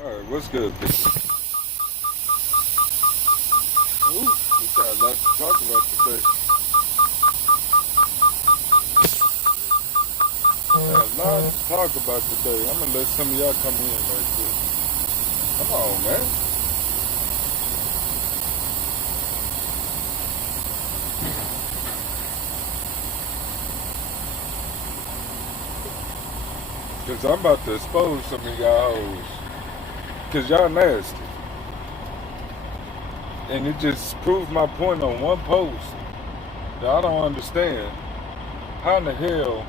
Alright, what's good, people? Ooh, we got a lot to talk about today. Got a lot to talk about today. I'm gonna let some of y'all come in right quick. Come on, man. Cause I'm about to expose some of y'all hoes. Cause y'all nasty. And it just proves my point on one post that I don't understand. How in the hell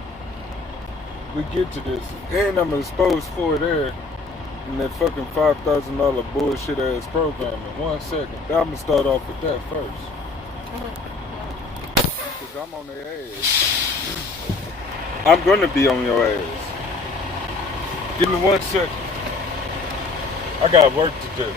we get to this? And I'm exposed for it there in that fucking $5,000 bullshit ass program in 1 second. I'm gonna start off with that first. Cause I'm on their ass. I'm gonna be on your ass. Give me 1 second. I got work to do.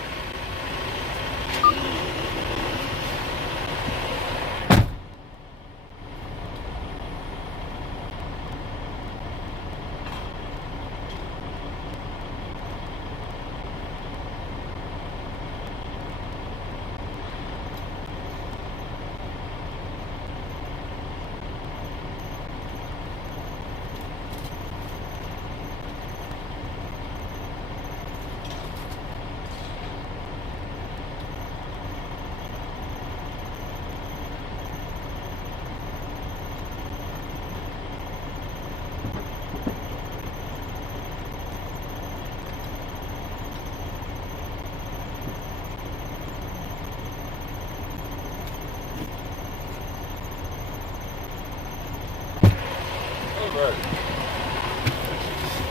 Alright.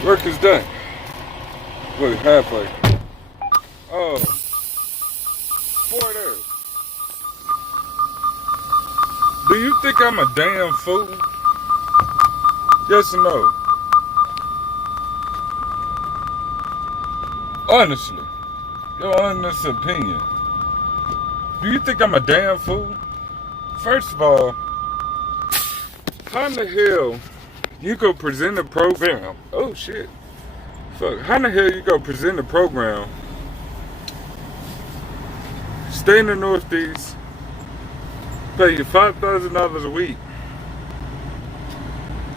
Work is done. Wait, halfway. Oh. 4 there. Do you think I'm a damn fool? Yes or no? Honestly. Your honest opinion. Do you think I'm a damn fool? First of all, how in the hell you go present a program? Oh shit. Fuck. How in the hell you go present a program? Stay in the Northeast, pay you $5,000 a week,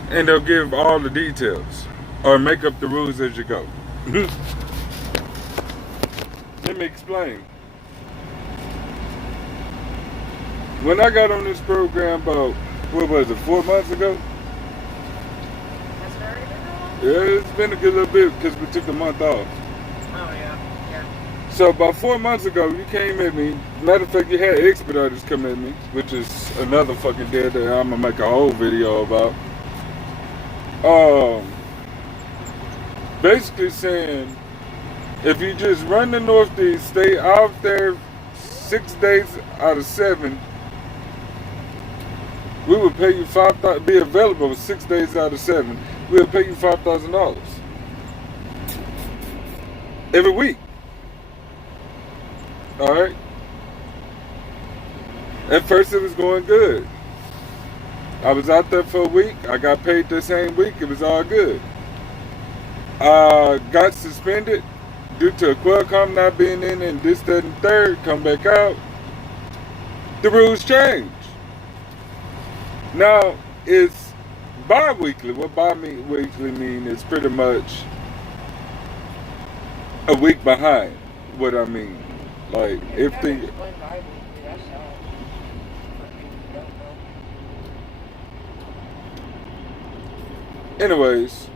and they'll give all the details or make up the rules as you go. Let me explain. When I got on this program about, what was it, 4 months ago? Has it already been that long? Yeah, it's been a good little bit because we took a month off. Oh, yeah. So about 4 months ago, you came at me. Matter of fact, you had expediters come at me, which is another fucking deal that I'm gonna make a whole video about. Basically saying, if you just run the Northeast, stay out there 6 days out of 7, we would pay you $5,000. Be available 6 days out of 7. We'll pay you $5,000 every week. All right. At first, it was going good. I was out there for a week. I got paid the same week. It was all good. Got suspended due to a Qualcomm not being in and this, that, and third. Come back out. The rules changed. Now it's bi-weekly. What bi-weekly mean is pretty much a week behind. What I mean, like if the anyways,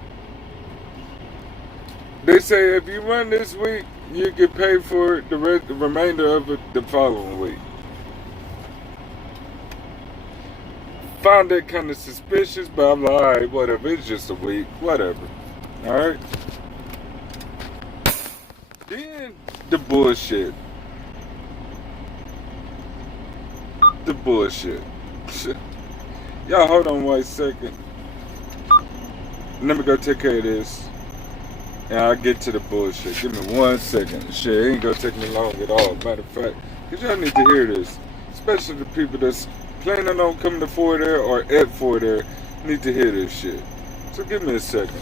they say if you run this week, you get paid for the remainder of it the following week. Found that kind of suspicious, but I'm like, alright, whatever, it's just a week, whatever. Alright? Then the bullshit. The bullshit. Y'all hold on 1 second. Let me go take care of this. And I'll get to the bullshit. Give me 1 second. Shit, it ain't gonna take me long at all. Matter of fact, because y'all need to hear this. Especially the people that's planning on coming to Fort Air or at Fort Air need to hear this shit. So give me a second.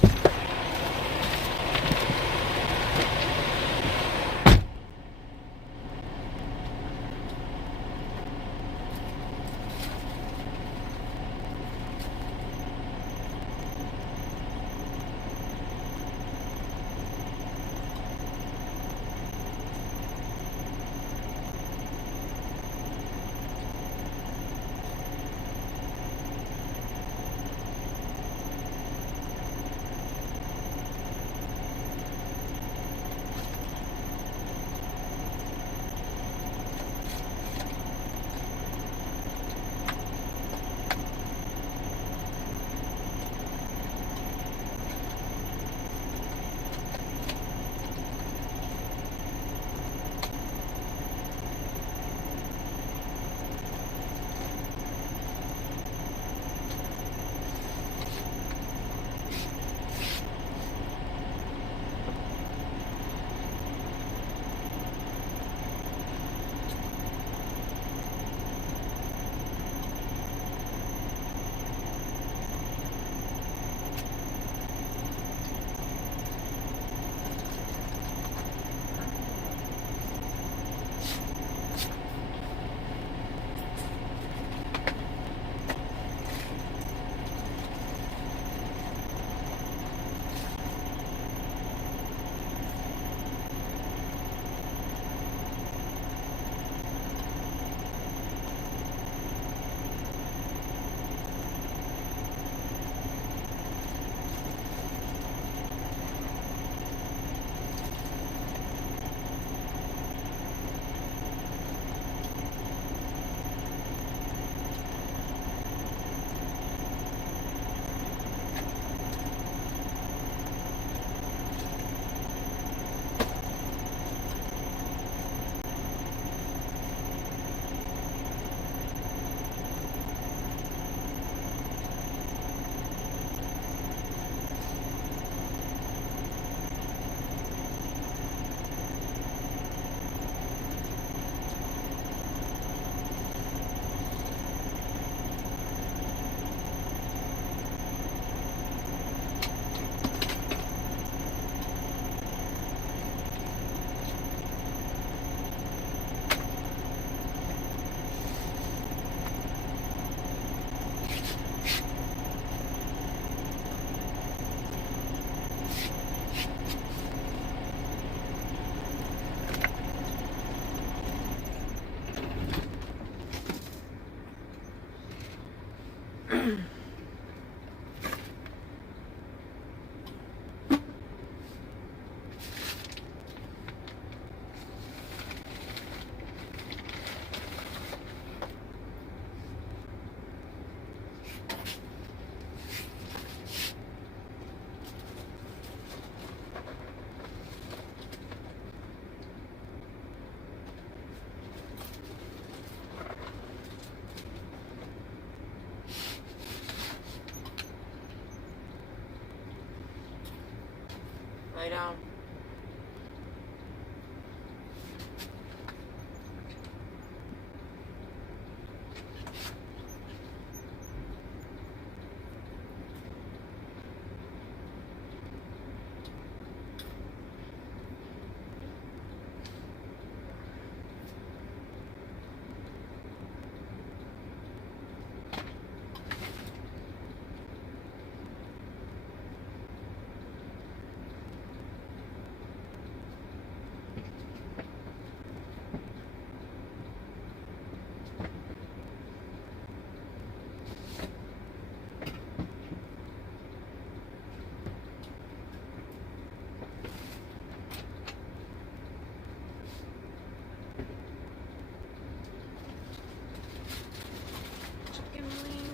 Lay down.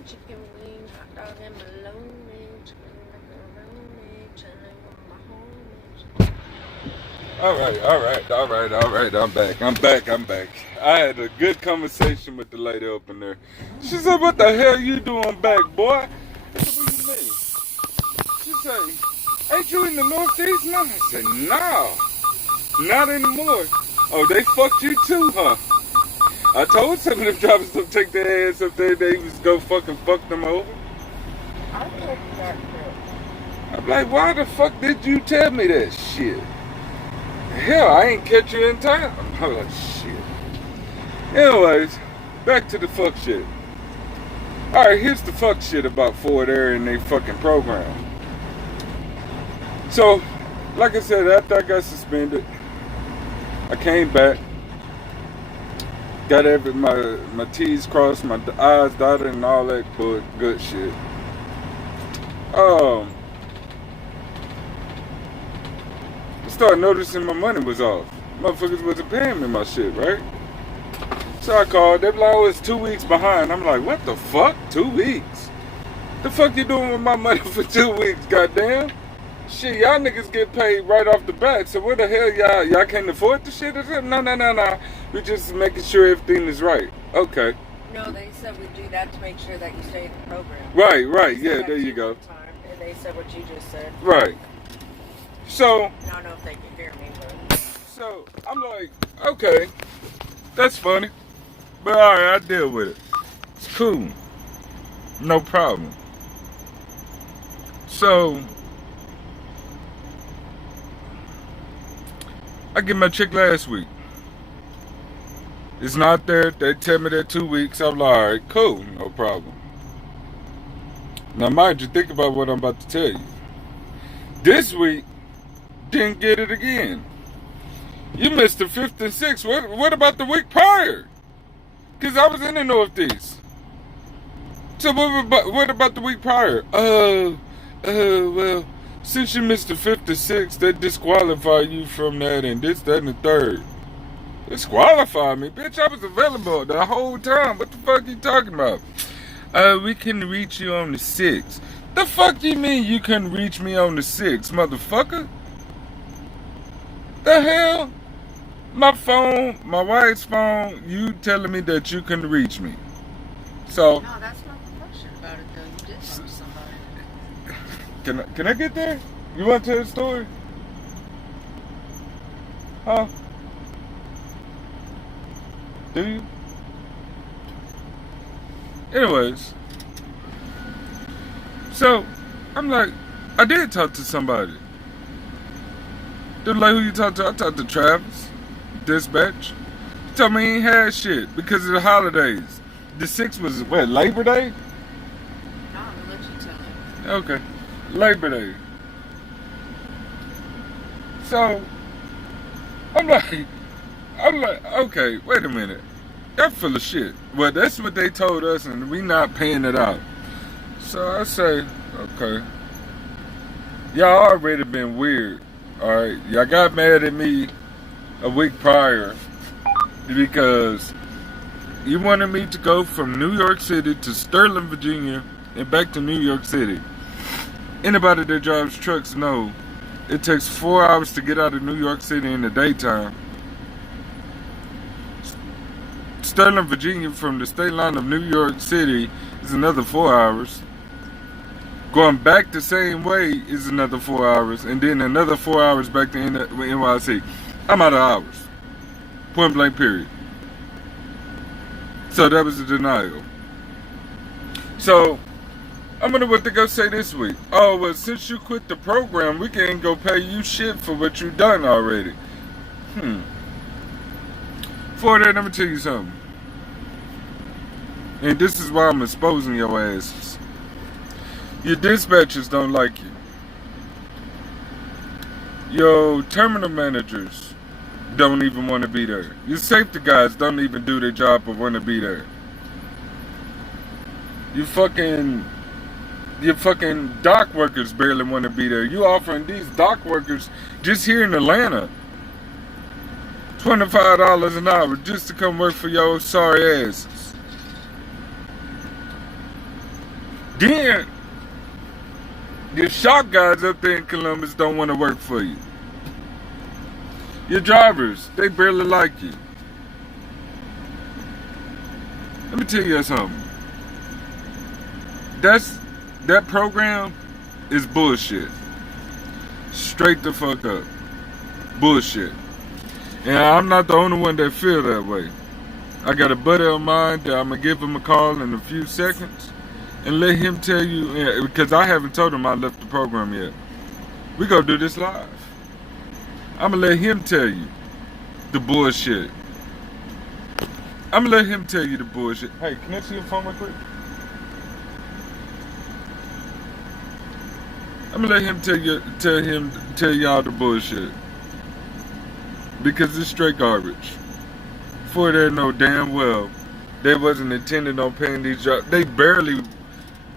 Chicken wing, hot dog and bologna, chicken macaroni, chilling with my homies. All right. I'm back. I had a good conversation with the lady up in there. She said, "What the hell you doing back, boy?" I said, "What do you mean?" She said, "Ain't you in the Northeast now?" I said, "No, not anymore." "Oh, they fucked you too, huh?" I told some of them drivers to take their ass up there. They was go fucking fuck them over. I think that too. I'm like, why the fuck did you tell me that shit? Hell, I ain't catch you in time. I'm like, shit. Anyways, back to the fuck shit. Alright, here's the fuck shit about Ford Air and they fucking program. So, like I said, after I got suspended, I came back. Got my T's crossed, my I's dotted, and all that good shit. I started noticing my money was off. Motherfuckers wasn't paying me my shit, right? So I called. They were like, "Oh, it's 2 weeks behind." I'm like, "What the fuck? 2 weeks? The fuck you doing with my money for 2 weeks, goddamn? Shit, y'all niggas get paid right off the bat. So what the hell, y'all can't afford the shit or something?" No. We just making sure everything is right. Okay. No, they said we do that to make sure that you stay in the program. Right. Yeah, there you go. And they said what you just said. Right. So. I don't know if they can hear me, but. So I'm like, okay, that's funny, but all right, I deal with it. It's cool, no problem. So I get my check last week. It's not there. They tell me that 2 weeks. I'm like, all right, cool, no problem. Now, mind you, think about what I'm about to tell you. This week, didn't get it again. You missed the 5th and 6th. What about the week prior? Because I was in the Northeast. So what about the week prior? Well, since you missed the 5th and 6th, they disqualify you from that and this, that, and the 3rd. Disqualify me? Bitch, I was available the whole time. What the fuck you talking about? We can reach you on the 6th. The fuck you mean you couldn't reach me on the 6th, motherfucker? The hell? My phone, my wife's phone, you telling me that you couldn't reach me. So. No, that's not the question about it, though. You did talk to somebody. Can I get there? You want to tell the story? Huh? Do you? Anyways. So, I'm like, I did talk to somebody. They're like, who you talk to? I talked to Travis, dispatch. He told me he ain't had shit because of the holidays. The 6th was, what, Labor Day? No, I'm going to let you tell it. Okay. Labor Day. So, I'm like, okay, wait a minute. Y'all full of shit. Well, that's what they told us, and we not paying it out. So I say, okay. Y'all already been weird. Alright, y'all got mad at me a week prior because you wanted me to go from New York City to Sterling, Virginia and back to New York City. Anybody that drives trucks know it takes 4 hours to get out of New York City in the daytime. Sterling, Virginia from the state line of New York City is another 4 hours. Going back the same way is another 4 hours, and then another 4 hours back to NYC. I'm out of hours. Point blank, period. So that was a denial. So I'm gonna what they go say this week. Oh, well, since you quit the program, we can't go pay you shit for what you done already. For that, let me tell you something. And this is why I'm exposing your asses. Your dispatchers don't like you. Your terminal managers don't even want to be there. Your safety guys don't even do their job or want to be there. Your fucking dock workers barely want to be there. You offering these dock workers just here in Atlanta $25 an hour just to come work for your sorry asses. Then your shop guys up there in Columbus don't want to work for you. Your drivers, they barely like you. Let me tell you something. That program is bullshit. Straight the fuck up. Bullshit. And I'm not the only one that feel that way. I got a buddy of mine that I'm going to give him a call in a few seconds and let him tell you, because I haven't told him I left the program yet. We going to do this live. I'm going to let him tell you the bullshit. I'm going to let him tell you the bullshit. Hey, can I see your phone real quick? I'm gonna let him tell y'all the bullshit. Because it's straight garbage. For they know damn well they wasn't intending on paying these drivers. They barely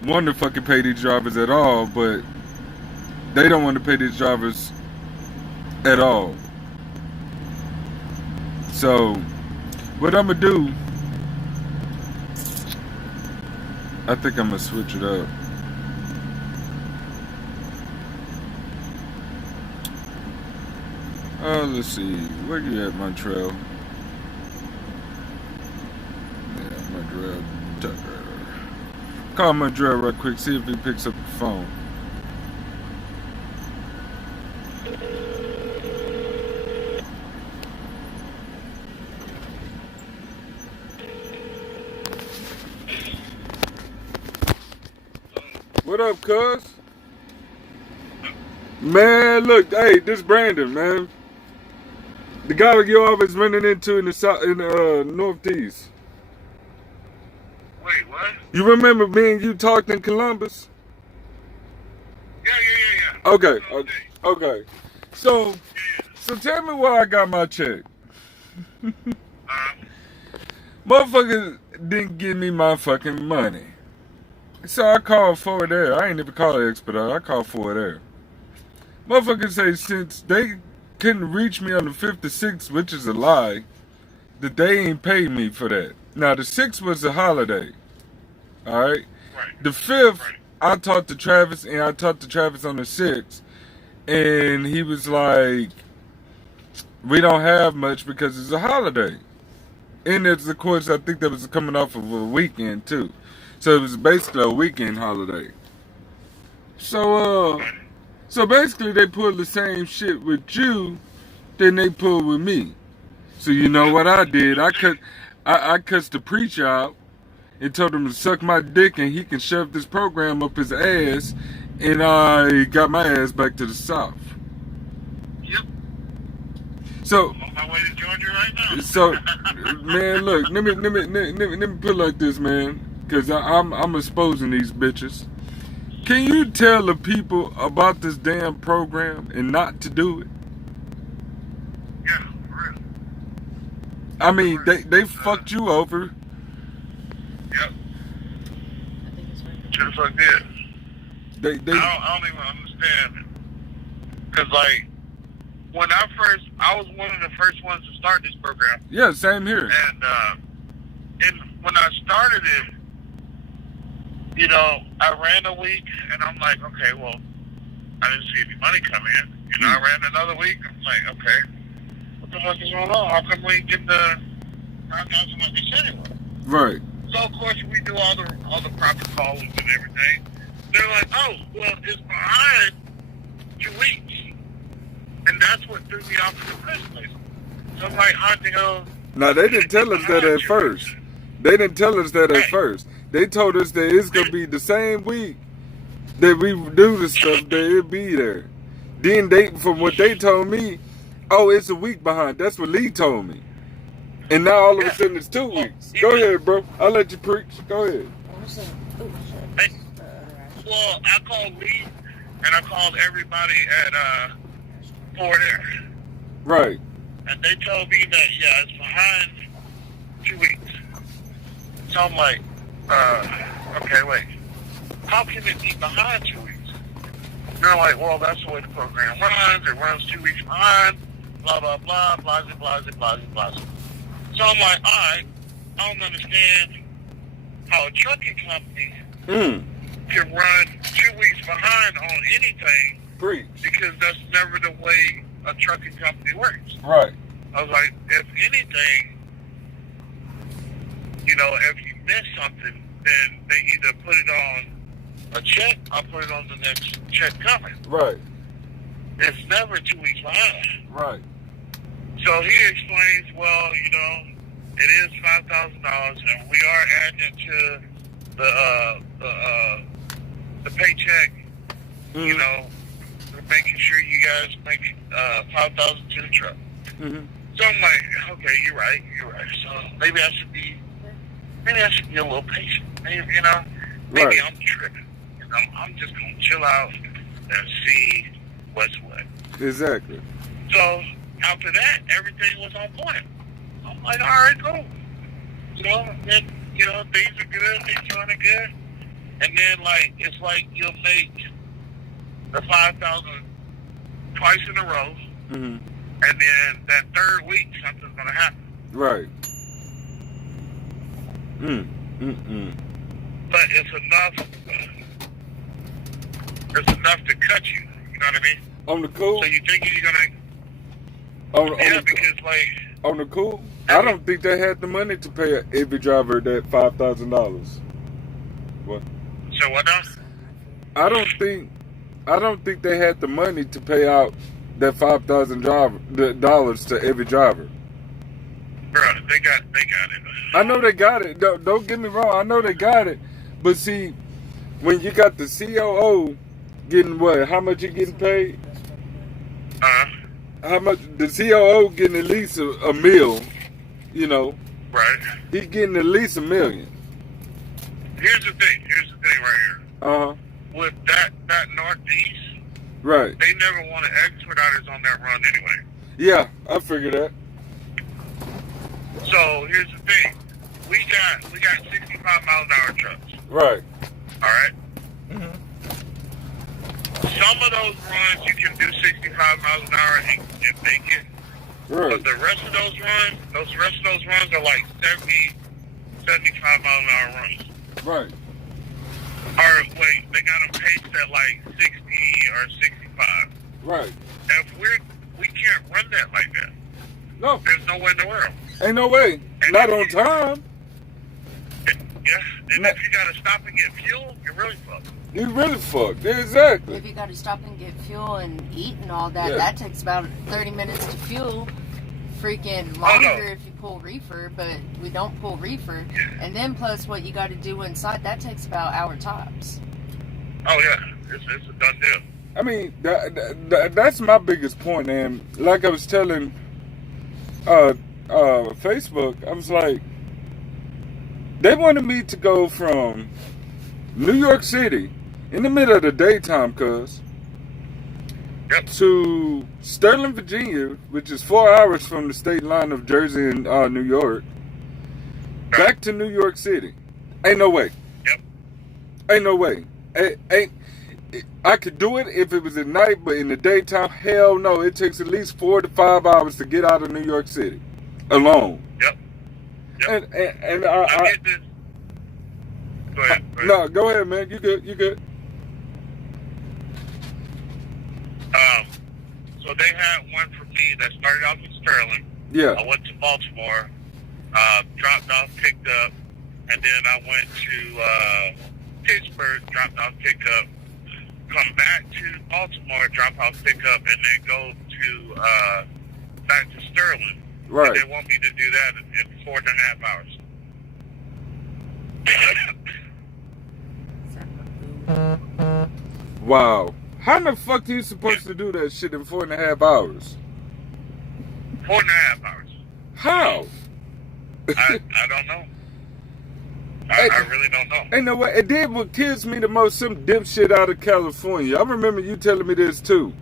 want to fucking pay these drivers at all, but they don't want to pay these drivers at all. So what I'm gonna do, I think I'm gonna switch it up. Let's see. Where you at, Montreal? Yeah, Montreal Tucker. Call Montreal real quick. See if he picks up the phone. What up, cuz? Man, look, hey, this Brandon, man. The guy you always running into in the south, in the northeast. Wait, what? You remember me and you talked in Columbus? Yeah. Okay. So tell me why I got my check. Motherfuckers didn't give me my fucking money. So I called Forward Air. I ain't even called Expedite. I called Forward Air. Motherfuckers say since they couldn't reach me on the 5th to 6th, which is a lie, that they ain't paid me for that. Now, the 6th was a holiday. Alright? Right. The 5th, I talked to Travis, and I talked to Travis on the 6th, and he was like, we don't have much because it's a holiday. And it's, of course, I think that was coming off of a weekend, too. So it was basically a weekend holiday. So basically they pulled the same shit with you than they pulled with me. So you know what I did? I cussed the preacher out and told him to suck my dick and he can shove this program up his ass, and I got my ass back to the south. Yep. So I'm on my way to Georgia right now. So man, look, let me put it like this, man, because I'm exposing these bitches. Can you tell the people about this damn program and not to do it? Yeah, for real. I mean, they fucked you over. Yep. I think it's right. Just like this. They I don't even understand it. Because, like, I was one of the first ones to start this program. Yeah, same here. And when I started it, you know, I ran a week, and I'm like, okay, well, I didn't see any money come in. You know, I ran another week. I'm like, okay, what the fuck is going on? How come we ain't get the 5,000 like we said anyway? Right. So of course we do all the proper calls and everything. they're like, oh, well, it's behind 2 weeks. And that's what threw me off in the first place. So I'm like, how the hell? Now, they didn't tell us that at first. They didn't tell us that at first. They told us that it's going to be the same week that we do the stuff, that it'll be there. Then they, from what they told me, oh, it's a week behind. That's what Lee told me. And now all of a sudden it's 2 weeks. Go ahead, bro. I'll let you preach. Go ahead. Hey, well, I called Lee and I called everybody at Fort Air. Right. And they told me that, yeah, it's behind 2 weeks. So I'm like, okay, wait. How can it be behind 2 weeks? And they're like, well, that's the way the program runs. It runs 2 weeks behind, blah, blah, blah, blah, blah, blah, blah, blah. So I'm like, all right, I don't understand how a trucking company can run 2 weeks behind on anything. Preach. Because that's never the way a trucking company works. Right. I was like, if anything, you know, if you miss something, then they either put it on a check or put it on the next check coming. Right. It's never 2 weeks behind. Right. So he explains, well, you know, it is $5,000, and we are adding it to the paycheck. You know, making sure you guys make $5,000 to the truck. So I'm like, okay, you're right. So maybe I should be a little patient. Maybe, you know, maybe I'm tripping. You know, I'm just gonna chill out and see what's what. Exactly. So after that, everything was on point. I'm like, all right, cool. You know, and, you know, things are good, things are running good. And then, like, it's like you'll make the 5,000 twice in a row, and then that third week, something's gonna happen. Right. But it's enough. It's enough to cut you. You know what I mean? On the cool. So you think you're gonna? Because like on the cool, I don't think they had the money to pay every driver that $5,000. What? So what now? I don't think they had the money to pay out that $5,000 to every driver. Bro, they got it. I know they got it. Don't get me wrong. I know they got it. But see, when you got the COO getting what? How much you getting paid? How much? The COO getting at least a mil, you know. Right. He's getting at least $1 million. Here's the thing right here. With that Northeast, right? They never wanted expediters on that run anyway. Yeah, I figured that. So here's the thing: we got 65 mile an hour trucks. Right. All right. Some of those runs you can do 65 miles an hour and make it. Right. But the rest of those runs are like 70, 75 mile an hour runs. Right. Or wait, they got them paced at like 60 or 65. Right. If we can't run that like that. No. There's no way in the world. Ain't no way. And not on time. Yeah. And if you gotta stop and get fuel, you're really fucked. You're really fucked. Exactly. If you gotta stop and get fuel and eat and all that, that takes about 30 minutes to fuel. Freaking longer if you pull reefer, but we don't pull reefer. And then plus what you got to do inside, that takes about hour tops. Oh yeah, it's a done deal. I mean, that's my biggest point, and like I was telling Facebook, I was like, they wanted me to go from New York City in the middle of the daytime, to Sterling, Virginia, which is 4 hours from the state line of Jersey and New York, back to New York City. Ain't no way. Yep. Ain't no way. I could do it if it was at night, but in the daytime, hell no. It takes at least 4 to 5 hours to get out of New York City alone. Yep. And I get this. Go ahead. No, go ahead, man. You good. So they had one for me that started off in Sterling. Yeah. I went to Baltimore, dropped off, picked up, and then I went Pittsburgh, drop off pickup, come back to Baltimore, drop off pickup, and then go to back to Sterling. Right. And they want me to do that in 4.5 hours. Wow. How in the fuck are you supposed to do that shit in 4.5 hours? 4.5 hours. How? I don't know. I really don't know. You know what? It did what kills me the most, some dipshit out of California. I remember you telling me this too.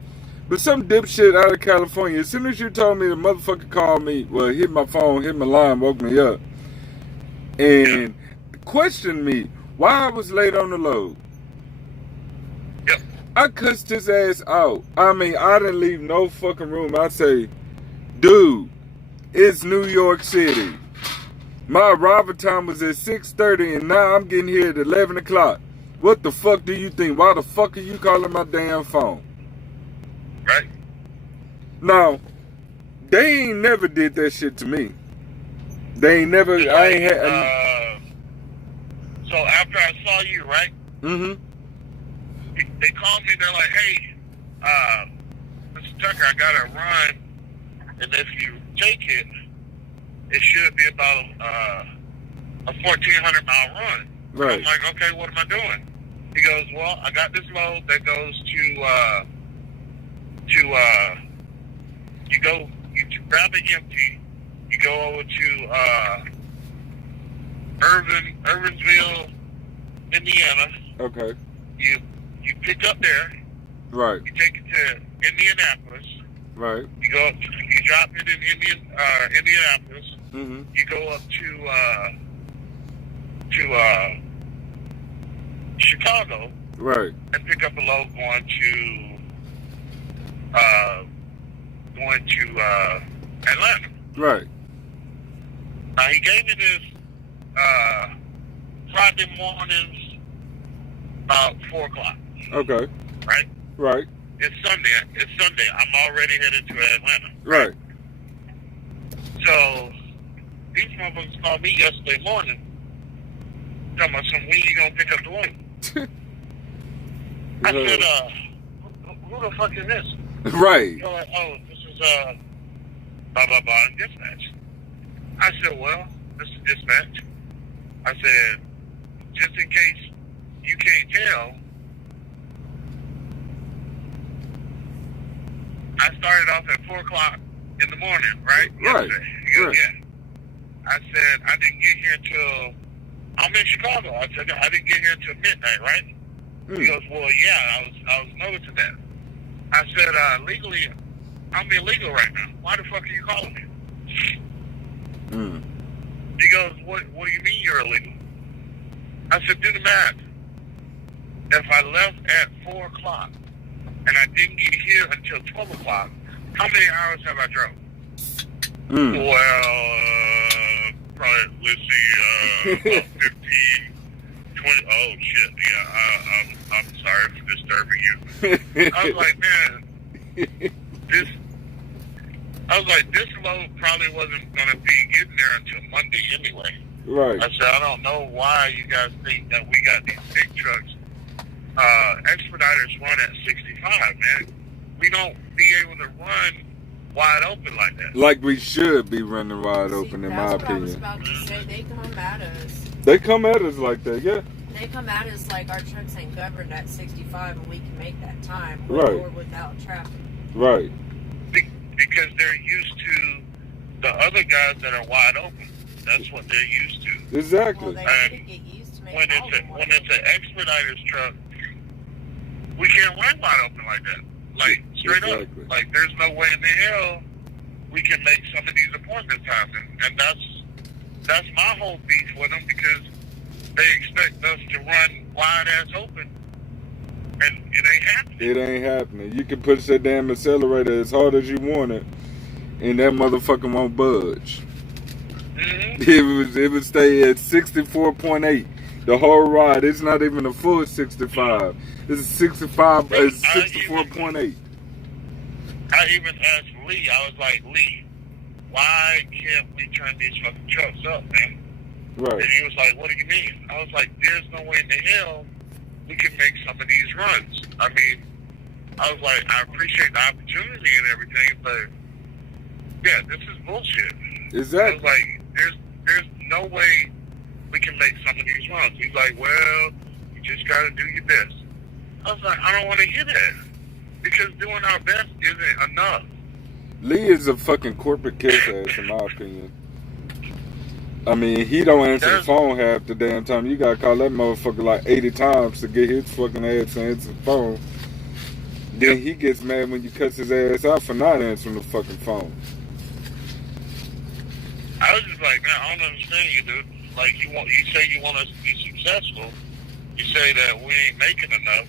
But some dipshit out of California, as soon as you told me, the motherfucker called me, well, hit my phone, hit my line, woke me up, and questioned me why I was late on the load. Yep. I cussed his ass out. I mean, I didn't leave no fucking room. I say, dude, it's New York City. My arrival time was at 6:30, and now I'm getting here at 11 o'clock. What the fuck do you think? Why the fuck are you calling my damn phone? Right. Now, they ain't never did that shit to me. They ain't never, I ain't had... So after I saw you, right? Mm-hmm. They called me, they're like, hey, Mr. Tucker, I got to run, and if you take it, it should be about a 1,400-mile run. Right. I'm like, okay, what am I doing? He goes, well, I got this load that goes to you grab it empty, you go over to Irvinsville, Indiana. Okay. You pick up there. Right. You take it to Indianapolis. Right. You drop it in Indianapolis. Mm-hmm. You go up to Chicago. Right. And pick up a load going to Atlanta. Right. Now he gave me this Friday mornings about 4 o'clock. Okay. Right. Right. It's Sunday. I'm already headed to Atlanta. Right. So these motherfuckers called me yesterday morning. Talking about when you gonna pick up the load? I said, who the fuck is this? Right. You're like, oh, this is blah blah blah dispatch. I said, well, this is dispatch. I said, just in case you can't tell, I started off at 4 o'clock in the morning, right? Right. Yesterday. He goes, Right. yeah. I said, I didn't get here till, I'm in Chicago. I said, I didn't get here till midnight, right? Mm. He goes, well, yeah, I was noticing that. I said, legally, I'm illegal right now. Why the fuck are you calling me? Mm. He goes, what do you mean you're illegal? I said, do the math. If I left at 4 o'clock and I didn't get here until 12 o'clock, how many hours have I drove? Mm. Well, probably, let's see, about 15, 20, oh shit, yeah, I'm sorry for disturbing you. I was like, man, this load probably wasn't going to be getting there until Monday anyway. Right. I said, I don't know why you guys think that we got these big trucks. Expediters run at 65, man. We don't be able to run wide open like that. Like we should be running wide open, in my That's what I was opinion. about to say. They come at us. They come at us like that, yeah. They come at us like our trucks ain't governed at 65 and we can make that time. Right. Or without traffic. Right. Because they're used to the other guys that are wide open. That's what they're used to. Exactly. Well, they need to get used to making When all of them it's an expediter's truck, we can't run wide open like that. Like, straight Exactly. up. Like, there's no way in the hell we can make some of these appointments happen. And that's my whole beef with them, because they expect us to run wide ass open, and it ain't happening. It ain't happening. You can push that damn accelerator as hard as you want it, and that motherfucker won't budge. Mm-hmm. It would stay at 64.8 the whole ride. It's not even a full 65. It's 65. It's 64.8. I even asked Lee. I was like, Lee, why can't we turn these fucking trucks up, man? Right. And he was like, what do you mean? I was like, there's no way in the hell we can make some of these runs. I mean, I was like, I appreciate the opportunity and everything, but yeah, this is bullshit. Exactly. I was like, there's no way we can make some of these runs. He's like, well, you just got to do your best. I was like, I don't want to hear that, because doing our best isn't enough. Lee is a fucking corporate kiss ass, in my opinion. I mean, he don't answer the phone half the damn time. You gotta call that motherfucker like 80 times to get his fucking ass to answer the phone. Then he gets mad when you cuss his ass out for not answering the fucking phone. I was just like, man, I don't understand you, dude. Like, you say you want us to be successful. You say that we ain't making enough.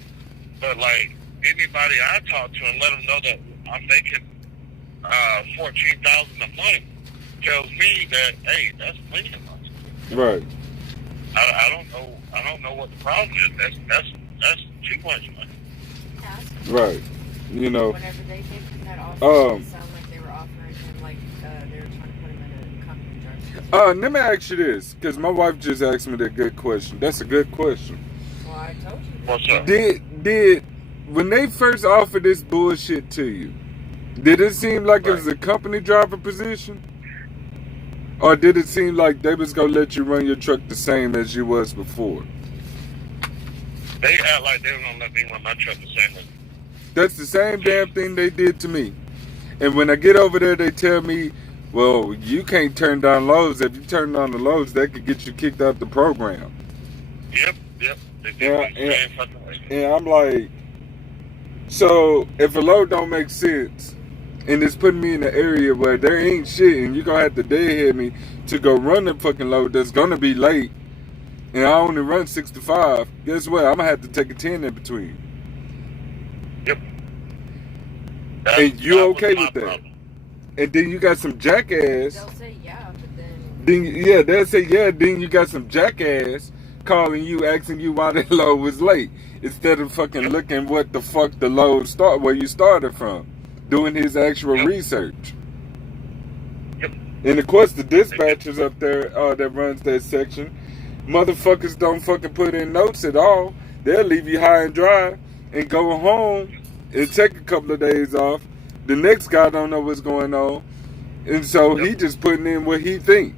But, like, anybody I talk to and let them know that I'm making $14,000 a month tells me that, hey, that's plenty of money. Right. I don't know what the problem is. That's too much money. Right. You know. Whenever they gave him that offer, it sounded like they were offering him, like, they were trying to put him in a company drug. Let me ask you this, because my wife just asked me that good question. That's a good question. Well, I told you. What's up? Did when they first offered this bullshit to you, did it seem like it was a company driver position? Or did it seem like they was gonna let you run your truck the same as you was before? They act like they were gonna let me run my truck the same as. That's the same damn thing they did to me. And when I get over there, they tell me, well, you can't turn down loads. If you turn down the loads, that could get you kicked out the program. Yep. They did the same fucking way. And I'm like, so if a load don't make sense, and it's putting me in an area where there ain't shit, and you're going to have to deadhead me to go run the fucking load that's going to be late, and I only run 6 to 5, guess what? I'm going to have to take a 10 in between. Yep. And you okay with that? Problem. And then you got some jackass. They'll say yeah, but then... They'll say yeah, then you got some jackass calling you, asking you why that load was late, instead of fucking looking what the fuck the load where you started from. Doing his actual research. Yep. And of course the dispatchers up there that runs that section, motherfuckers don't fucking put in notes at all. They'll leave you high and dry and go home and take a couple of days off. The next guy don't know what's going on. And so he just putting in what he think.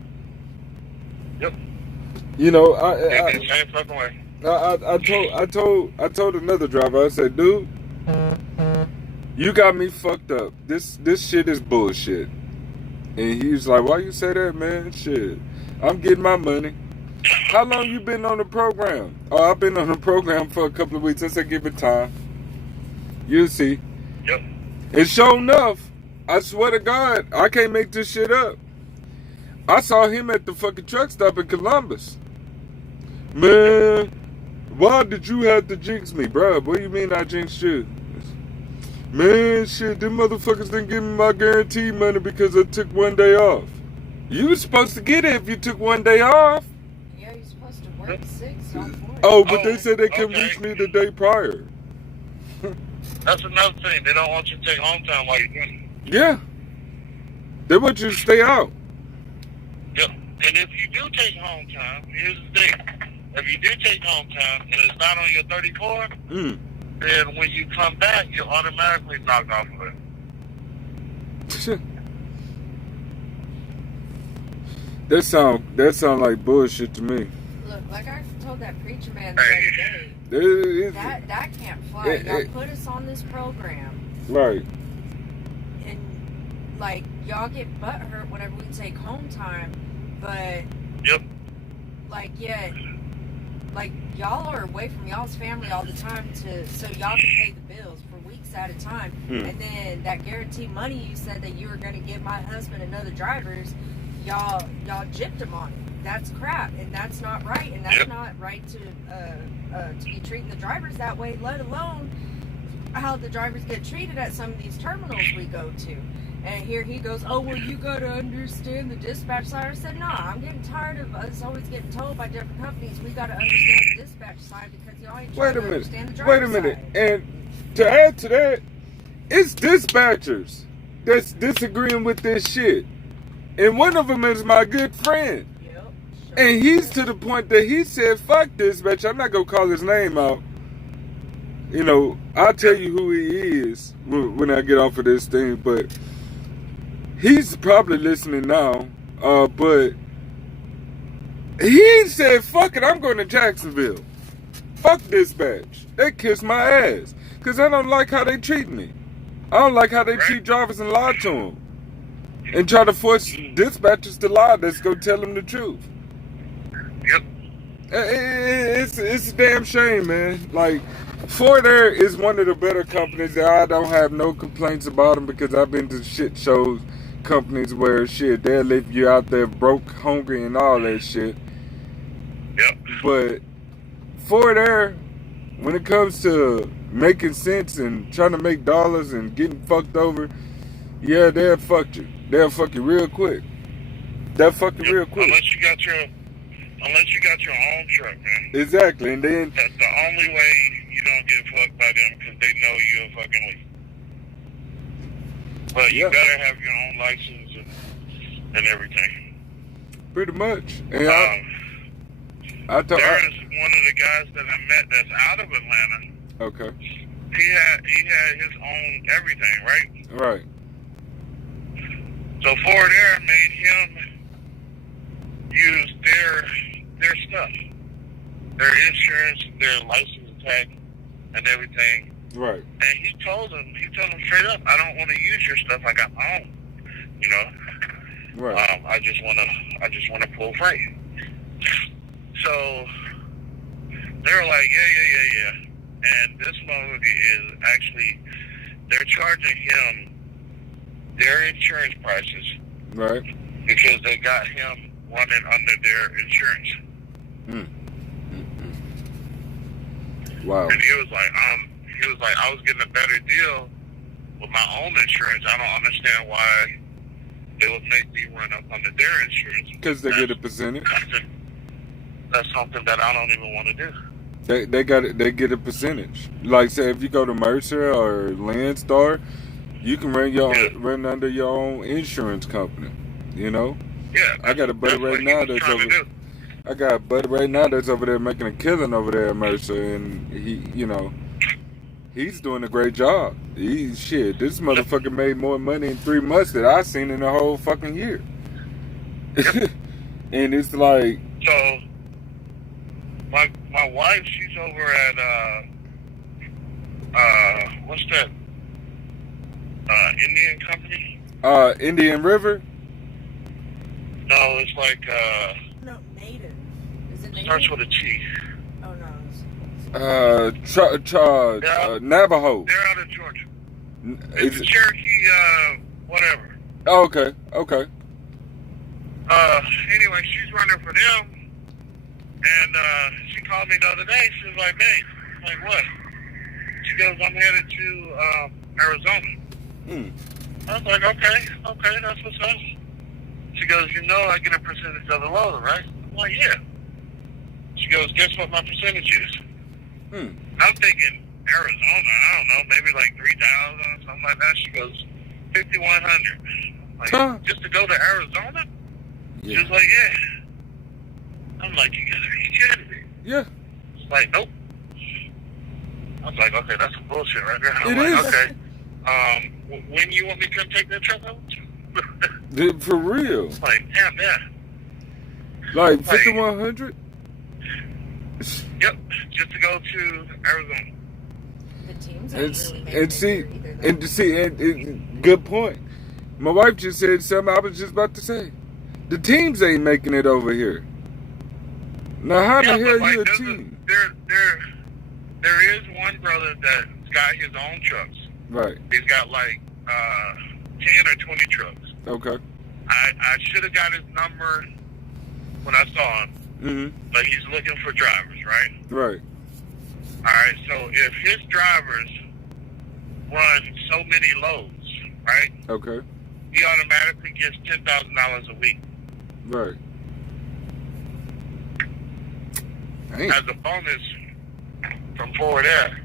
Yep. You know, I told another driver, I said, dude, you got me fucked up. This shit is bullshit. And he was like, why you say that, man? Shit. I'm getting my money. How long you been on the program? Oh, I've been on the program for a couple of weeks. I said, give it time. You'll see. Yep. And sure enough, I swear to God, I can't make this shit up. I saw him at the fucking truck stop in Columbus. Man, why did you have to jinx me, bro? What do you mean I jinxed you? Man, shit, them motherfuckers didn't give me my guarantee money because I took one day off. You was supposed to get it if you took one day off. Yeah, you're supposed to work 6 on 4. Oh, but they said they couldn't reach me the day prior. That's another thing. They don't want you to take home time while you're doing it. Yeah. They want you to stay out. Yep. And if you do take home time, here's the thing. If you do take home time and it's not on your 34, then when you come back, you're automatically knocked off of it. That sound like bullshit to me. Look, like I told that preacher man the other day, that can't fly. Y'all put us on this program. Right. And, like, y'all get butthurt whenever we take home time, but... Yep. Like, yeah... Like, y'all are away from y'all's family all the time so y'all can pay the bills for weeks at a time. And then that guaranteed money you said that you were going to give my husband and other drivers, y'all gypped him on it. That's crap, and that's not right, and that's not right to be treating the drivers that way, let alone how the drivers get treated at some of these terminals we go to. And here he goes, oh, well, you got to understand the dispatch side. I said, nah, I'm getting tired of us always getting told by different companies we got to understand the dispatch side because y'all ain't trying to understand the driver side. Wait a minute. And to add to that, it's dispatchers that's disagreeing with this shit. And one of them is my good friend. Yep. And he's to the point that he said, fuck this, bitch. I'm not going to call his name out. You know, I'll tell you who he is when I get off of this thing, but he's probably listening now. But he said, fuck it, I'm going to Jacksonville. Fuck dispatch. They kiss my ass. Because I don't like how they treat me. I don't like how they treat drivers and lie to them. And try to force dispatchers to lie. Let's go tell them the truth. Yep. It's a damn shame, man. Like, Ford Air is one of the better companies that I don't have no complaints about them, because I've been to shit shows, companies where shit, they'll leave you out there broke, hungry, and all that shit. Yep. But Ford Air, when it comes to making sense and trying to make dollars and getting fucked over, yeah, they'll fuck you. They'll fuck you real quick. They'll fuck you real quick. Unless you got your own truck, man. Exactly, and then That's the only way you don't get fucked by them, because they know you're a fucking leak. But you gotta have your own license and everything. Pretty much. And there's one of the guys that I met that's out of Atlanta. Okay. He had his own everything, right? Right. So Ford Air made him use their stuff, their insurance, their license tag, and everything. Right. And he told him straight up, I don't want to use your stuff. I got my own. You know. Right. I just wanna pull freight. So they were like, yeah. And this motherfucker is actually, they're charging him their insurance prices. Right. Because they got him running under their insurance. Wow. And he was like, I was getting a better deal with my own insurance. I don't understand why they would make me run up under their insurance. Because they get a percentage. That's something that I don't even want to do. They get a percentage. Like, say, if you go to Mercer or Landstar, you can run under your own insurance company. You know. Yeah. I got a buddy right now that's over. I got a buddy right now that's over there making a killing over there at Mercer, and he's doing a great job. This motherfucker made more money in 3 months than I seen in a whole fucking year. And it's like, so my wife, she's over at what's that? Indian company? Indian River? No, it's like No, Native. Is it Native? Starts with a T. Oh no. Navajo. They're out of Georgia. It's a Cherokee, whatever. Oh, okay. Anyway, she's running for them, and she called me the other day. She was like, "Hey," I'm like, "What?" She goes, "I'm headed to Arizona." I was like, "Okay, that's what's up." She goes, I get a percentage of the load, right? I'm like, "Yeah." She goes, "Guess what my percentage is?" I'm thinking Arizona. I don't know, maybe like 3,000 or something like that. She goes, 5,100. Like, just to go to Arizona? Yeah. She was like, "Yeah." I'm like, "You gotta be kidding me." Yeah. She's like, "Nope." I was like, "Okay, that's some bullshit right there." I'm It like, is. "Okay. When you want me to come take that truck over?" For real. Like, damn, yeah. Like 5,100? Yep, just to go to Arizona. The teams And good point. My wife just said something I was just about to say. The teams ain't making it over here. Now, how the hell you a team? There is one brother that's got his own trucks. Right. He's got like 10 or 20 trucks. Okay. I should have got his number when I saw him. But he's looking for drivers, right? Right. All right. So if his drivers run so many loads, right? Okay. He automatically gets $10,000 a week. Right. Damn. As a bonus from Ford Air.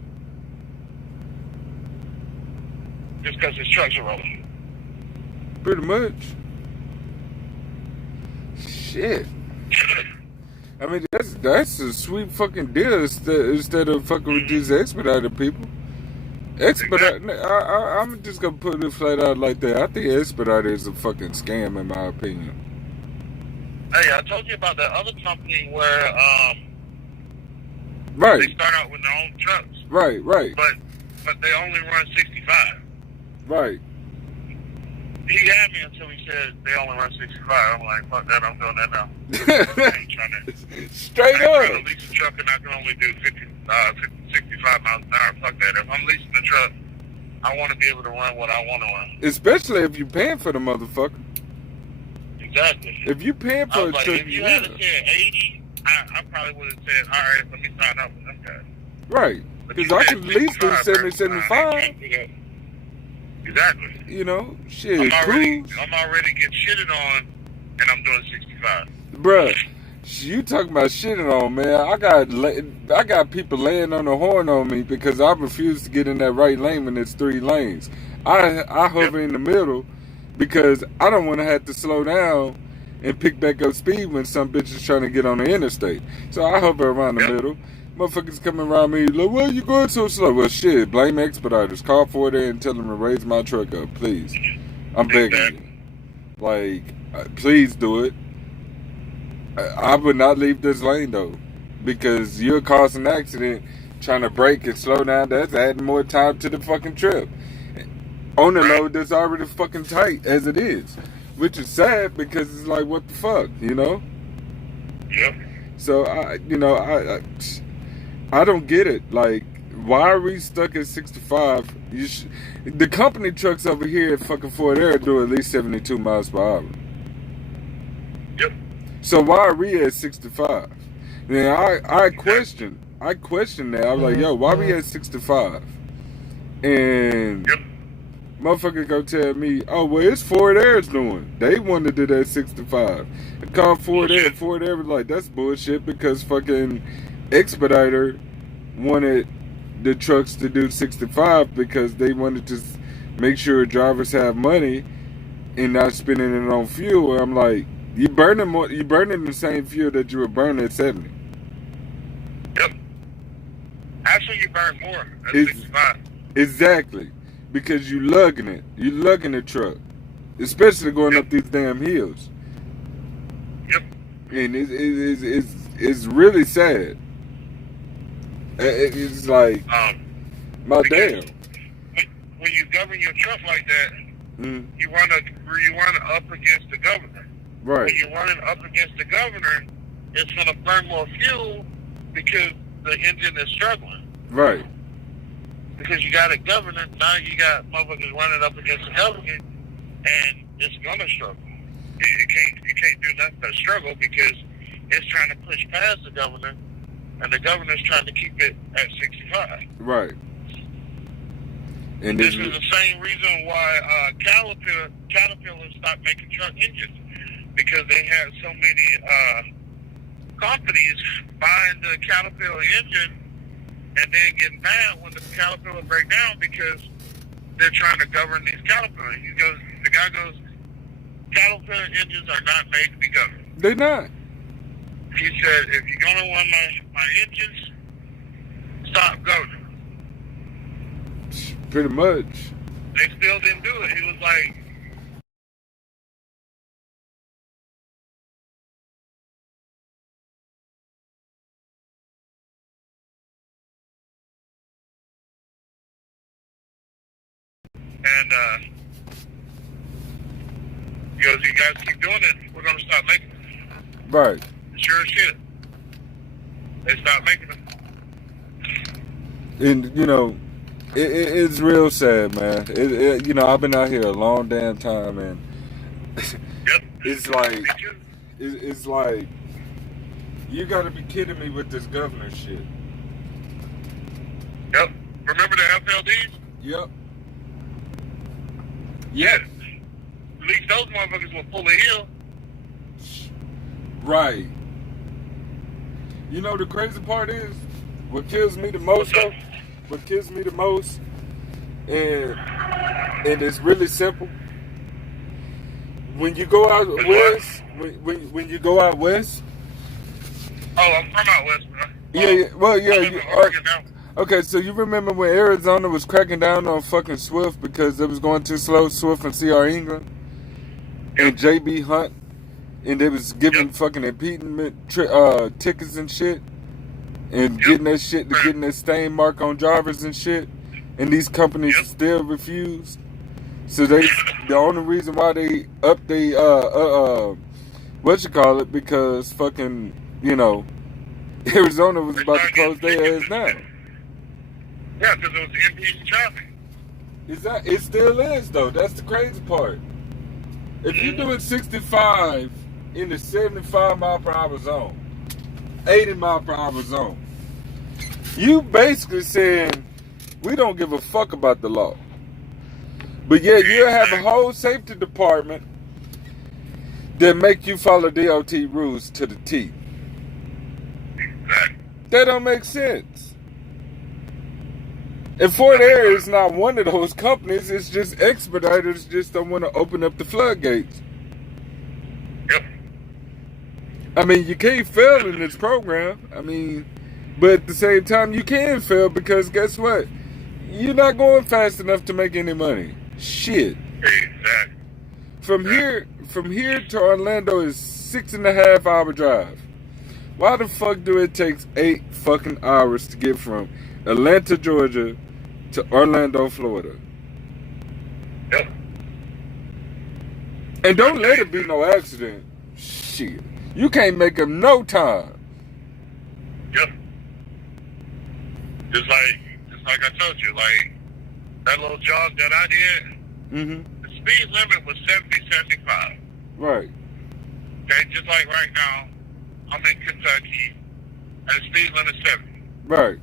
Just because his trucks are rolling. Pretty much. Shit. I mean, that's a sweet fucking deal instead of fucking with these expedited people. I'm just gonna put it flat out like that. I think expedited is a fucking scam, in my opinion. Hey, I told you about that other company where Right. they start out with their own trucks. Right. But they only run 65. Right. He had me until he said they only run 65. I'm like, fuck that, I'm doing that now. I ain't trying to. Straight I up. ain't trying to lease a truck and I can only do 65 miles an hour. Fuck that. If I'm leasing a truck, I want to be able to run what I want to run. Especially if you're paying for the motherfucker. Exactly. If you paying for I a was like, truck, if you had said 80, I probably would have said, all right, let me sign up with them guys. Right. Because I can lease them 70, 75. Exactly. You know, shit, I'm already getting shitted on, and I'm doing 65. Bruh, you talking about shitting on, man. I got people laying on the horn on me because I refuse to get in that right lane when it's 3 lanes. I hover in the middle because I don't want to have to slow down and pick back up speed when some bitch is trying to get on the interstate. So I hover around the middle. Motherfuckers coming around me like, why you going so slow? Well, shit, blame expediters. Call for it and tell them to raise my truck up, please. I'm begging you. Like, please do it. I would not leave this lane, though, because you'll cause an accident trying to brake and slow down. That's adding more time to the fucking trip. On the load that's already fucking tight as it is, which is sad because it's like, what the fuck, you know? Yep. So, I don't get it. Like, why are we stuck at 65? The company trucks over here at fucking Fort Air do at least 72 miles per hour. Yep. So why are we at 65? Then I question that. I was like, yo, why we at 65? And motherfucker go tell me, oh, well, it's Fort Air's doing. They wanted it at 65. I called Fort Air. Fort Air was like, that's bullshit because fucking Expediter wanted the trucks to do 65 because they wanted to make sure drivers have money and not spending it on fuel. I'm like, you burning the same fuel that you were burning at 70. Yep. Actually, you burn more at 65. Exactly. Because you lugging it. You lugging the truck. Especially going up these damn hills. Yep. And it's really sad. It's like, my damn. When you govern your truck like that, you run up against the governor. Right. When you're running up against the governor, it's going to burn more fuel because the engine is struggling. Right. Because you got a governor, now you got motherfuckers running up against the government, and it's going to struggle. It can't do nothing but struggle because it's trying to push past the governor, and the governor's trying to keep it at 65. Right. And this is the same reason why Caterpillar stopped making truck engines, because they had so many companies buying the Caterpillar engine and then getting mad when the Caterpillar break down because they're trying to govern these Caterpillars. The guy goes, Caterpillar engines are not made to be governed. They're not. He said, if you're going to run my engines, stop governing. Pretty much. They still didn't do it. He was like, and he goes, you guys keep doing it, we're going to stop making them. Right. Sure as shit. They stopped making them. And, you know, it's real sad, man. You know, I've been out here a long damn time, and it's like, you got to be kidding me with this governor shit. Yep. Remember the FLDs? Yep. Yeah. At least those motherfuckers will pull a hill. Right. You know the crazy part is, what kills me the most though? What kills me the most, and it's really simple. When you go out west, when you go out west, Oh, I'm from out west, bro. Yeah. Well, I yeah. live in Oregon now. Okay, so you remember when Arizona was cracking down on fucking Swift because it was going too slow, Swift and C.R. England and J.B. Hunt, and they was giving fucking impediment tickets and shit, and getting that shit to getting that stain mark on drivers and shit, and these companies still refused. So the only reason why they upped the because fucking, Arizona was about to close their ass down. Yeah, because it was impeding traffic. It still is though. That's the crazy part. If you're doing 65 in the 75 mile per hour zone, 80 mile per hour zone, you basically saying we don't give a fuck about the law. But yeah, you have a whole safety department that make you follow DOT rules to the T. That don't make sense. And Fort Air is not one of those companies. It's just expediters just don't want to open up the floodgates. Yep. I mean, you can't fail in this program. I mean, but at the same time, you can fail because guess what? You're not going fast enough to make any money. Shit. Exactly. From here to Orlando is 6.5 hour drive. Why the fuck do it take 8 fucking hours to get from Atlanta, Georgia to Orlando, Florida? Yep. And don't let it be no accident. Shit. You can't make them no time. Yep. Just like I told you, like that little jog that I did, the speed limit was 70, 75. Right. Okay, just like right now, I'm in Kentucky, and the speed limit is 70. Right.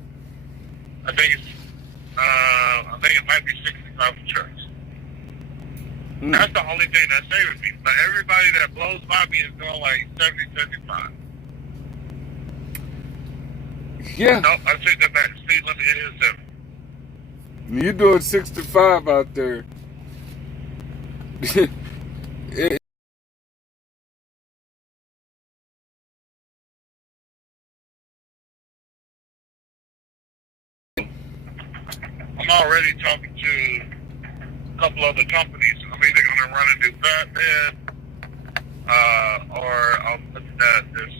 I think it might be 65 for trucks. That's the only thing that saves me. But everybody that blows by me is going like 70, 75. Yeah. No, I take that back. The speed limit is 70. You're doing 65 out there. I'm already talking to a couple other companies. I'm either going to run and do flatbed, or I'm looking at this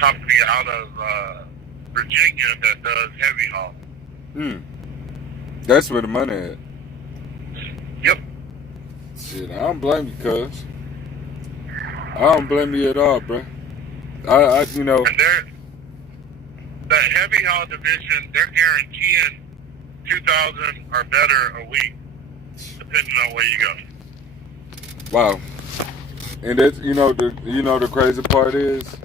company out of Virginia that does heavy haul. That's where the money at. Yep. Shit, I don't blame you, cuz. I don't blame you at all, bro. I And that heavy haul division, they're guaranteeing 2,000 or better a week, depending on where you go. Wow. And that's the crazy part is,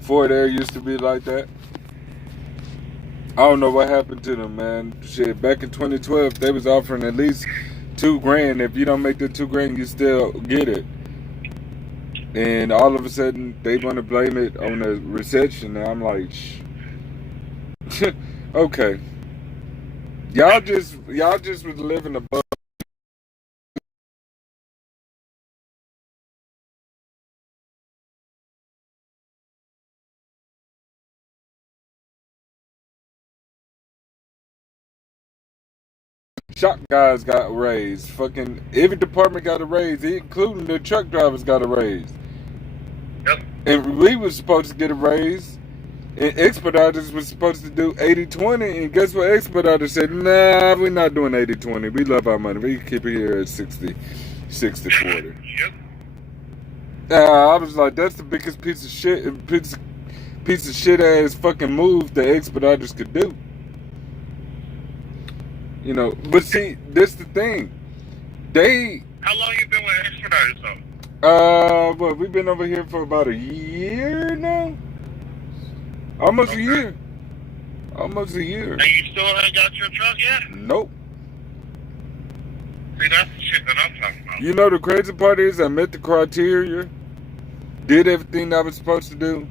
Fort Air used to be like that. I don't know what happened to them, man. Shit, back in 2012, they was offering at least $2,000. If you don't make the $2,000, you still get it. And all of a sudden, they want to blame it on the recession. And I'm like, okay. Y'all just was living above. Shop guys got raised. Fucking every department got a raise, including the truck drivers got a raise. Yep. And we was supposed to get a raise. And Expeditors was supposed to do 80-20. And guess what? Expeditors said, nah, we're not doing 80-20. We love our money. We can keep it here at 60-40. Yep. I was like, that's the biggest piece of shit ass fucking move that Expeditors could do. But see, this the thing. How long you been with Expeditors though? We've been over here for about a year now. Almost a year. Almost a year. And you still ain't got your truck yet? Nope. See, that's the shit that I'm talking about. You know the crazy part is I met the criteria, did everything I was supposed to do,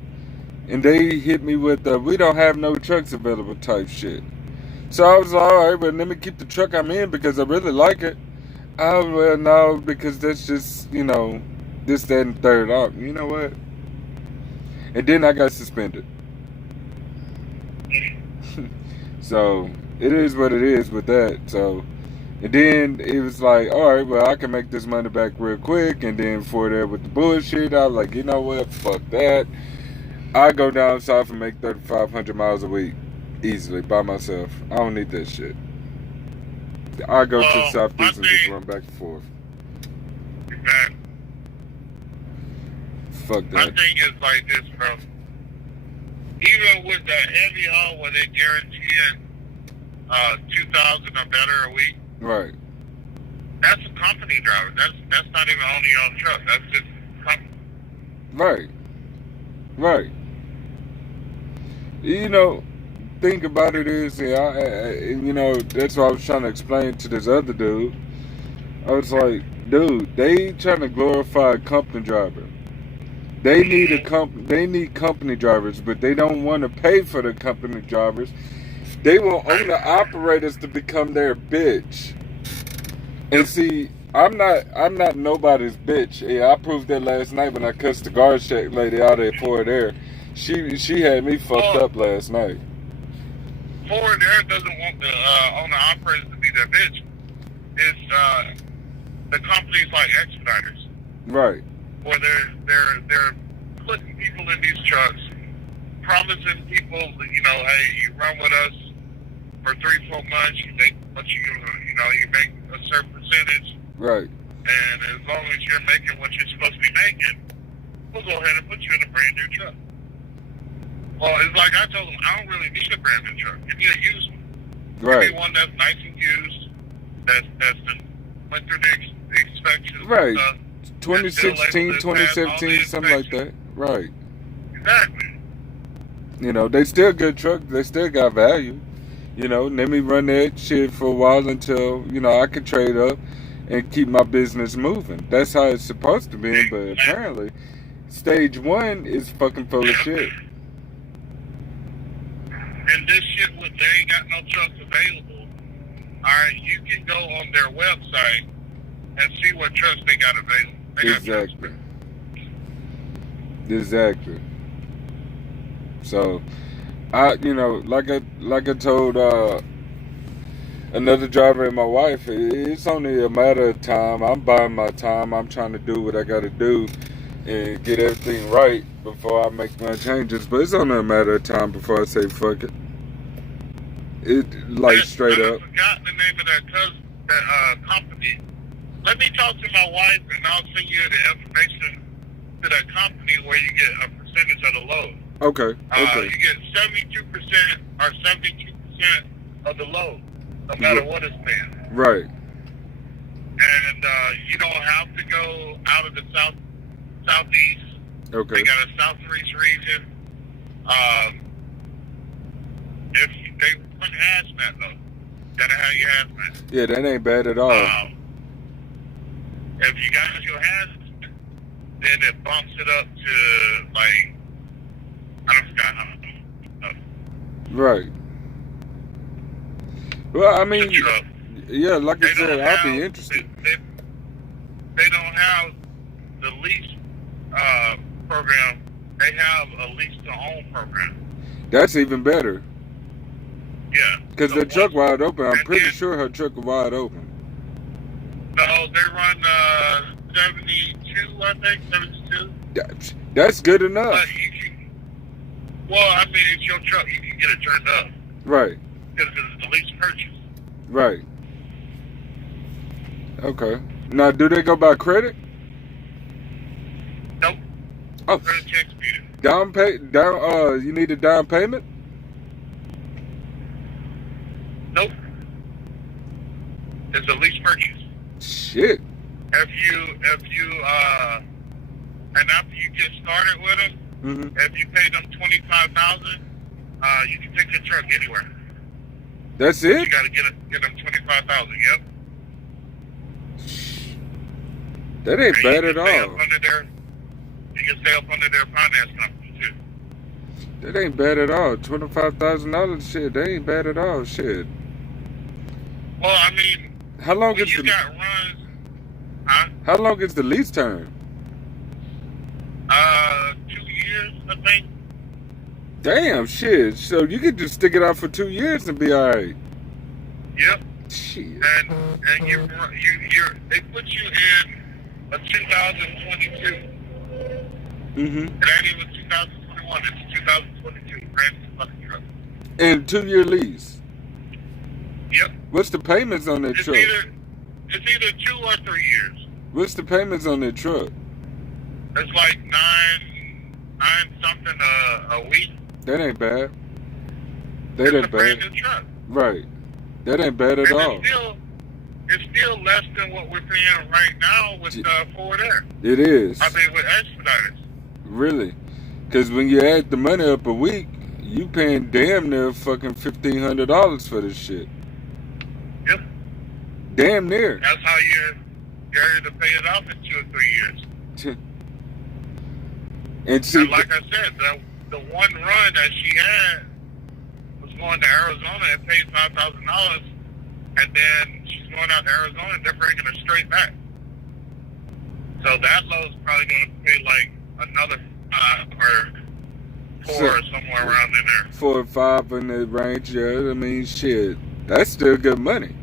and they hit me with we don't have no trucks available type shit. So I was like, all right, but let me keep the truck I'm in because I really like it. Well, no, because that's just, this, that, and third. You know what? And then I got suspended. So it is what it is with that. So, and then it was like, all right, well, I can make this money back real quick. And then for that with the bullshit, I was like, you know what? Fuck that. I go down south and make 3,500 miles a week easily by myself. I don't need that shit. I go to the southeast and just run back and forth. Exactly. Fuck My that. thing is like this, bro. Even with the heavy haul where they guarantee 2,000 or better a week, Right. that's a company driver. That's not even owning your own truck. That's just company. Right. Right. You know, think about it is, you know, that's what I was trying to explain to this other dude. I was like, dude, they trying to glorify a company driver. They need company drivers, but they don't want to pay for the company drivers. They want owner operators to become their bitch. And see, I'm not nobody's bitch. Yeah, I proved that last night when I cussed the guard shack lady out at Forward Air. She had me fucked up last night. Forward Air doesn't want the owner operators to be their bitch. It's the companies like Expeditors, Right. where they're putting people in these trucks, promising people that, you know, hey, you run with us for 3-4 months, you make what you make a certain percentage, Right. and as long as you're making what you're supposed to be making, we'll go ahead and put you in a brand new truck. Well, it's like I told them, I don't really need a brand new truck. Give me a used one. Right. Give me one that's nice and used, that's been went through the inspection. Right. Stuff, 2016, 2017, something like that. Right. Exactly. You know, they still good truck. They still got value. You know, let me run that shit for a while until, you know, I can trade up and keep my business moving. That's how it's supposed to be. But apparently, stage one is fucking full of shit. And this shit, when they ain't got no trucks available, alright, you can go on their website and see what trucks they got available. They got Exactly. Exactly. So, you know, like I told another driver and my wife, it's only a matter of time. I'm buying my time. I'm trying to do what I got to do and get everything right before I make my changes. But it's only a matter of time before I say fuck it. Straight up. I forgot the name of that company. Let me talk to my wife and I'll send you the information to that company where you get a percentage of the load. Okay. You get 72% or 72% of the load, no matter what it's been. Right. And you don't have to go out of the southeast. Okay. They got a southeast region. If they run hazmat though, gotta have your hazmat. Yeah, that ain't bad at all. If you got your hazmat, then it bumps it up to like, I don't forget how much. Right. Well, I mean, yeah, like I said, I'll be interested. They don't have the lease program. They have a lease to own program. That's even better. Yeah. Because the truck wide open. I'm pretty sure her truck is wide open. No, they run 72, I think, 72. That's good enough. But well, I mean, it's your truck. You can get it turned up. Right. Because it's a lease purchase. Right. Okay. Now, do they go by credit? Nope. Oh. Credit checks beat it. You need a down payment? Nope. It's a lease purchase. Shit. If you and after you get started with them, if you pay them $25,000, you can take your truck anywhere. That's But it? you gotta get them $25,000. Yep. That ain't And bad you at can stay all. up under you can stay up under their finance company too. That ain't bad at all. $25,000 shit. That ain't bad at all. Shit. Well, I mean, How long when is you the got runs, huh? How long is the lease term? 2 years. I think. Damn, shit. So you could just stick it out for 2 years and be all right. Yep. Shit. And they put you in a 2022. Mm-hmm. It ain't even 2021. It's 2022. Brand new fucking truck. And 2-year lease. Yep. What's the payments on that It's truck? it's either 2 or 3 years. What's the payments on that truck? It's like nine something a week. That ain't bad. That It's ain't a brand bad. new truck. Right. That ain't bad at And all. it's still less than what we're paying right now with Ford Air. It is. I mean, with Expeditors. Really. Because when you add the money up a week, you paying damn near fucking $1,500 for this shit. Yep. Damn near. That's how you're ready to pay it off in 2 or 3 years. And see, And like I said, the one run that she had was going to Arizona and paid $5,000, and then she's going out to Arizona and they're bringing her straight back. So that load's probably going to pay like another 5 or 4 or somewhere around in there. 4 or 5 in the range, yeah. I mean, shit, that's still good money.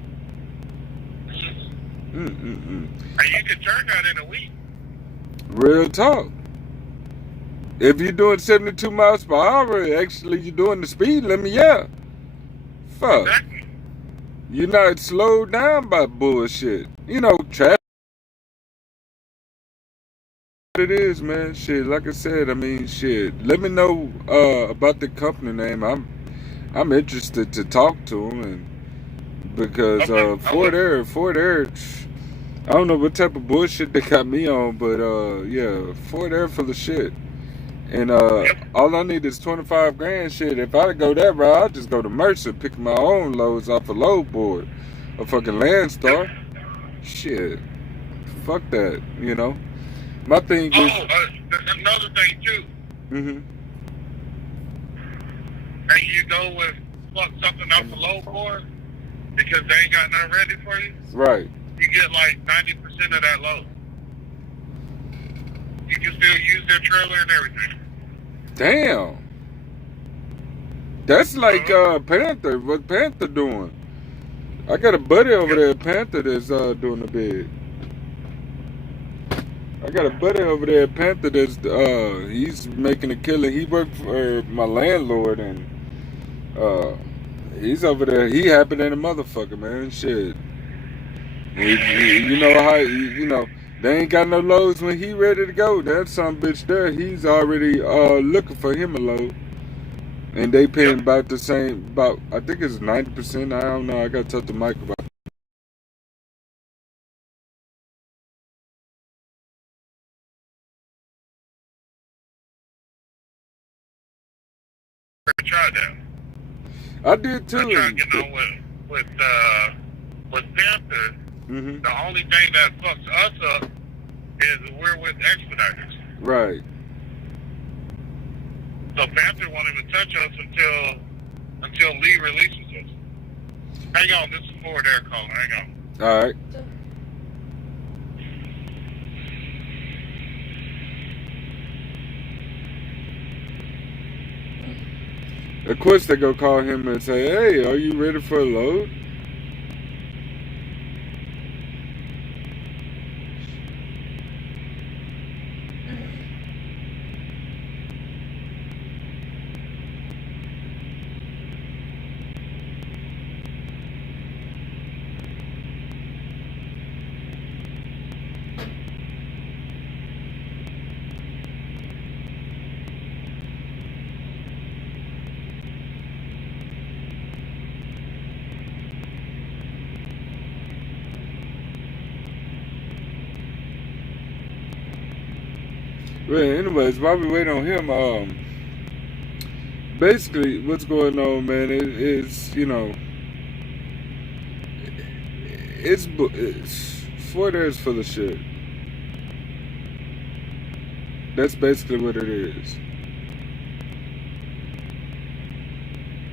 And you can turn that in a week. Real talk. If you're doing 72 miles per hour, actually you're doing the speed limit, yeah. Fuck. Exactly. You're not slowed down by bullshit. You know, traffic. It is, man. Shit, like I said, I mean, shit. Let me know about the company name. I'm interested to talk to them, and because Ford Air. I don't know what type of bullshit they got me on, but yeah, Ford Air full of shit. And all I need is 25 grand. Shit, if I go that route, I'll just go to Mercer, pick my own loads off a load board, a fucking Landstar. Shit, fuck that, you know. My thing is. Another thing too. Mm-hmm. And you go with something off the load board because they ain't got nothing ready for you. Right. You get like 90% of that load. You can still use their trailer and everything. Damn. That's like Panther. What Panther doing? I got a buddy over there at Panther that's doing the bid. I got a buddy over there at Panther that's he's making a killing. He worked for my landlord, and he's over there. He happy than a motherfucker, man. Shit. You know how you know they ain't got no loads when he ready to go. That some bitch there, he's already looking for him a load, and they paying about the same. About I think it's 90%. I don't know. I got to talk to Mike about. I tried that. I did too. I tried getting on with Panther. Mm-hmm. The only thing that fucks us up is we're with Expeditors. Right. So Panther won't even touch us until Lee releases us. Hang on, this is Ford Air calling. Hang on. All right. Of course, they go call him and say, "Hey, are you ready for a load?" Well, anyways, while we wait on him, basically what's going on, man, is you know, it's Ford Air is full of shit. That's basically what it is.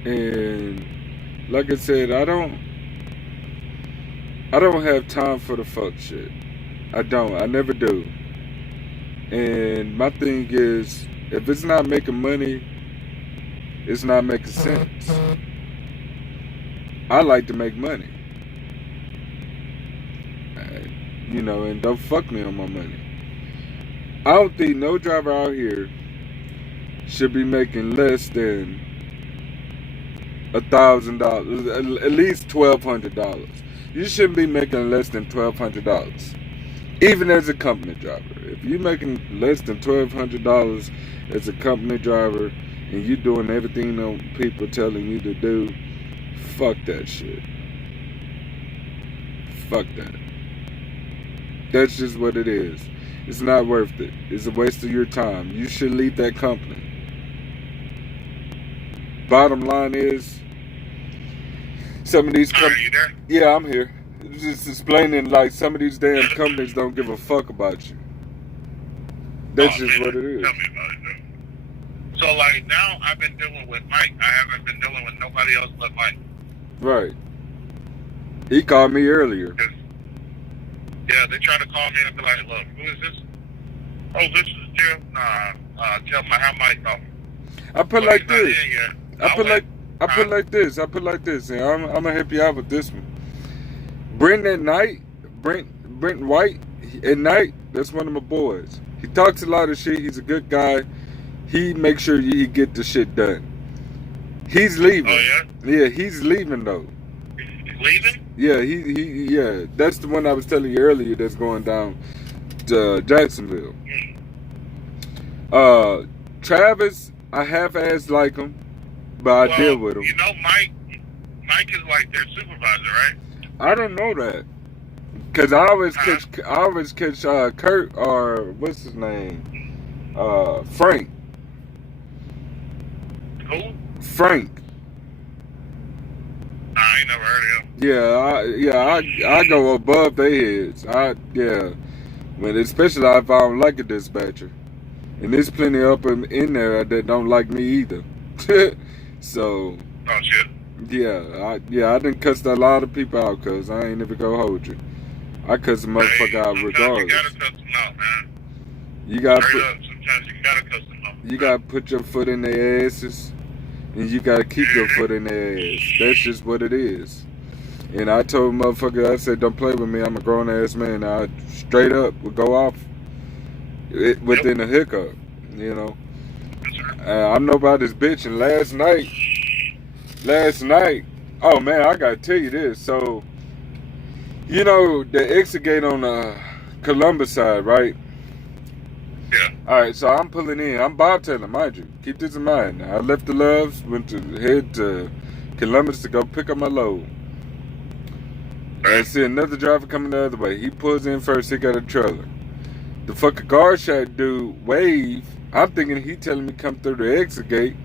And like I said, I don't have time for the fuck shit. I don't. I never do. And my thing is, If it's not making money, it's not making sense. I like to make money. You know, and don't fuck me on my money. I don't think no driver out here should be making less than $1,000, at least $1,200. You shouldn't be making less than $1,200, even as a company driver. If you're making less than $1,200 as a company driver and you're doing everything that people telling you to do, fuck that shit. Fuck that. That's just what it is. It's not worth it. It's a waste of your time. You should leave that company. Bottom line is, some of these companies. Are you there? Yeah, I'm here. Just explaining, like, some of these damn companies don't give a fuck about you. That's just what it is. Tell me about it, though. So, like, now I've been dealing with Mike. I haven't been dealing with nobody else but Mike. Right. He called me earlier. Yeah, they try to call me and be like, look, who is this? Oh, this is Jim. Nah, tell them I have Mike off. I put like this. I put like this, and I'm gonna help you out with this one. Brent White at night, that's one of my boys. He talks a lot of shit. He's a good guy. He makes sure he get the shit done. He's leaving. Oh yeah? Yeah, he's leaving though. He's leaving? Yeah, yeah. That's the one I was telling you earlier that's going down to Jacksonville. Travis, I half-assed like him, but I deal with him. You know, Mike is like their supervisor, right? I don't know that, cause I always catch Kurt, or what's his name, Frank. Who? Frank. Nah, I ain't never heard of him. I go above their heads. When especially if I don't like a dispatcher, and there's plenty up in there that don't like me either. So. Oh shit. I done cussed a lot of people out, cause I ain't never gonna hold you. I cuss a motherfucker out regardless. You gotta cuss them out, man. Sometimes you gotta cuss them out. You gotta put your foot in their asses, and you gotta keep your foot in their ass. That's just what it is. And I told motherfucker, I said, don't play with me. I'm a grown ass man. I straight up would go off within a hiccup, you know. Yes, sir. I'm nobody's bitch. And last night, oh man, I gotta tell you this. So, you know, the exit gate on the Columbus side, right? Yeah. Alright, so I'm pulling in. I'm bobtailing, mind you. Keep this in mind. I left the Loves, went to head to Columbus to go pick up my load. I see another driver coming the other way. He pulls in first, he got a trailer. The fucking guard shot dude wave. I'm thinking he telling me come through the exit gate.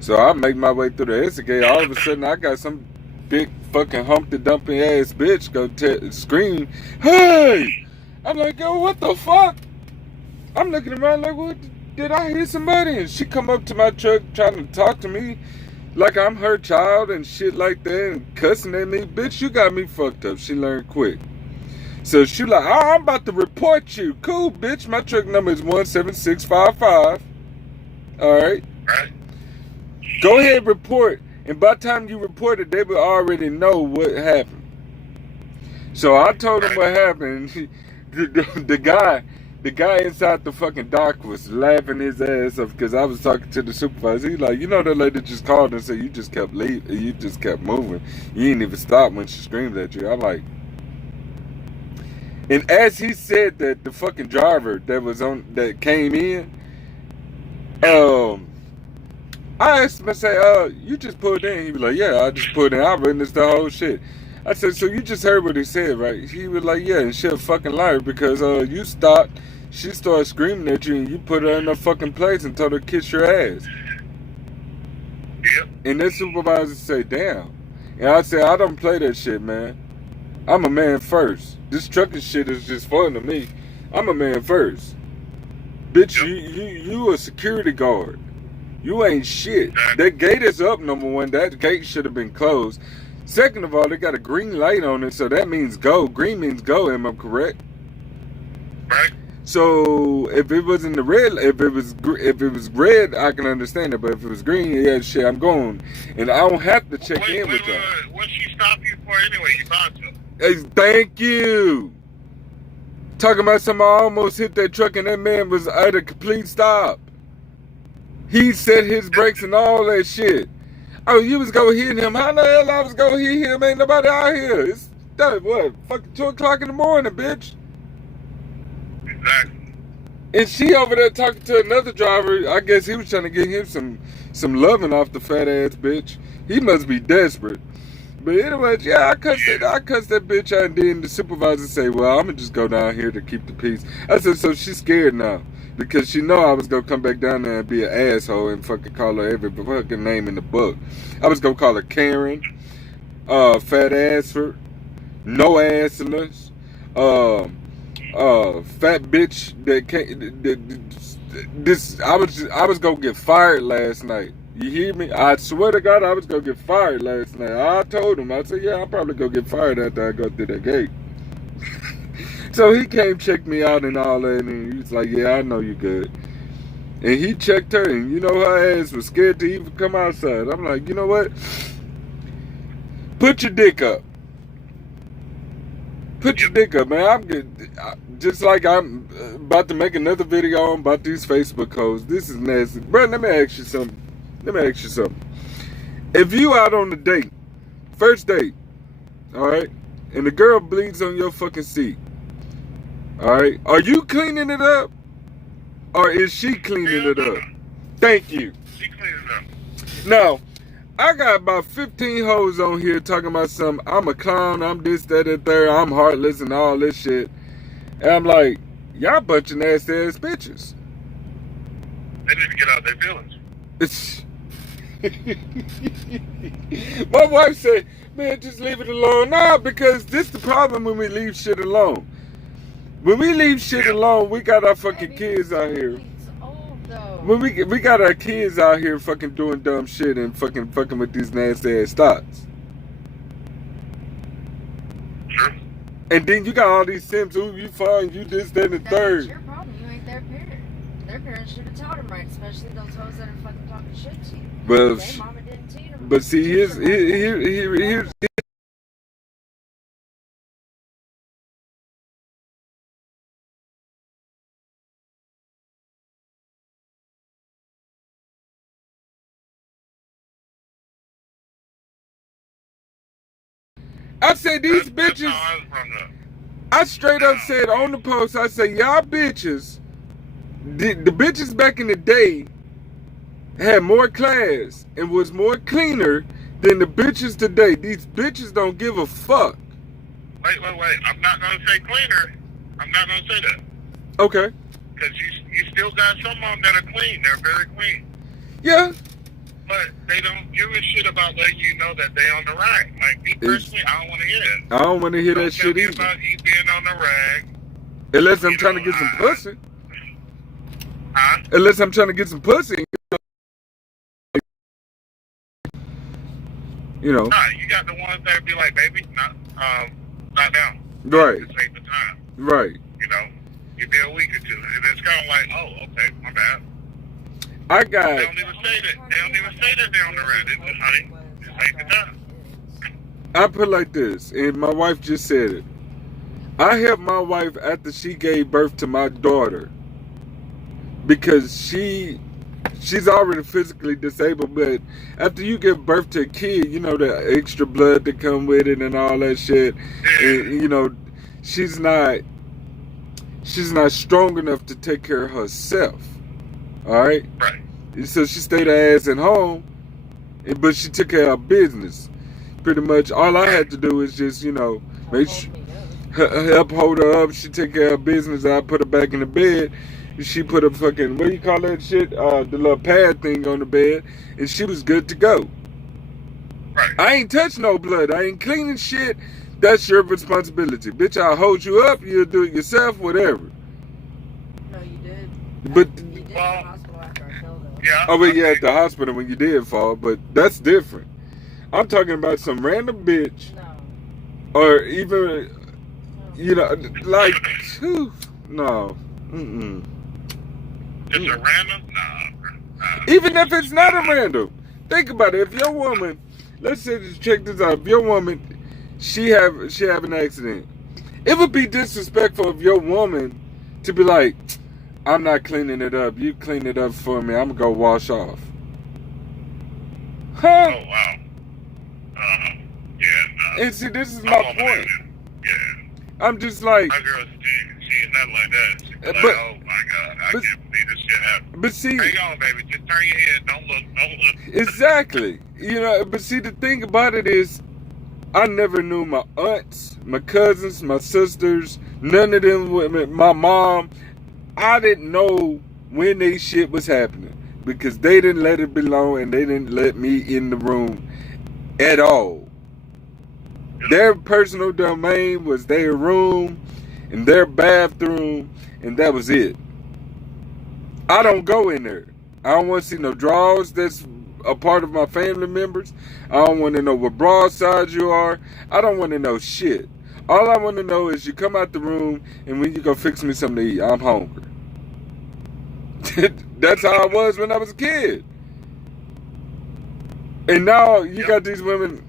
So I make my way through the exit gate. All of a sudden, I got some big fucking Humpty Dumpty ass bitch go scream, "Hey!" I'm like, yo, what the fuck? I'm looking around like, what? Did I hit somebody? And she come up to my truck trying to talk to me like I'm her child and shit like that and cussing at me. Bitch, you got me fucked up. She learned quick. So she like, oh, I'm about to report you. Cool, bitch. My truck number is 17655. All right. Right. Go ahead and report. And by the time you report it, they will already know what happened. So I told him what happened. The guy inside the fucking dock was laughing his ass off because I was talking to the supervisor. He's like, you know, that lady just called and said you just kept leaving, you just kept moving. You didn't even stop when she screamed at you. I'm like, and as he said that, the fucking driver that came in, I asked him, I said, you just pulled in? He was like, yeah, I just pulled in. I witnessed the whole shit. I said, so you just heard what he said, right? He was like, yeah, and she a fucking liar because you stopped, she started screaming at you, and you put her in her fucking place and told her to kiss your ass. Yep. And that supervisor said, damn. And I said, I don't play that shit, man. I'm a man first. This trucking shit is just fun to me. I'm a man first. Bitch, you a security guard. You ain't shit. That gate is up, number one. That gate should have been closed. Second of all, they got a green light on it, so that means go. Green means go, am I correct? Right. So if it wasn't the red, if it was red, I can understand it. But if it was green, yeah, shit, I'm going, and I don't have to check in with y'all. What'd she stop you for anyway? You bought to? Hey, thank you. Talking about something, I almost hit that truck, and that man was at a complete stop. He set his brakes and all that shit. Oh, you was gonna hit him? How the hell I was gonna hit him? Ain't nobody out here. It's what? Fucking 2 o'clock in the morning, bitch. Exactly. And she over there talking to another driver. I guess he was trying to get him some loving off the fat ass bitch. He must be desperate. But anyway, yeah, I cussed that bitch out, and then the supervisor say, well, I'm gonna just go down here to keep the peace. I said, so she's scared now. Because she know I was gonna come back down there and be an asshole and fucking call her every fucking name in the book. I was gonna call her Karen, fat assford, no assless, fat bitch that can't. This I was gonna get fired last night. You hear me? I swear to God, I was gonna get fired last night. I told him, I said, yeah, I'm probably gonna get fired after I go through that gate. So he came check me out and all that, and he was like, yeah, I know you good. And he checked her, and you know, her ass was scared to even come outside. I'm like, you know what? Put your dick up. Put your dick up, man. I'm good. Just like I'm about to make another video on about these Facebook hoes. This is nasty. Bro, let me ask you something. If you out on a date, first date, alright, and the girl bleeds on your fucking seat, alright, are you cleaning it up? Or is she cleaning it up? Thank you. She cleaned it up. Now, I got about 15 hoes on here talking about something. I'm a clown, I'm this, that, and third, I'm heartless and all this shit. And I'm like, y'all bunch of nasty ass bitches. They need to get out their feelings. It's my wife said, man, just leave it alone. Nah, because this the problem when we leave shit alone. When we leave shit alone, we got our fucking kids out here. When we got our kids out here fucking doing dumb shit and fucking with these nasty ass thoughts. Sure. And then you got all these Sims, ooh, you fine, you this, that, and the third. That's your problem. You ain't their parent. Their parents should have taught them right, especially those hoes that are fucking talking shit to you. Well, Their mama didn't teach them. but see, here's I said these bitches. I straight up said on the post, I said, y'all bitches, the bitches back in the day had more class and was more cleaner than the bitches today. These bitches don't give a fuck. Wait. I'm not going to say cleaner. I'm not going to say that. Okay. Because you still got some of them that are clean. They're very clean. Yeah. But they don't give a shit about letting you know that they on the rag. Like, me personally, I don't want to hear that. I don't want to hear Don't that shit tell me either. about you being on the rag. Unless I'm trying to get some pussy. Huh? Unless I'm trying to get some pussy. You know. Nah, you got the ones that be like, baby, not now. Right. This ain't the time. Right. You know, give me a week or two. And it's kind of like, oh, okay, my bad. I got. They don't even say that. They don't even say that they're on the rag. They just, honey, this ain't the time. I put it like this, and my wife just said it. I helped my wife after she gave birth to my daughter because she's already physically disabled, but after you give birth to a kid, you know, the extra blood that come with it and all that shit, and, you know, she's not strong enough to take care of herself. All right? Right. So she stayed her ass at home, but she took care of business. Pretty much all I had to do is just, you know, make sure, help hold her up. She take care of business. I put her back in the bed. She put a fucking, what do you call that shit? The little pad thing on the bed. And she was good to go. Right. I ain't touched no blood. I ain't cleaning shit. That's your responsibility. Bitch, I'll hold you up. You'll do it yourself, whatever. No, you did. But, You did at the hospital after I killed her. Yeah. oh, but yeah, at the hospital when you did fall. But that's different. I'm talking about some random bitch. No. Or even, you know, like, whew, no. Mm-mm. Just a random? Nah. Even if it's not a random. Think about it. If your woman, let's say, check this out. If your woman, she have an accident, it would be disrespectful of your woman to be like, I'm not cleaning it up. You clean it up for me. I'm gonna go wash off. Huh? Oh, wow. Yeah, nah. And see, this is my point. Yeah. I'm just like, My girl, she is not like that. She's like, oh my God, I can't believe this shit happened. But see, hang on, baby. Just turn your head. Don't look. Exactly. You know, but see, the thing about it is, I never knew my aunts, my cousins, my sisters, none of them, my mom. I didn't know when they shit was happening because they didn't let it belong and they didn't let me in the room at all. Their personal domain was their room and their bathroom, and that was it. I don't go in there. I don't want to see no drawers that's a part of my family members. I don't want to know what bra size you are. I don't want to know shit. All I want to know is you come out the room and when you go fix me something to eat, I'm hungry. That's how I was when I was a kid. And now you got these women,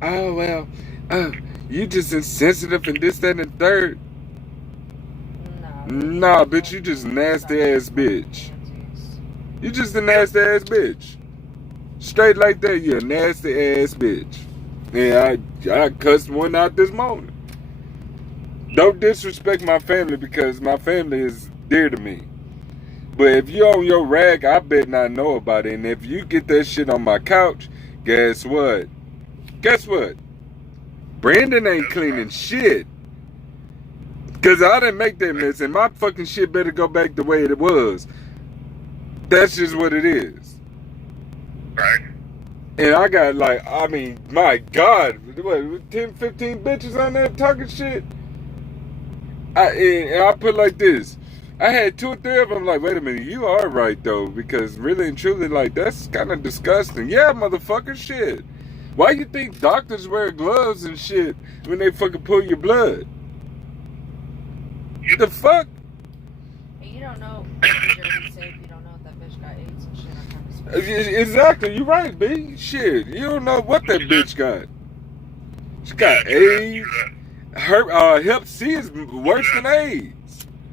oh, well, you just insensitive and this, that, and the third. Nah, bitch, you just nasty ass bitch. You just a nasty ass bitch. Straight like that, you a nasty ass bitch. And I cussed one out this morning. Don't disrespect my family because my family is dear to me. But if you on your rag, I bet not know about it. And if you get that shit on my couch, guess what? Guess what? Brandon ain't cleaning shit. Because I didn't make that mess. And my fucking shit better go back the way it was. That's just what it is. Right. And I got like, I mean, my God, what, 10, 15 bitches on there talking shit? And I put like this. I had 2 or 3 of them like, wait a minute, you are right though. Because really and truly, like, that's kind of disgusting. Yeah, motherfucker, shit. Why you think doctors wear gloves and shit when they fucking pull your blood? The fuck? You don't know if you're gonna be safe. You don't know if that bitch got AIDS and shit. I'm kind of Exactly, you're right, B. Shit, you don't know what that bitch got. She got AIDS. Her Hep C is worse than AIDS.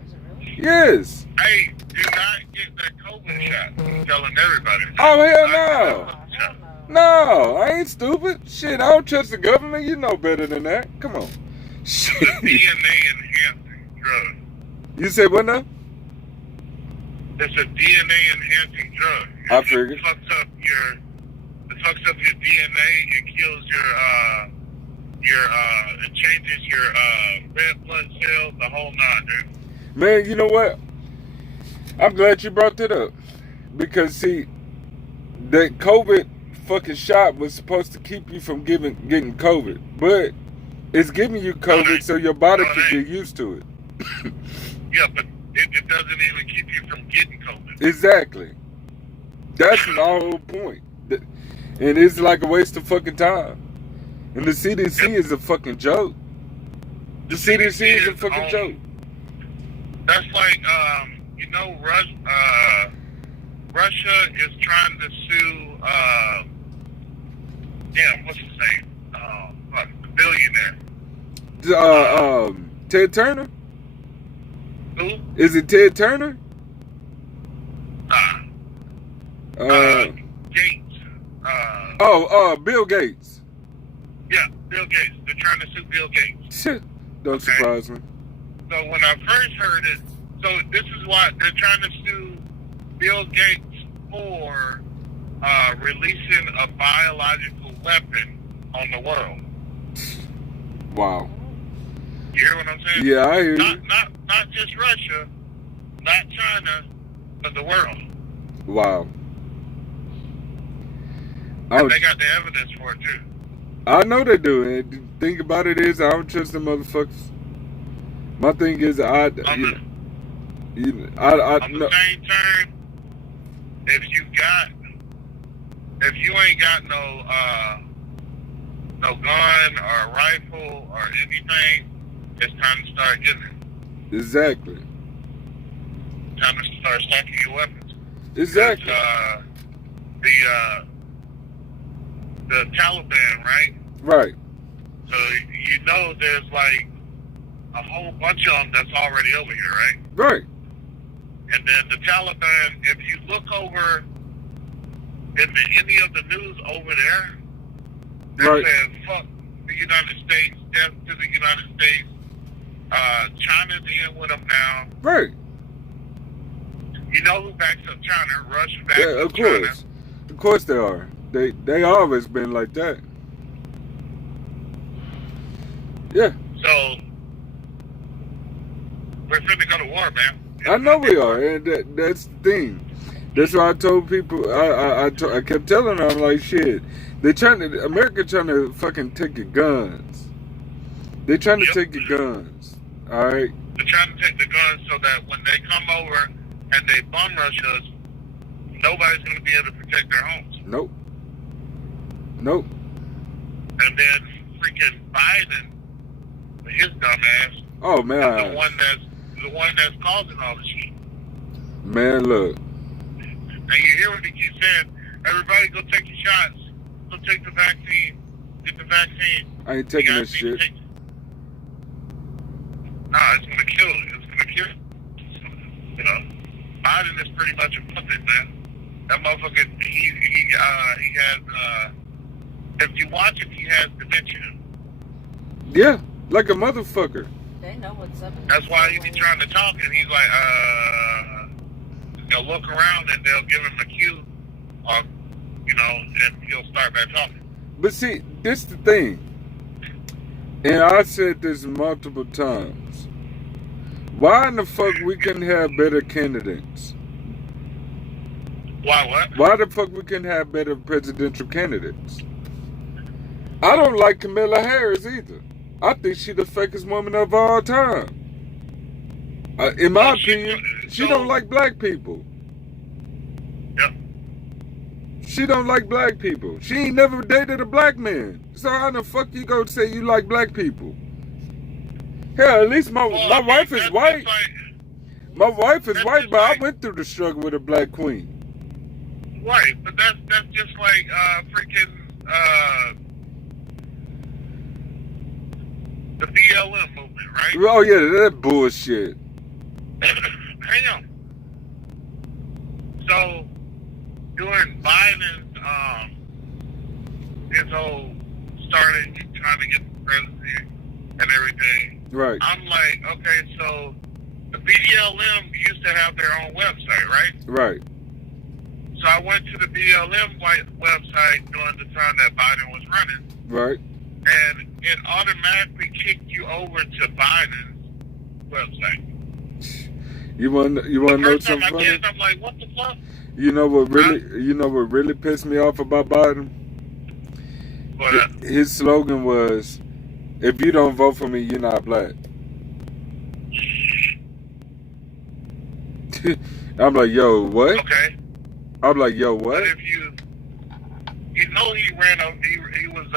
Is it really? Yes. Hey, do not get that COVID shot. I'm telling everybody. Oh, hell no. Hell no. No, I ain't stupid. Shit, I don't trust the government. You know better than that. Come on. Shit. The DNA enhancing drug. You said what now? It's a DNA enhancing drug. I figured. It fucks up your DNA. It kills it changes your red blood cells, the whole 9, dude. Man, you know what? I'm glad you brought that up. Because, see, that COVID fucking shot was supposed to keep you from getting COVID. But it's giving you COVID so your body can get used to it. Yeah, but it doesn't even keep you from getting COVID. Exactly. That's my whole point. And it's like a waste of fucking time. And the CDC is a fucking joke. The CDC is a fucking joke. That's like, Russia is trying to sue, what's his name? The billionaire. Ted Turner? Who? Is it Ted Turner? Gates. Bill Gates. Yeah, Bill Gates. They're trying to sue Bill Gates. Don't surprise me. So when I first heard it, so this is why they're trying to sue Bill Gates for releasing a biological weapon on the world. Wow. You hear what I'm saying? Yeah, I hear you. Not just Russia, not China, but the world. Wow. And they got the evidence for it too. I know they do. And the thing about it is, I don't trust them motherfuckers. My thing is, on the same time, if you ain't got no gun or a rifle or anything, it's time to start getting it. Exactly. Time to start stacking your weapons. Exactly. The Taliban, right? Right. So you know there's like a whole bunch of them that's already over here, right? Right. And then the Taliban, if you look over in any of the news over there, they're Right. saying fuck the United States, death to the United States. China's in with them now. Right. You know who backs up China? Russia backs Yeah, up of course. China. Of course they are. They always been like that. Yeah. So we're finna go to war, man. I know we are, and that's the thing. That's why I told people. I kept telling them, I'm like, shit. America trying to fucking take your guns. They're trying to take your guns. All right. They're trying to take the guns so that when they come over and they bomb rush us, nobody's gonna be able to protect their homes. Nope. Nope. And then freaking Biden, his dumb ass, Oh is man. the one that's causing all the shit. Man, look. And you hear what he keeps saying? Everybody go take your shots. Go take the vaccine. Get the vaccine. I ain't taking this shit. Nah, it's gonna kill. It's gonna kill. You know, Biden is pretty much a puppet, man. That motherfucker. He has. If you watch him, he has dementia. Yeah, like a motherfucker. They know what's up. That's why he be trying to talk, and he's like, they'll look around and they'll give him a cue, or, you know, and he'll start back talking. But see, this the thing. And I said this multiple times. Why in the fuck we couldn't have better candidates? Why what? Why the fuck we couldn't have better presidential candidates? I don't like Kamala Harris either. I think she the fakest woman of all time. In my opinion, she don't like black people. Yep. She don't like black people. She ain't never dated a black man. So how the fuck you gonna say you like black people? Hell, at least my wife is white. My wife is white, but I went through the struggle with a black queen. Right, but that's just like freaking the BLM movement, right? Oh yeah, that bullshit. Hang on. So during Biden's his whole starting trying to get the presidency and everything, Right. I'm like, okay, so the BLM used to have their own website, right? Right. So I went to the BLM website during the time that Biden was running, Right. and it automatically kicked you over to Biden's website. You want to know First time something I funny? did, I'm like, what the fuck? You know what really pissed me off about Biden? But His slogan was, "If you don't vote for me, you're not black." I'm like, yo, what? okay, I'm like, yo, but what? if you know he was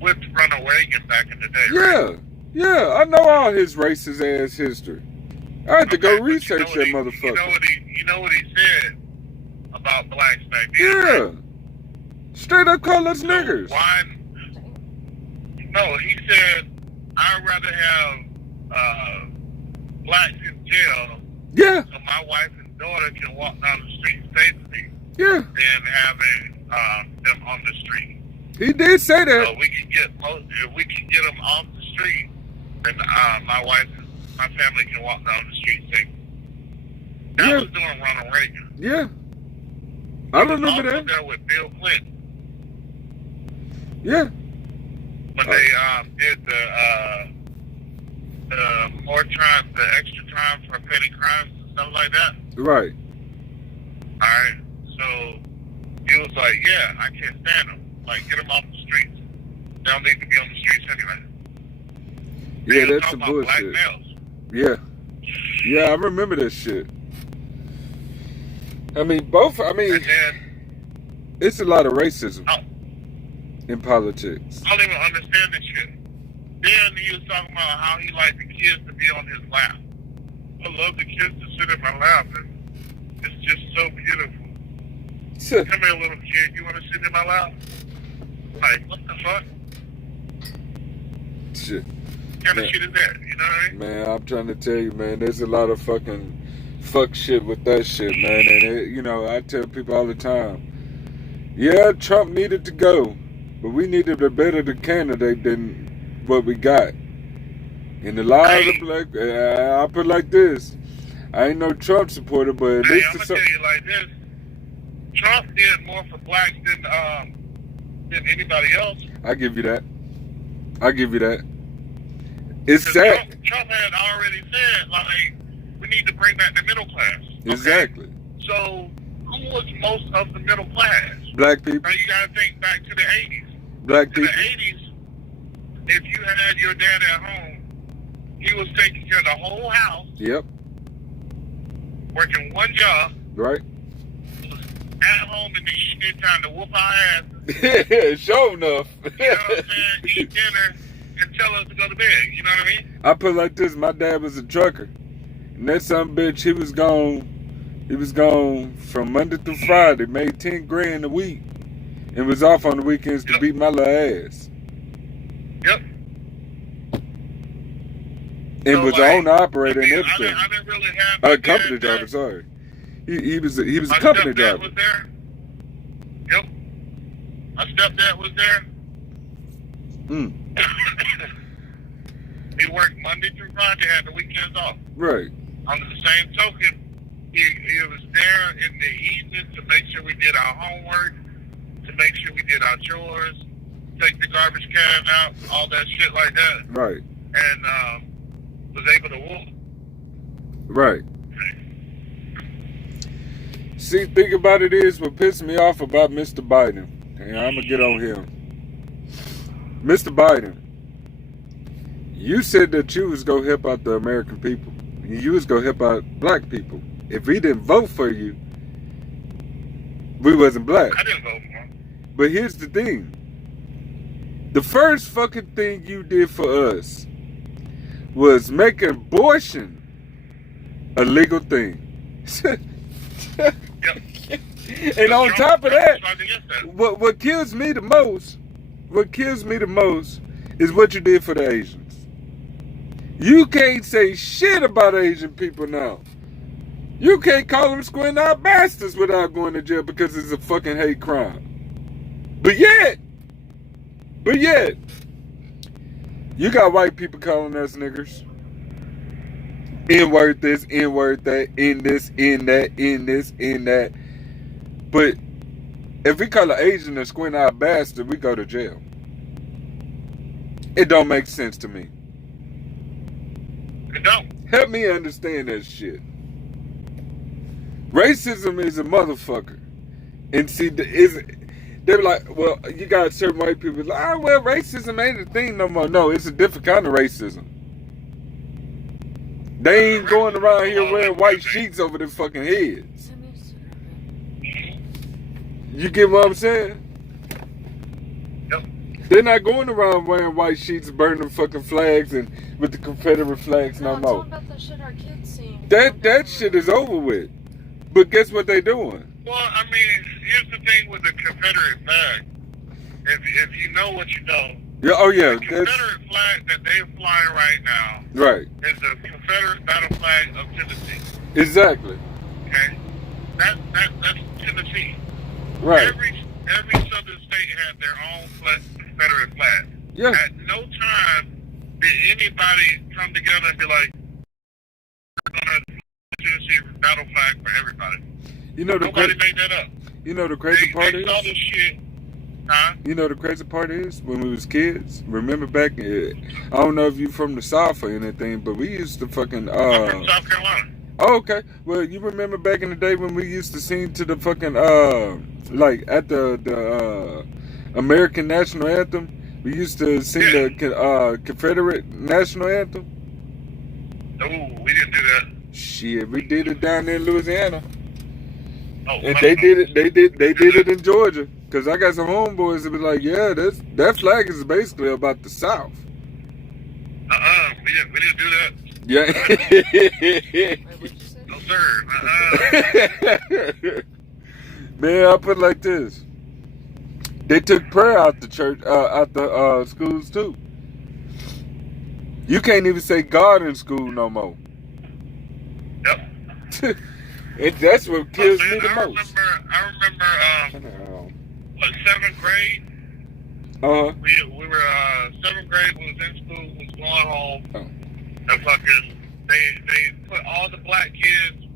with Ronald Reagan back in the day, right? Yeah, I know all his racist ass history. I had to go Okay, but research that You motherfucker. know what he said about blacks back then? Yeah. Right? Straight up call us So niggers. why? No, he said, I'd rather have blacks in jail Yeah, so my wife and daughter can walk down the street safely yeah. than having them on the street. He did say that. So if we can get them off the street, then my wife and my family can walk down the street safely. That Yeah. was during Ronald Reagan. Yeah. I remember Also that. there with Bill Clinton Yeah. when they did the extra time for petty crimes and stuff like that. Right. All right, so he was like, "Yeah, I can't stand them. Like, get them off the streets. They don't need to be on the streets anyway." Yeah, He was that's some talking about black bullshit. males. Yeah. Yeah, I remember that shit. I mean, And then it's a lot of racism Oh. in politics. I don't even understand this shit. Then he was talking about how he liked the kids to be on his lap. I was love the kids to sit in my lap, and it's just so beautiful. Come here, little kid. You want to sit in my lap? Like, what the fuck? Shit. What kind of shit is that? You know what I mean? Man, I'm trying to tell you, man, there's a lot of fucking fuck shit with that shit, man. And, you know, I tell people all the time, yeah, Trump needed to go, but we needed a better candidate than what we got. And a lot of black, I'll put it like this, I ain't no Trump supporter, but at least I'm going to tell you like this. Trump did more for blacks than anybody else. I give you that. I give you that. It's sad. Trump had already said, like, we need to bring back the middle class. Okay? Exactly. So, who was most of the middle class? Black people. Now you got to think back to the 80s. Black In people. the 80s, if you had your dad at home, he was taking care of the whole house. Yep. Working one job. Right. At home in the evening time to whoop our ass. Sure enough. You know what I'm saying? Eat dinner and tell us to go to bed. You know what I mean? I put it like this, my dad was a trucker. And that son bitch, he was gone from Monday through Friday, made 10 grand a week. And was off on the weekends to beat my little ass. Yep. And So, was the owner operator and everything. I didn't really have Company driver, sorry. He was a company driver. My stepdad was there. Yep. My stepdad was there. He worked Monday through Friday, had the weekends off. Right. On the same token, he was there in the evening to make sure we did our homework, to make sure we did our chores, take the garbage can out, all that shit like that. Right. And was able to walk. Right. See, think about it is what pissed me off about Mr. Biden. And I'm going to get on him. Mr. Biden, you said that you was going to help out the American people. You was going to help out black people. If we didn't vote for you, we wasn't black. I didn't vote for him. But here's the thing. The first fucking thing you did for us was make abortion a legal thing. Yep. And on top of that, what kills me the most is what you did for the Asians. You can't say shit about Asian people now. You can't call them squint-eyed bastards without going to jail because it's a fucking hate crime. But yet, you got white people calling us niggers. N-word this, N-word that, in this, in that, in this, in that. But if we call an Asian a squint-eyed bastard, we go to jail. It don't make sense to me. It don't. Help me understand that shit. Racism is a motherfucker. And see, they be like, well, you got certain white people like, well, racism ain't a thing no more. No, it's a different kind of racism. They ain't going around here wearing white sheets over their fucking heads. You get what I'm saying? Yep. They're not going around wearing white sheets, burning fucking flags and with the Confederate flags no more. About the shit our kids see. That shit is over with. But guess what they doing? Well, I mean, here's the thing with the Confederate flag. If you know what you know, Yeah, oh yeah. the Confederate flag that they're flying right now Right. is the Confederate battle flag of Tennessee. Exactly. Okay? That's Tennessee. Right. Every southern state had their own Confederate flag. Yeah. At no time did anybody come together and be like, we're going to Tennessee battle flag for everybody. You know Nobody made that up. You know the crazy part They is? saw this shit. Huh? You know the crazy part is? When we was kids, remember back, I don't know if you from the South or anything, but we used to fucking, I'm from South Carolina. Oh, okay. Well, you remember back in the day when we used to sing to the fucking, like, at the American National Anthem? We used to sing the Confederate National Anthem? No, we didn't do that. Shit, we did it down there in Louisiana. Oh, And they did it in Georgia. Cause I got some homeboys that be like, yeah, that flag is basically about the South. We didn't do that. Yeah. Wait, what'd you say? No, sir. Man, I put it like this. They took prayer out the church, out the schools too. You can't even say God in school no more. Yep. That's what kills me the I most. remember, what, 7th grade? Uh-huh. We were 7th grade. We was in school. We was going home. Oh. And fucking, they put all the black kids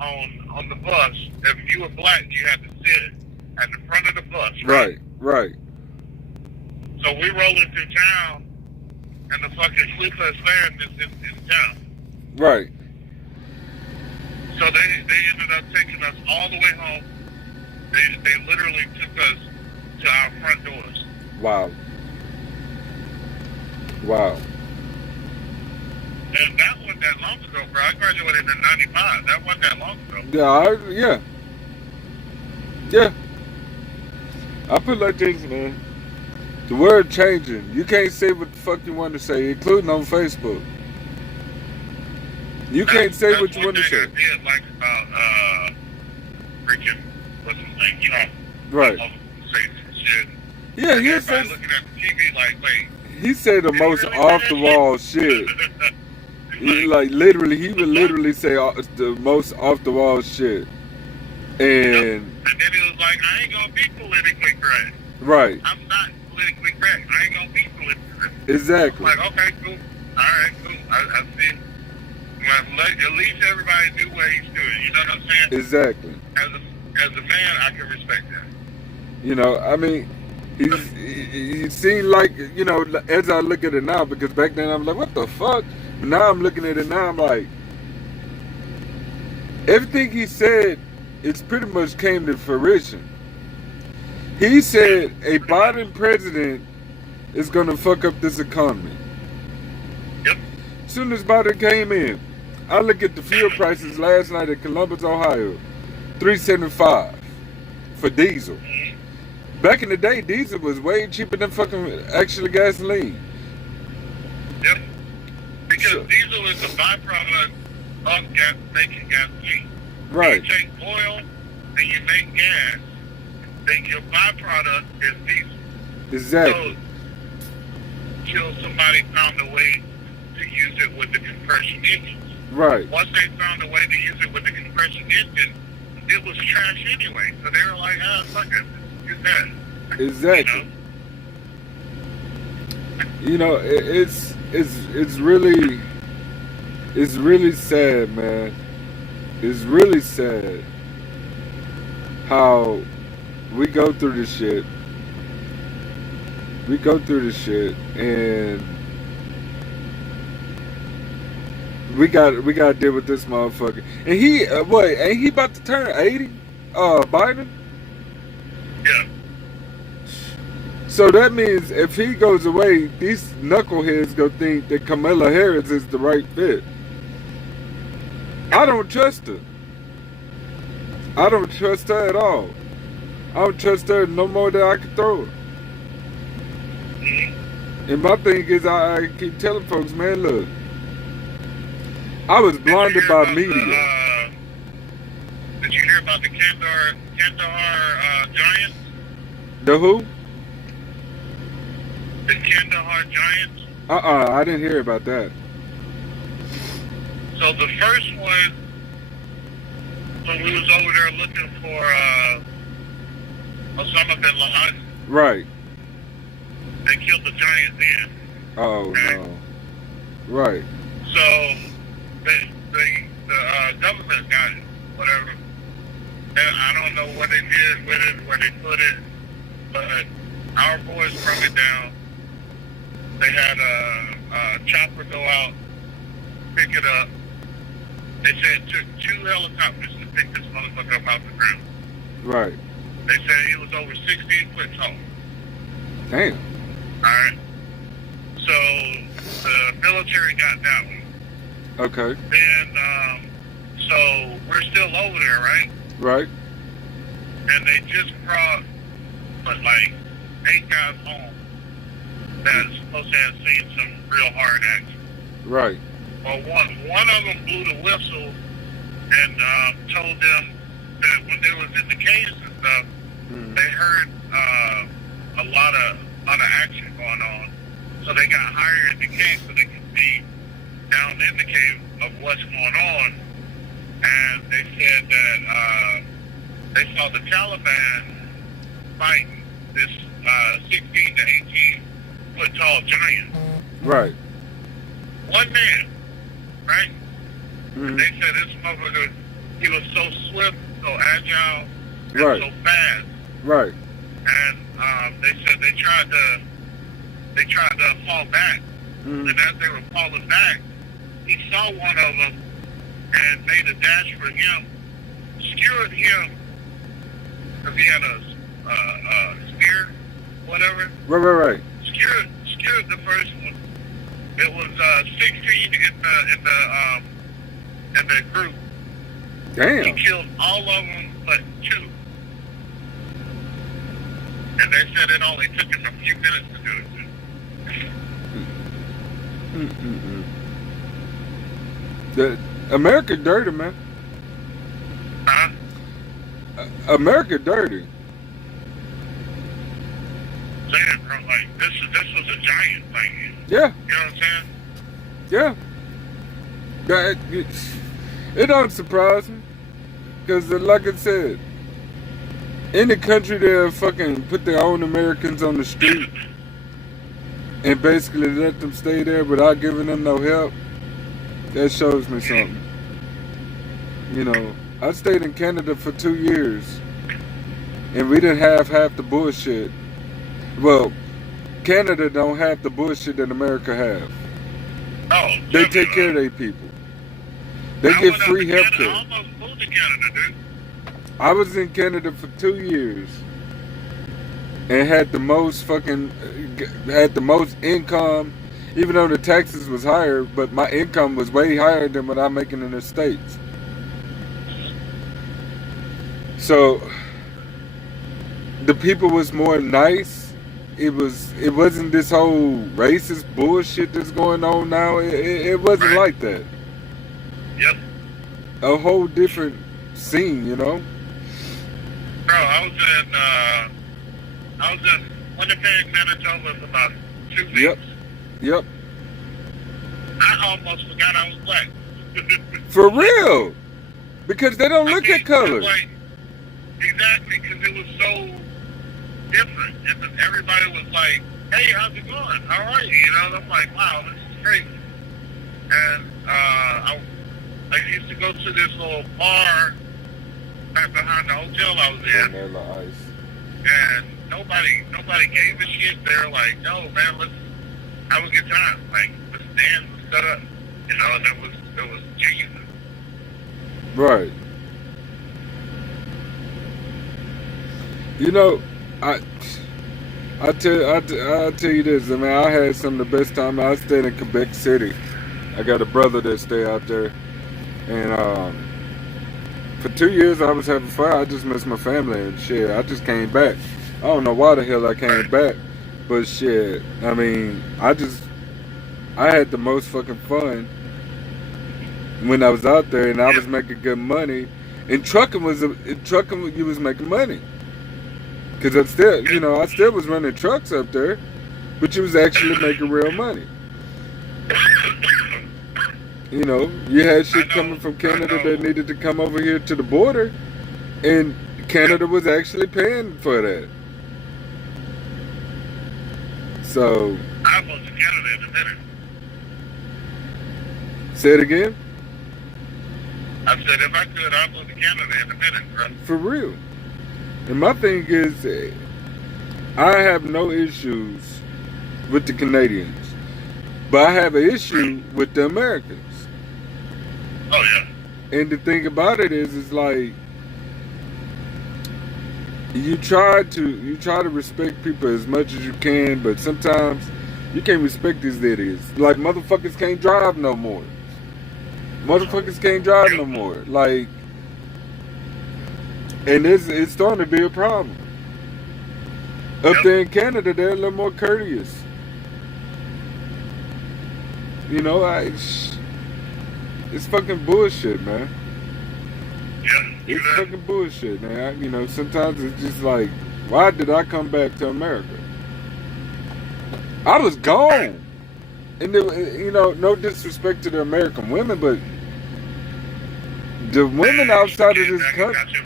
on the bus. If you were black, you had to sit at the front of the bus. Right. So we rolling through town, and the fucking Ku Klux Klan is in town. Right. So they ended up taking us all the way home. They literally took us to our front doors. Wow. And that wasn't that long ago, bro. I graduated in 95. That wasn't that long ago. Yeah. I put like this, man. The word changing. You can't say what the fuck you want to say, including on Facebook. You can't say what you want to say. That's one thing I did like about freaking what's his name, Trump. Right. Say some shit. Yeah, Like, he everybody said looking at the TV like, wait. he said the did he most really off say the that wall shit? shit. He would literally say the most off the wall shit. And And then he was like, I ain't gonna be politically correct. right. I'm not politically correct. I ain't gonna be politically correct. Exactly. I'm like, okay, cool. Alright, cool. I see. Well, at least everybody knew what he's doing. You know what I'm saying? Exactly. As a man, I can respect that. You know, I mean, he seemed like, you know, as I look at it now, because back then I was like, what the fuck? But now I'm looking at it now, I'm like, everything he said, it's pretty much came to fruition. He said a Biden president is going to fuck up this economy. Yep. As soon as Biden came in, I look at the fuel prices last night at Columbus, Ohio, $3.75 for diesel. Back in the day, diesel was way cheaper than fucking actually gasoline. Yep. Because So- diesel is a byproduct of making gasoline. Right. You take oil and you make gas, then your byproduct is diesel. Exactly. So, till somebody found a way to use it with the compression engines. Right. Once they found a way to use it with the compression engine, it was trash anyway. So they were like, fuck it, use that. Exactly. You know, it's really sad, man. It's really sad how we go through this shit. And we got to deal with this motherfucker. And he ain't he about to turn 80? Biden? Yeah. So that means if he goes away, these knuckleheads go think that Kamala Harris is the right fit. I don't trust her. I don't trust her at all. I don't trust her no more than I can throw her. And my thing is, I keep telling folks, man, look, I was blinded by media. Did you hear about the Kandahar Giants? The who? The Kandahar Giants? I didn't hear about that. So the first one, when we was over there looking for Osama bin Laden, Right. they killed the giant then. Oh, Okay. no. Right. So the government got it, whatever. And I don't know what they did with it, where they put it, but our boys broke it down. They had a chopper go out, pick it up. They said it took 2 helicopters to pick this motherfucker up off the ground. Right. They said he was over 16 foot tall. Damn. Alright? So the military got that one. Okay. Then, so we're still over there, right? Right. And they just brought, like 8 guys home that's supposed to have seen some real hard action. Right. Well, one of them blew the whistle and told them that when they was in the caves and stuff, they heard a lot of action going on. So they got higher in the cave so they could see down in the cave of what's going on. And they said that they saw the Taliban fighting this 16 to 18 foot tall giant. Right. One man, right? Mm-hmm. They said this motherfucker, he was so swift, so agile, and Right. so fast. Right. And they said they tried to fall back. Mm-hmm. And as they were falling back, he saw one of them and made a dash for him, skewered him because he had a spear, whatever. Right. Skewered the first one. It was 16 in the group. Damn. He killed all of them but 2. And they said it only took him a few minutes to do it. The America dirty, man. Huh? America dirty. Saying, bro, like, this was a giant thing. Yeah. You know what I'm saying? Yeah. It don't surprise me. Because, like I said, any country that fucking put their own Americans on the street and basically let them stay there without giving them no help, that shows me something. You know, I stayed in Canada for 2 years and we didn't have half the bullshit. Well, Canada don't have the bullshit that America have. Oh, They take care of their people. They get free health I care. almost moved to Canada, dude. I was in Canada for 2 years and had the most income, even though the taxes was higher, but my income was way higher than what I'm making in the States. So the people was more nice. It wasn't this whole racist bullshit that's going on now. It wasn't like that. Yep. A whole different scene, you know? Bro, I was in Winnipeg, Manitoba for about 2 weeks. Yep. I almost forgot I was black. For real. Because they don't look at color. Like, exactly, because it was so different. And then everybody was like, hey, how's it going? How are you? You know, and I'm like, wow, this is great. And I used to go to this little bar right behind the hotel I was in. Vanilla ice. And nobody gave a shit. They were like, no, man, let's have a good time. Like, let's dance, let's set up. You know, and it was genuine. Right. You know, I'll tell you this. I mean, I had some of the best time. I stayed in Quebec City. I got a brother that stay out there, and for 2 years I was having fun. I just missed my family and shit. I just came back. I don't know why the hell I came back, but shit. I mean, I had the most fucking fun when I was out there, and I was making good money. And trucking you was making money. Cause I still was running trucks up there, but you was actually making real money. You know, you had shit coming from Canada that needed to come over here to the border, and Canada was actually paying for that. So I'll go to Canada in a minute. Say it again. I said if I could, I'll go to Canada in a minute, bro. For real. And my thing is, I have no issues with the Canadians, but I have an issue with the Americans. Oh yeah. And the thing about it is like you try to respect people as much as you can, but sometimes you can't respect these idiots. Like motherfuckers can't drive no more. Motherfuckers can't drive no more. Like. And it's starting to be a problem. Up there in Canada, they're a little more courteous. You know, It's fucking bullshit, man. Yeah, It's fucking bullshit, man. You know, sometimes it's just like, why did I come back to America? I was gone. And, you know, no disrespect to the American women, but the women outside of this country.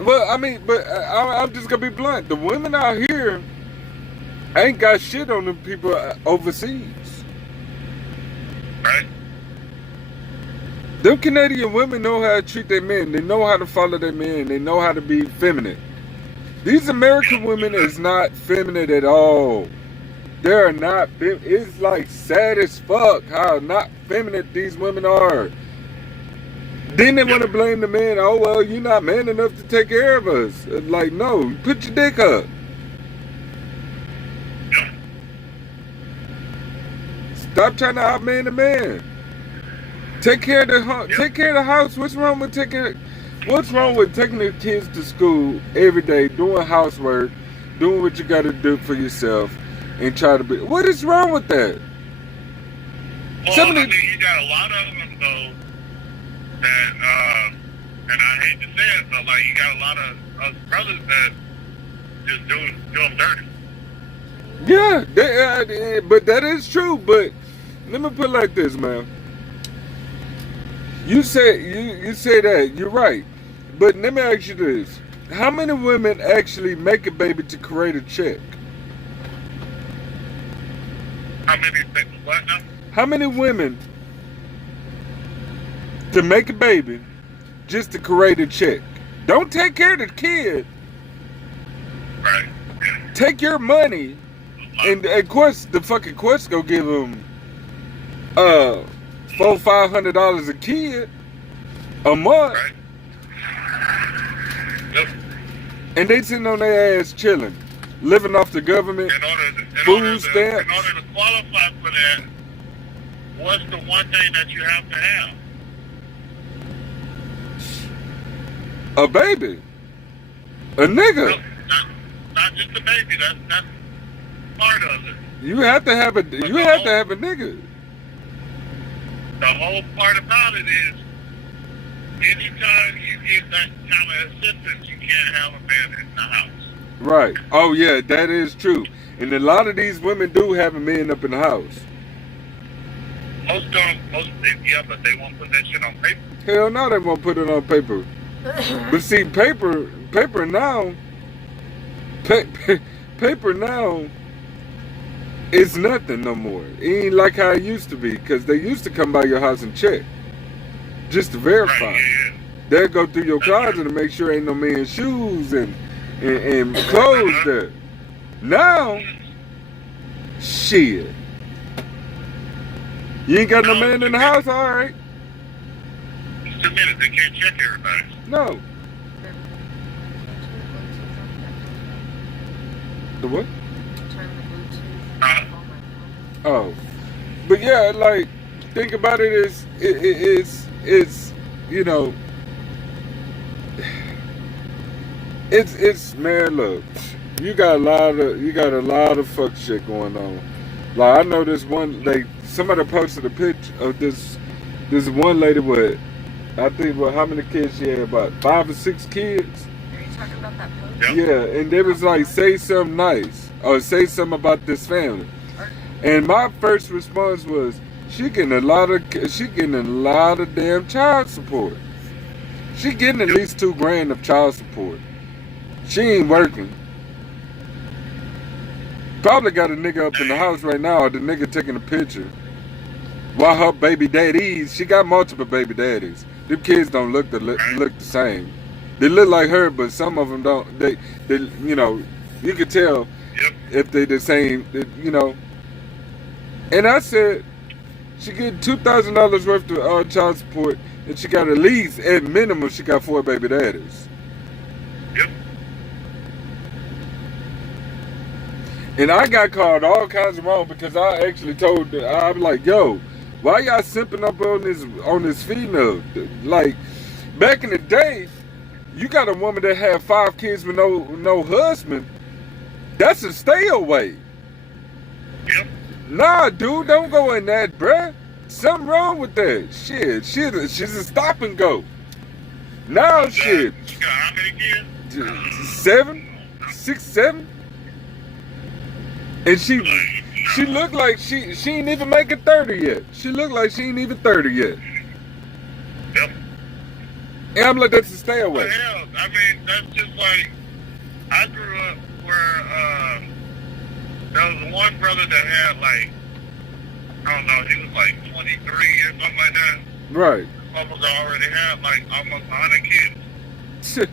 Well, I mean, but I'm just going to be blunt. The women out here ain't got shit on the people overseas. Right. Them Canadian women know how to treat their men. They know how to follow their men. They know how to be feminine. These American women is not feminine at all. They're not. It's like sad as fuck how not feminine these women are. Then they want to blame the man. Oh, well, you're not man enough to take care of us. Like, no, put your dick up. Stop trying to outman the man. Take care of the take care of the house. What's wrong with taking the kids to school every day, doing housework, doing what you got to do for yourself, and try to be? What is wrong with that? Well, I mean, you got a lot of them though that, and I hate to say it, but like you got a lot of brothers that just do them dirty. Yeah, but that is true. But let me put it like this, man. You say that, you're right. But let me ask you this. How many women actually make a baby to create a check? How many what now? How many women to make a baby just to create a check? Don't take care of the kid. Right. Take your money, and of course the fucking courts go give them $400-500 a kid a month. Right. Yep. And they sitting on their ass chilling, living off the government food stamps. In order to qualify for that, what's the one thing that you have to have? A baby, a nigga. No, not just a baby. That's part of it. You have to have a nigga. The whole part about it is, anytime you get that kind of assistance, you can't have a man in the house. Right. Oh yeah, that is true. And a lot of these women do have a man up in the house. Most don't. Yeah, but they won't put that shit on paper. Hell no, they won't put it on paper. But see, paper now is nothing no more. It ain't like how it used to be, because they used to come by your house and check just to verify. Right, yeah. They'll go through your closet to make sure ain't no man's shoes and clothes there. Now, shit. You ain't got no man in the house, all right? Just a minute, they can't check everybody. No. The what? Oh, but yeah, like, think about it as it's you know, it's man, look, you got a lot of fuck shit going on. Like, I know this one, like, somebody posted a picture of this one lady with, I think, well, how many kids she had? About 5 or 6 kids. Are you talking about that post? Yeah, and they was like, say something nice or say something about this family. And my first response was, she getting a lot of damn child support. She getting at least $2,000 of child support. She ain't working. Probably got a nigga up in the house right now, or the nigga taking a picture. While her baby daddies, she got multiple baby daddies. Them kids don't look the same. They look like her, but some of them don't. They you know, you can tell if they the same, you know. And I said, she get $2,000 worth of child support, and she got at least, at minimum, she got 4 baby daddies. Yep. And I got called all kinds of wrong because I actually told her, I'm like, yo, why y'all simping up on this female? Like, back in the day, you got a woman that had 5 kids with no husband. That's a stay away. Yep. Nah, dude, don't go in that, bruh. Something wrong with that. Shit, she's a stop and go. Now, shit. She got how many kids? 7, 6, 7. And she looked like she ain't even making 30 yet. She looked like she ain't even 30 yet. Yep. And I'm like, that's a stay away. What the hell? I mean, that's just like, I grew up where there was one brother that had like, I don't know, he was like 23 or something like that. Right. Motherfucker already had like almost 100 kids.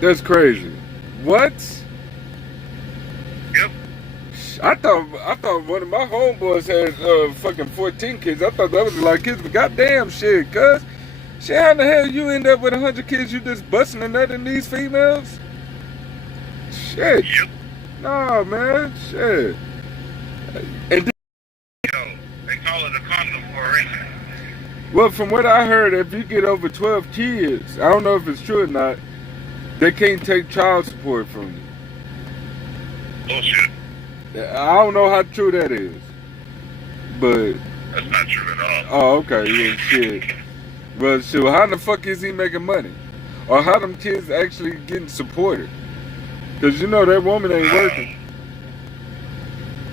That's crazy. What? Yep. I thought one of my homeboys had fucking 14 kids. I thought that was like kids, but goddamn shit, cuz. Shit, how the hell you end up with 100 kids? You just busting a nut in these females? Shit. Yep. Nah, man. Shit. And They call it a condom for a reason. well, from what I heard, if you get over 12 kids, I don't know if it's true or not, they can't take child support from you. Bullshit. I don't know how true that is, but That's not true at all. oh, okay, yeah, shit. Well, shit, how the fuck is he making money, or how them kids actually getting supported? Cause you know that woman ain't working.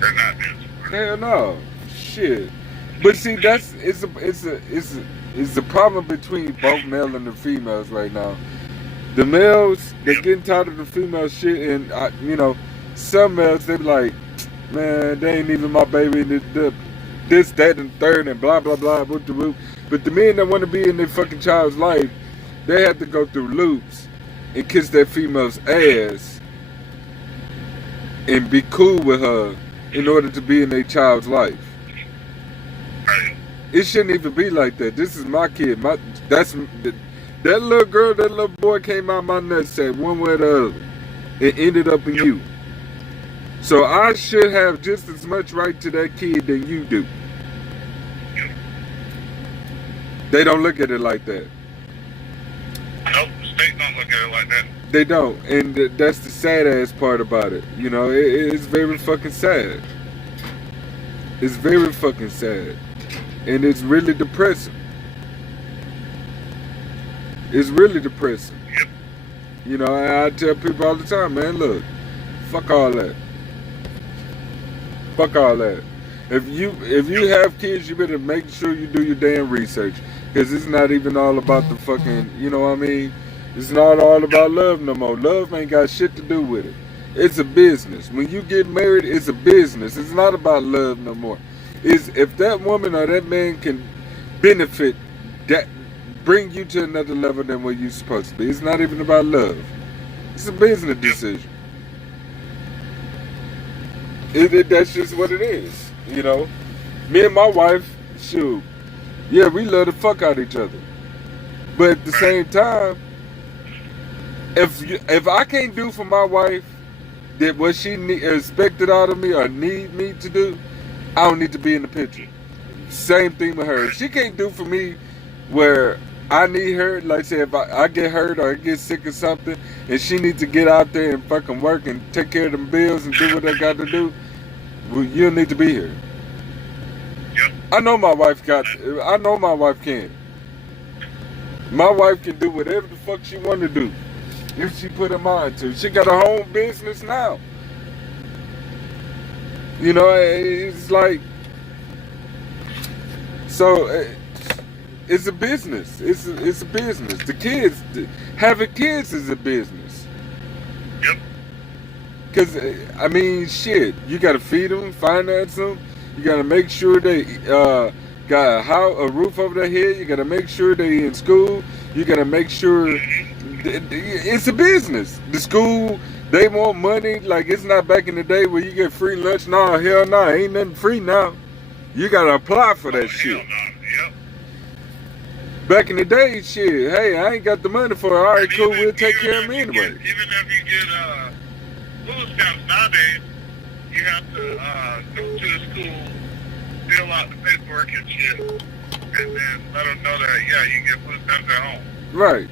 They're not being supported. Hell no, shit. But see, it's a problem between both male and the females right now. The males, they getting tired of the female shit, and you know, some males they be like, man, they ain't even my baby. This, that, and third, and blah blah blah. With the root. But the men that want to be in their fucking child's life, they have to go through loops and kiss that female's ass and be cool with her in order to be in their child's life. Right. It shouldn't even be like that. This is my kid. That little girl, that little boy came out my nutsack one way or the other. It ended up in you. So I should have just as much right to that kid than you do. They don't look at it like that. Nope, the state don't look at it like that. They don't. And that's the sad ass part about it. You know, it's very fucking sad. It's very fucking sad. And it's really depressing. It's really depressing. Yep. You know, I tell people all the time, man, look, fuck all that. Fuck all that. If you have kids, you better make sure you do your damn research. Because it's not even all about the fucking, you know what I mean? It's not all about love no more. Love ain't got shit to do with it. It's a business. When you get married, it's a business. It's not about love no more. It's if that woman or that man can benefit, that bring you to another level than where you're supposed to be. It's not even about love. It's a business decision. That's just what it is. You know, me and my wife, shoot, yeah, we love the fuck out of each other. But at the same time, if I can't do for my wife that what she expected out of me or need me to do, I don't need to be in the picture. Same thing with her. If she can't do for me where I need her, like say if I get hurt or I get sick or something, and she needs to get out there and fucking work and take care of them bills and do what I got to do, well, you don't need to be here. Yep. I know my wife can. My wife can do whatever the fuck she want to do if she put her mind to. She got her own business now. You know, it's like, so it's a business. It's a business. The kids, having kids is a business. Yep. Because, I mean, shit, you got to feed them, finance them. You got to make sure they got a roof over their head. You got to make sure they in school. You got to make sure it's a business. The school, they want money. Like, it's not back in the day where you get free lunch. No, hell no. Ain't nothing free now. You got to apply for that shit. Yep. Back in the day, shit, hey, I ain't got the money for it. All right, cool, we'll take care of me anyway. Even if you get food stamps nowadays, you have to go to the school, fill out the paperwork and shit, and then let them know that, yeah, you get food stamps at home. Right.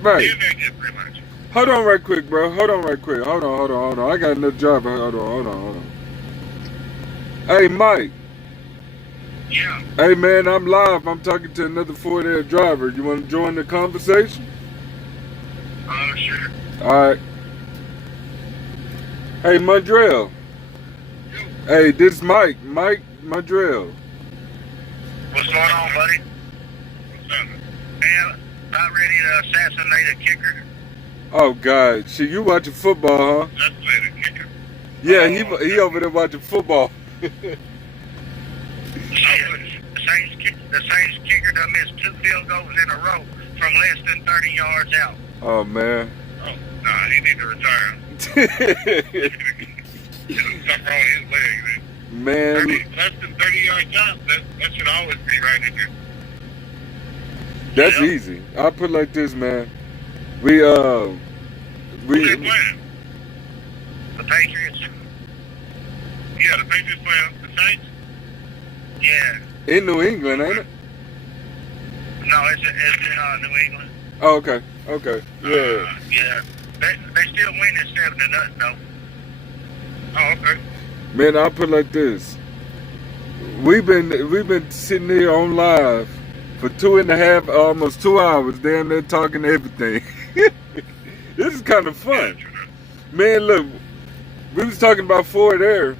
Right. You didn't get pretty much. Hold on right quick, bro. Hold on right quick. Hold on. I got another job. Hold on. Hey, Mike. Yeah. Hey, man, I'm live. I'm talking to another Ford Air driver. You want to join the conversation? Sure. All right. Hey, Mondrell. Hey, this is Mike. Mike Mondrell. What's going on, buddy? What's happening? Man, about ready to assassinate a kicker. Oh, God. Shit, you watching football, huh? Assassinate a kicker. Yeah, he over there watching football. The Saints kicker done missed 2 field goals in a row from less than 30 yards out. Oh, man. Oh, nah, he need to retire. Something wrong with his leg, Man. Less than 30 yards out, that should always be right in here. That's easy. I'll put it like this, man. Who they playing? The Patriots. Yeah, the Patriots playing the Saints. Yeah. In New England, ain't it? No, it's in New England. Oh, okay. Okay. Yeah. Yeah. They still winning 7-0 though. Oh, okay. Man, I'll put it like this. We've been sitting here on live for 2.5, almost 2 hours, damn near talking everything. This is kind of fun. Man, look, we was talking about Ford Air.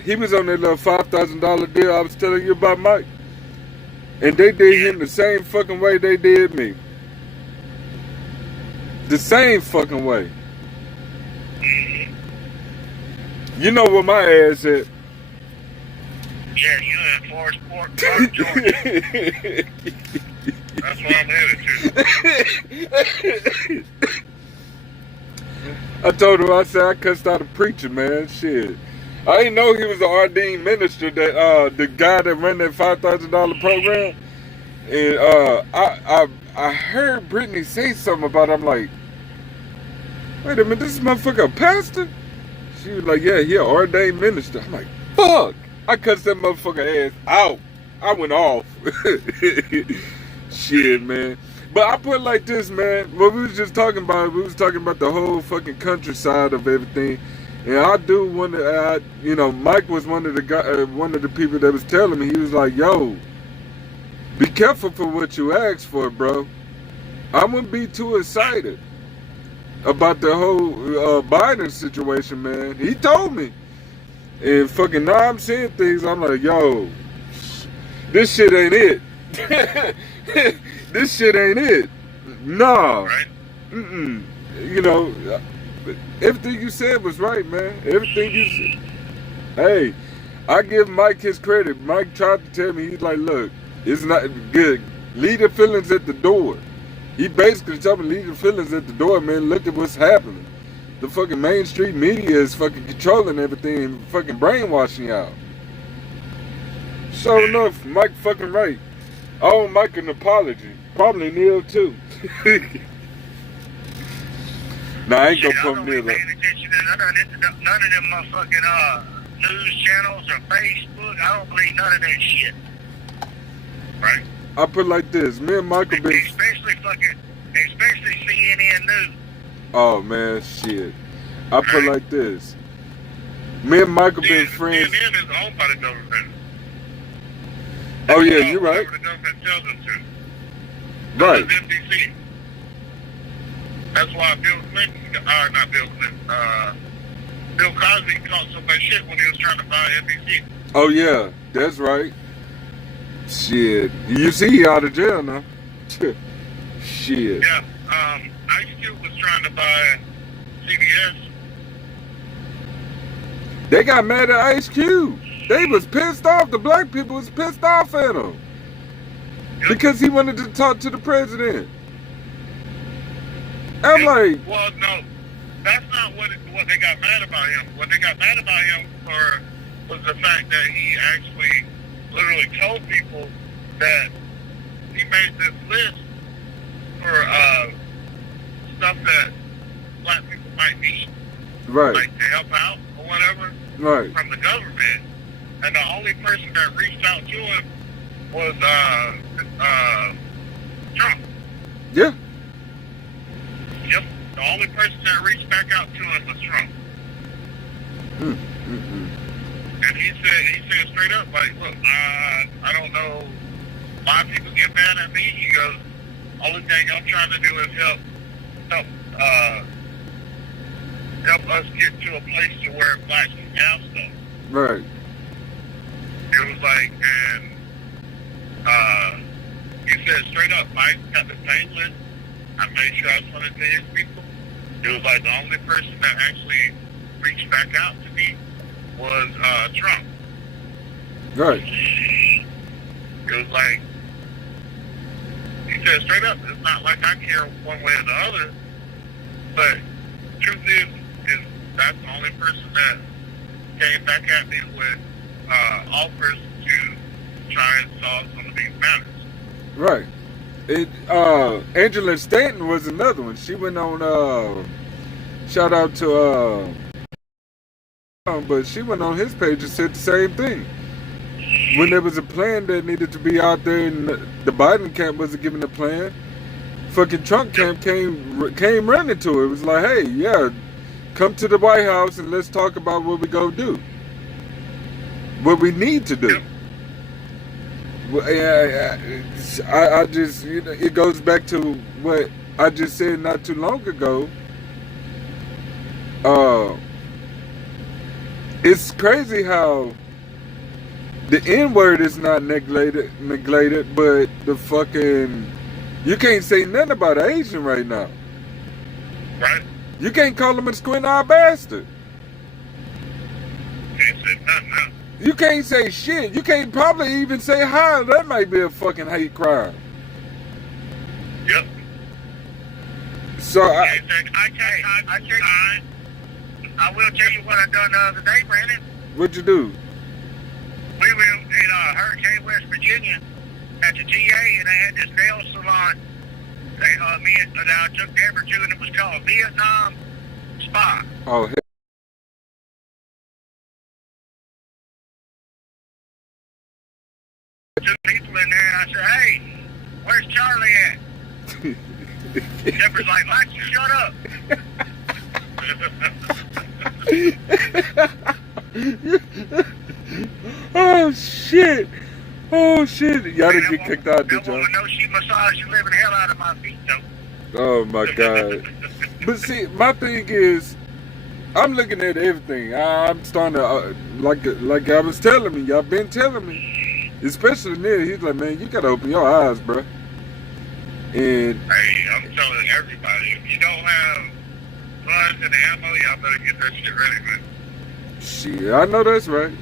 He was on that little $5,000 deal I was telling you about, Mike. And they did him the same fucking way they did me. The same fucking way. You know where my ass at? Yeah, you in Forest Park, Georgia. That's where I'm headed to. I told him, I said, I cussed out a preacher, man. Shit. I didn't know he was an ordained minister, that the guy that ran that $5,000 program. And I heard Brittany say something about it. I'm like, wait a minute, this motherfucker a pastor? She was like, yeah, he an ordained minister. I'm like, fuck. I cussed that motherfucker ass out. I went off. Shit, man. But I put it like this, man. What we was just talking about, we was talking about the whole fucking countryside of everything. And I do want to, you know, Mike was one of the people that was telling me. He was like, yo, be careful for what you ask for, bro. I wouldn't be too excited about the whole Biden situation, man. He told me. And fucking now I'm seeing things, I'm like, yo, this shit ain't it. This shit ain't it. Nah. Right. You know, everything you said was right, man. Everything you said. Hey, I give Mike his credit. Mike tried to tell me, he's like, look, it's not good. Leave the feelings at the door. He basically told me, leave the feelings at the door, man. Look at what's happening. The fucking mainstream media is fucking controlling everything and fucking brainwashing y'all. Sure enough, Mike fucking right. I owe Mike an apology. Probably Neil too. Nah, I ain't gonna put Neil up. Paying attention to none of them motherfucking news channels or Facebook. I don't believe none of that shit. Right? I put it like this. Me and Michael been... Especially CNN News. Oh, man, shit. I put it like this. Me and Michael been friends... CNN is owned by the government. Oh, yeah, you're right. The government tells them to. Right. That's NBC. That's why Bill Cosby caught so much shit when he was trying to buy NBC. Oh, yeah, that's right. Shit. You see he out of jail now. Shit. Yeah, Ice Cube was trying to buy CBS. They got mad at Ice Cube. They was pissed off. The black people was pissed off at him. Yep. Because he wanted to talk to the president. I'm like... Well, no, that's not what they got mad about him. What they got mad about him for was the fact that he actually literally told people that he made this list for stuff that black people might need. Right. Like to help out or whatever. Right. From the government. And the only person that reached out to him was Trump. Yeah. Yep. The only person that reached back out to him was Trump. And And he said straight up, like, look, I don't know why people get mad at me. He goes, only thing I'm trying to do is help us get to a place to where blacks can have stuff. Right. It was like, and he said straight up, Mike got the same list. I made sure I sent it to his people. It was like the only person that actually reached back out to me was Trump. Right. It was like, he said straight up, it's not like I care one way or the other, but truth is that's the only person that came back at me with offers to try and solve some of these matters. Right. Angela Stanton was another one. She went on, shout out to, but she went on his page and said the same thing. When there was a plan that needed to be out there and the Biden camp wasn't giving a plan, fucking Trump camp came running to it. It was like, hey, yeah, come to the White House and let's talk about what we go do. What we need to do. Well, yeah, I just, you know, it goes back to what I just said not too long ago. It's crazy how the N-word is not neglected, but the fucking, you can't say nothing about an Asian right now. Right? You can't call him a squint-eyed bastard. Can't say nothing now. You can't say shit. You can't probably even say hi. That might be a fucking hate crime. Yep. So I will tell you what I done the other day, Brandon. What'd you do? We were in Hurricane, West Virginia, at the TA, and they had this nail salon. I took Deborah to, and it was called Vietnam Spa. Oh, hell. Two people in there, and I said, hey, where's Charlie at? Deborah's like, Mikey, shut up. Oh shit! Oh shit! Y'all didn't get kicked out, did That y'all? woman knows she massaged the living hell out of my feet, though. Oh my god! But see, my thing is, I'm looking at everything. I'm starting to like I was telling me. Y'all been telling me, especially Neil. He's like, man, you gotta open your eyes, bro. And hey, I'm telling everybody, if you don't have funds and ammo, y'all better get that shit ready, man. shit, I know that's right.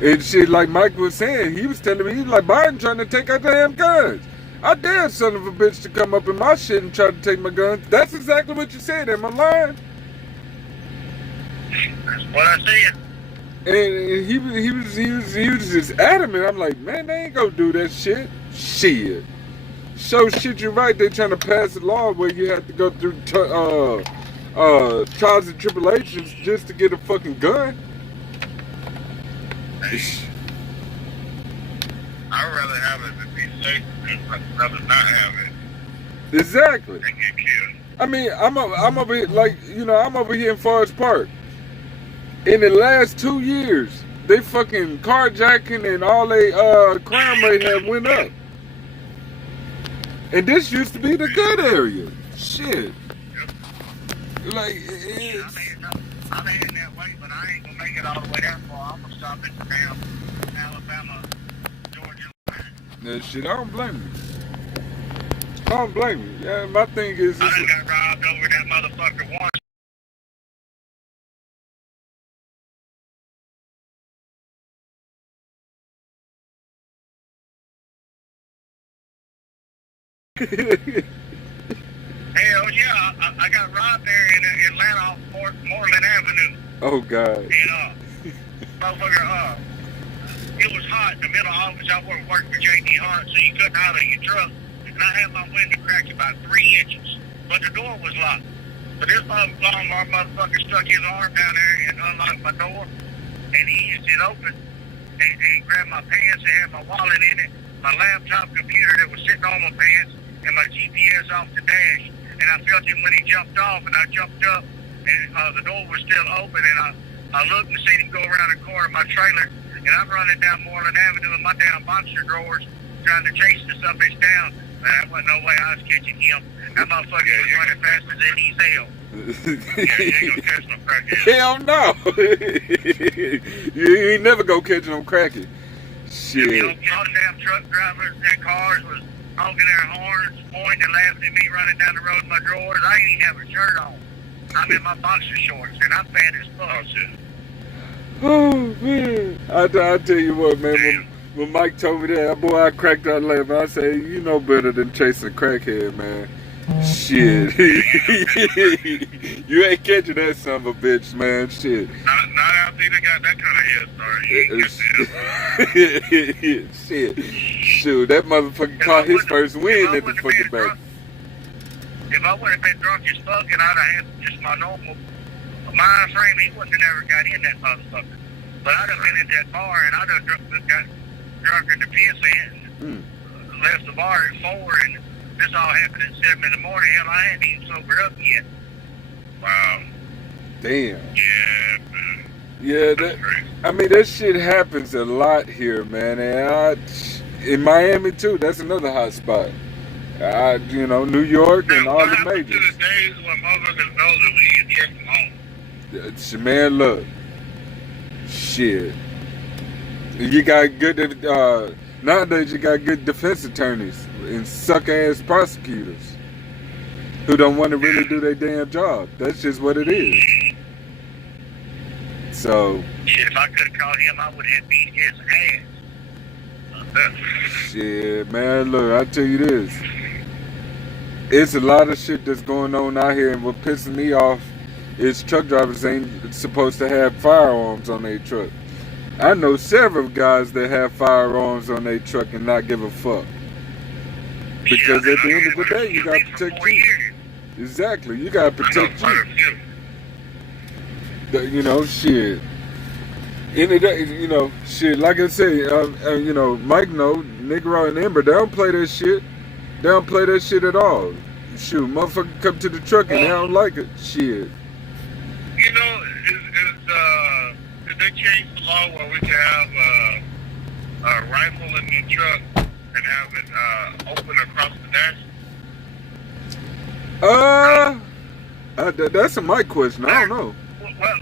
And shit, like Mike was saying, he was telling me, he was like, Biden trying to take our damn guns. I dare son of a bitch to come up in my shit and try to take my guns. That's exactly what you said. Am I lying? That's what I said. And he was just adamant. I'm like, man, they ain't gonna do that shit. Shit. So shit, you're right. They trying to pass a law where you have to go through trials and tribulations just to get a fucking gun. I'd rather have it than be safe than rather not have it. Exactly. And get killed. I mean, I'm over here, like, you know, I'm over here in Forest Park. In the last 2 years, they fucking carjacking and all they crime rate have went up. And this used to be the good area. Shit. Yep. Like, it's... I'm heading that way, but I ain't gonna make it all the way that far. I'm gonna stop at the damn Alabama, Georgia line. That shit, I don't blame you. I don't blame you. Yeah, my thing is... I done got robbed over that motherfucker once. Hell yeah, I got robbed there in Atlanta off Moreland Avenue. Oh, God. And, motherfucker, it was hot in the middle of August. I worked for J.D. Hart, so you couldn't out of your truck. And I had my window cracked about 3 inches. But the door was locked. But this motherfucker stuck his arm down there and unlocked my door. And he eased it open and grabbed my pants and had my wallet in it, my laptop computer that was sitting on my pants, and my GPS off the dash. And I felt him when he jumped off, and I jumped up, and the door was still open, and I looked and seen him go around the corner of my trailer, and I'm running down Moreland Avenue in my damn boxer drawers, trying to chase the subbitch down. Man, there wasn't no way I was catching him. That motherfucker was running faster than he's hell. Yeah, you ain't gonna catch no crackhead. Hell no. You ain't never gonna catch them cracky. Shit. You know, all the damn truck drivers and cars was honking their horns, pointing and laughing at me running down the road in my drawers. I ain't even have a shirt on. I'm in my boxer shorts, and I'm fat as fuck. Oh, man. I tell you what, man. When Mike told me that, boy, I cracked out laughing. I say, you know better than chasing a crackhead, man. Shit. You ain't catching that son of a bitch, man. Shit. Not after they got that kind of head start. Shit. Shoot, that motherfucker caught his first win at the fucking back. If I would have been drunk as fuck and I'd have had just my normal mind frame, he wouldn't have never got in that motherfucker. But I'd have been at that bar and I'd have got drunker to piss in, left the bar at 4, and this all happened at 7 in the morning. Hell, I hadn't even sobered up yet. Wow. Damn. Yeah, man. Yeah, I mean, that shit happens a lot here, man. And in Miami, too, that's another hot spot. You know, New York and all the majors. To the days when motherfuckers know that we can get from home. It's your man, look. Shit. You got good, nowadays you got good defense attorneys and suck-ass prosecutors who don't want to really do their damn job. That's just what it is. So. Shit, if I could have caught him, I would have beat his ass. Shit, man, look, I tell you this. It's a lot of shit that's going on out here, and what pisses me off is truck drivers ain't supposed to have firearms on their truck. I know several guys that have firearms on their truck and not give a fuck. Because at the end of the day, you gotta protect you. Exactly, you gotta protect you. You know, shit. In the day, you know, shit, like I say, you know, Mike know, Negro and Ember, they don't play that shit. They don't play that shit at all. Shoot, motherfucker come to the truck and they don't like it. Shit. You know, did they change the law where we can have a rifle in the truck and have it open across the dash? That's a Mike question. I don't know. Well,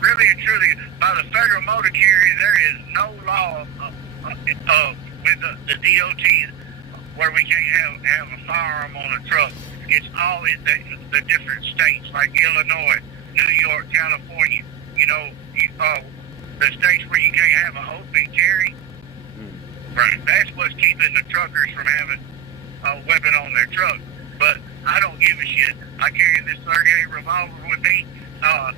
really and truly, by the federal motor carrier, there is no law with the DOT where we can't have a firearm on a truck. It's all in the different states, like Illinois, New York, California. You know, the states where you can't have an open carry. Right. That's what's keeping the truckers from having a weapon on their truck. But I don't give a shit. I carry this 38 revolver with me. Because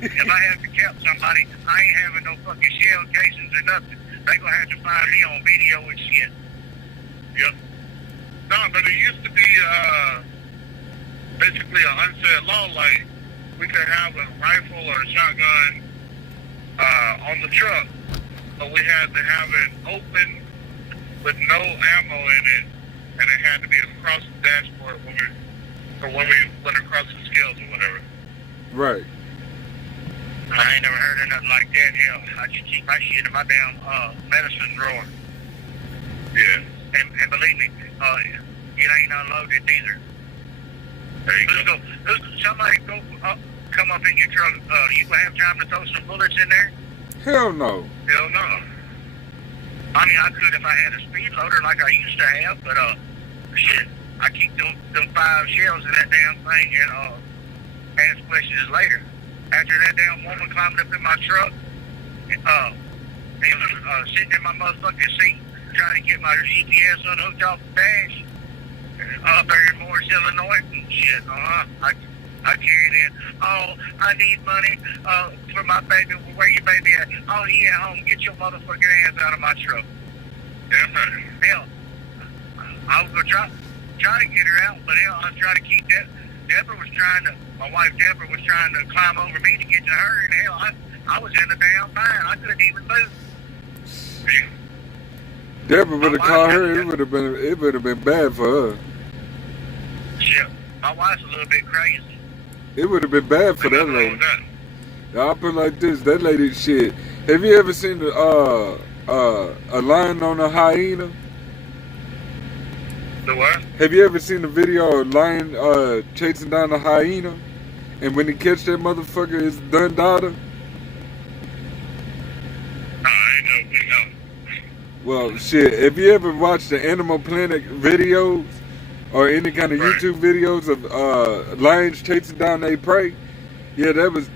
if I have to kill somebody, I ain't having no fucking shell casings or nothing. They gonna have to find me on video and shit. Yep. No, but it used to be basically an unsaid law. Like we could have a rifle or a shotgun on the truck, but we had to have it open with no ammo in it, and it had to be across the dashboard when we went across the scales or whatever. Right. I ain't never heard of nothing like that. Hell, I just keep my shit in my damn medicine drawer. Yeah. And believe me, it ain't unloaded neither. There you go. Somebody come up in your truck. You gonna have time to throw some bullets in there? Hell no. Hell no. I mean, I could if I had a speed loader like I used to have, but shit, I keep them 5 shells in that damn thing and ask questions later. After that damn woman climbed up in my truck, and sitting in my motherfucking seat, trying to get my GPS unhooked off the dash, up there in Morris, Illinois, and shit, I carried in, oh, I need money for my baby. Where your baby at? Oh, he at home. Get your motherfucking ass out of my truck. Damn right. Hell, I was going to try to get her out, but hell, I was trying to keep that. My wife Deborah was trying to climb over me to get to her, and hell, I was in the damn bind. I couldn't even move. Deborah would have called her. It would have been bad for her. Shit, my wife's a little bit crazy. It would have been bad for that lady. I'll put it like this. That lady shit. Have you ever seen a lion on a hyena? The what? Have you ever seen the video of a lion chasing down a hyena? And when he catch that motherfucker, it's done daughter? I ain't no. Well, shit, have you ever watched the Animal Planet videos or any kind of Right. YouTube videos of lions chasing down their prey? Yeah, that was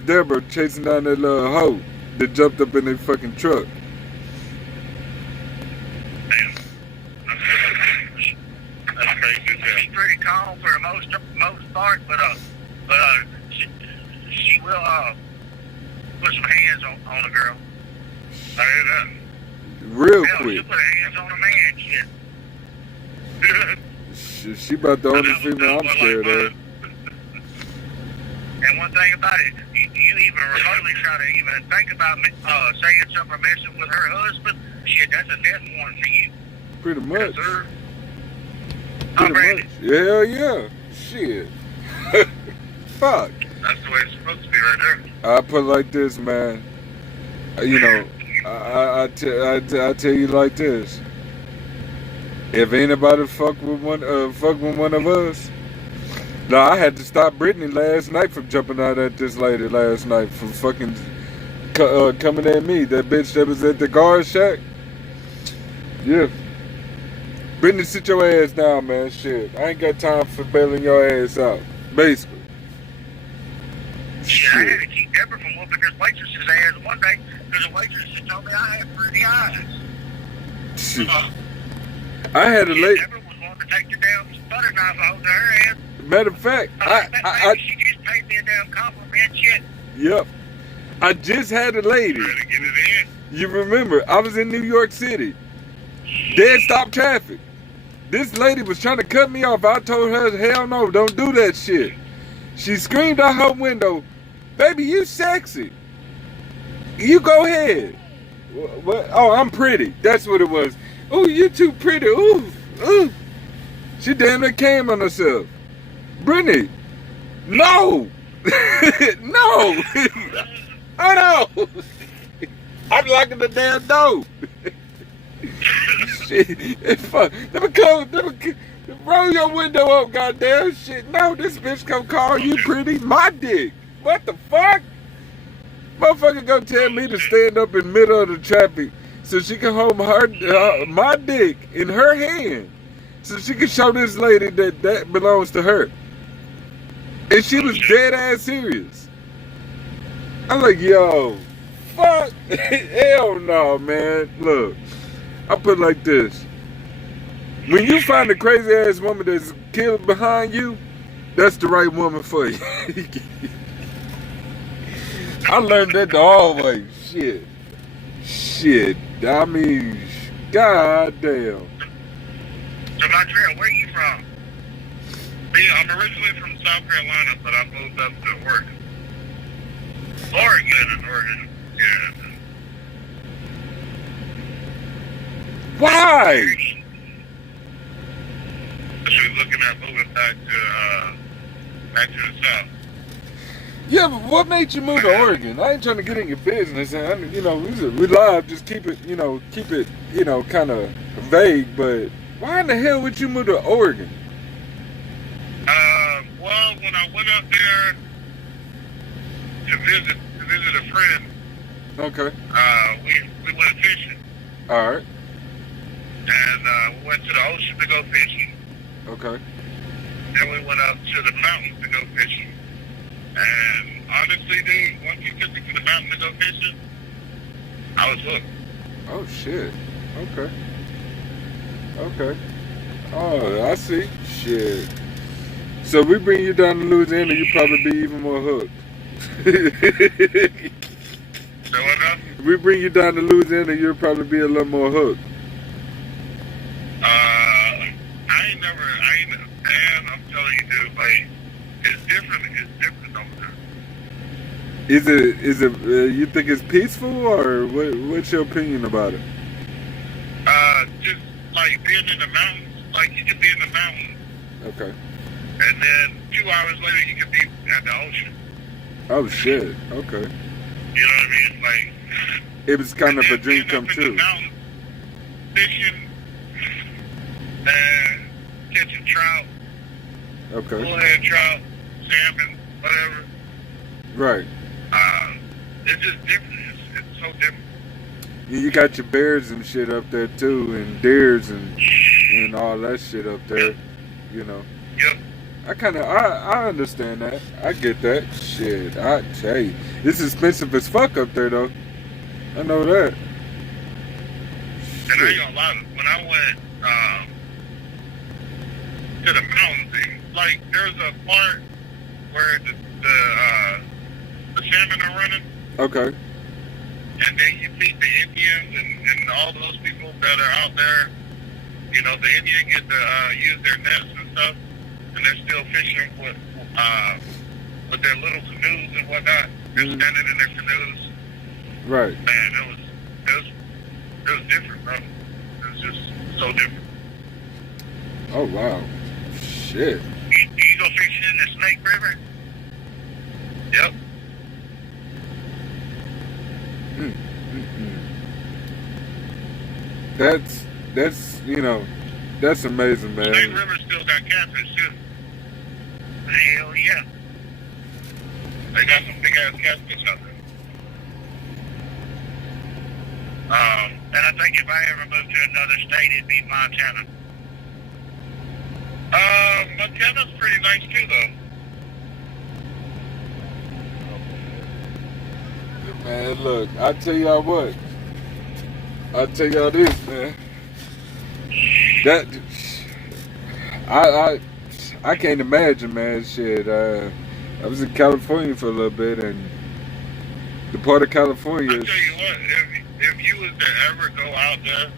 Deborah chasing down that little hoe that jumped up in their fucking truck. Damn. That's crazy. She's pretty calm for the most part, but she will put some hands on a girl. I hear that. Real Hell, quick. she'll put her hands on a man, shit. She about the only female I'm scared of. And one thing about it, you even remotely try to even think about saying something or messing with her husband, shit, that's a death warrant for you. Pretty much. Yes, sir. Pretty Brandon. much. Yeah, yeah. Shit. Fuck. That's the way it's supposed to be right there. I put it like this, man. You know, I tell you like this. If anybody fuck with one of us, now I had to stop Brittany last night from jumping out at this lady last night for fucking coming at me. That bitch that was at the guard shack. Yeah. Brittany, sit your ass down, man. Shit, I ain't got time for bailing your ass out. Basically. Shit, I had to keep Deborah from whooping this waitress's ass one day because the waitress had told me I had pretty eyes. Shit. I had a lady. Deborah was wanting to take the damn butter knife out of her ass. Matter of fact, she just paid me a damn compliment, shit. Yep. I just had a lady. Ready to get it in? You remember, I was in New York City. Dead stop traffic. This lady was trying to cut me off. I told her, hell no, don't do that shit. She screamed out her window, baby, you sexy. You go ahead. What? Oh, I'm pretty. That's what it was. Ooh, you too pretty. Ooh, ooh. She damn near came on herself. Brittany, no. No. Oh no. I'm locking the damn door. Shit. Fuck. Roll your window up, goddamn shit. No, this bitch gonna call you pretty. My dick. What the fuck? Motherfucker gonna tell me to stand up in the middle of the traffic so she can hold my dick in her hand so she can show this lady that belongs to her. And she was dead ass serious. I'm like, yo, fuck. Hell no, man. Look, I put it like this. When you find a crazy ass woman that's killed behind you, that's the right woman for you. I learned that the hard way. Shit. I mean, goddamn. So, Montreal, where are you from? Me, I'm originally from South Carolina, but I moved up to Oregon. Oregon. Yeah. Why? She was looking at moving back to the South. Yeah, but what made you move to Oregon? I ain't trying to get in your business, and we live. Just keep it, kind of vague. But why in the hell would you move to Oregon? Well, when I went up there to visit a friend, Okay. we went fishing. All right. And we went to the ocean to go fishing. Okay. Then we went up to the mountains to go fishing. And honestly, dude, once you took me to the mountain to go fishing, I was hooked. Oh shit. Okay. Oh, I see. Shit. So we bring you down to Louisiana, you probably be even more hooked. So what now? We bring you down to Louisiana, you'll probably be a little more hooked. Man, I'm telling you, dude, like, it's different over there. Is it, you think it's peaceful, or what's your opinion about it? Just, like, being in the mountains, like, you could be in the mountains. Okay. And then 2 hours later, you could be at the ocean. Oh shit. Okay. You know what I mean? Like, It was kind of a then dream being come up in the true. mountains, fishing, and catching trout, Okay. bullhead trout, salmon, whatever. Right. It's just different. It's so different. You got your bears and shit up there too, and deers and all that shit up there. You know. Yep. I understand that. I get that. Shit, I tell you, it's expensive as fuck up there though. I know that. And I ain't gonna lie, when I went to the mountains, like there's a part where the salmon are running, Okay. and then you meet the Indians and all those people that are out there. You know, the Indians get to use their nets and stuff, and they're still fishing with their little canoes and whatnot. They're standing in their canoes. Right. Man, it was different, bro. It was just so different. Oh wow. Shit. You go fishing in the Snake River? Yep. That's that's amazing, man. Snake River still got catfish too. Hell yeah. They got some big ass catfish out there. And I think if I ever moved to another state, it'd be Montana. Montana's pretty nice too, though. Man, look, I tell y'all what. I tell y'all this, man. That I can't imagine, man. Shit. I was in California for a little bit, and the part of California. I tell you what, if you was to ever go out there,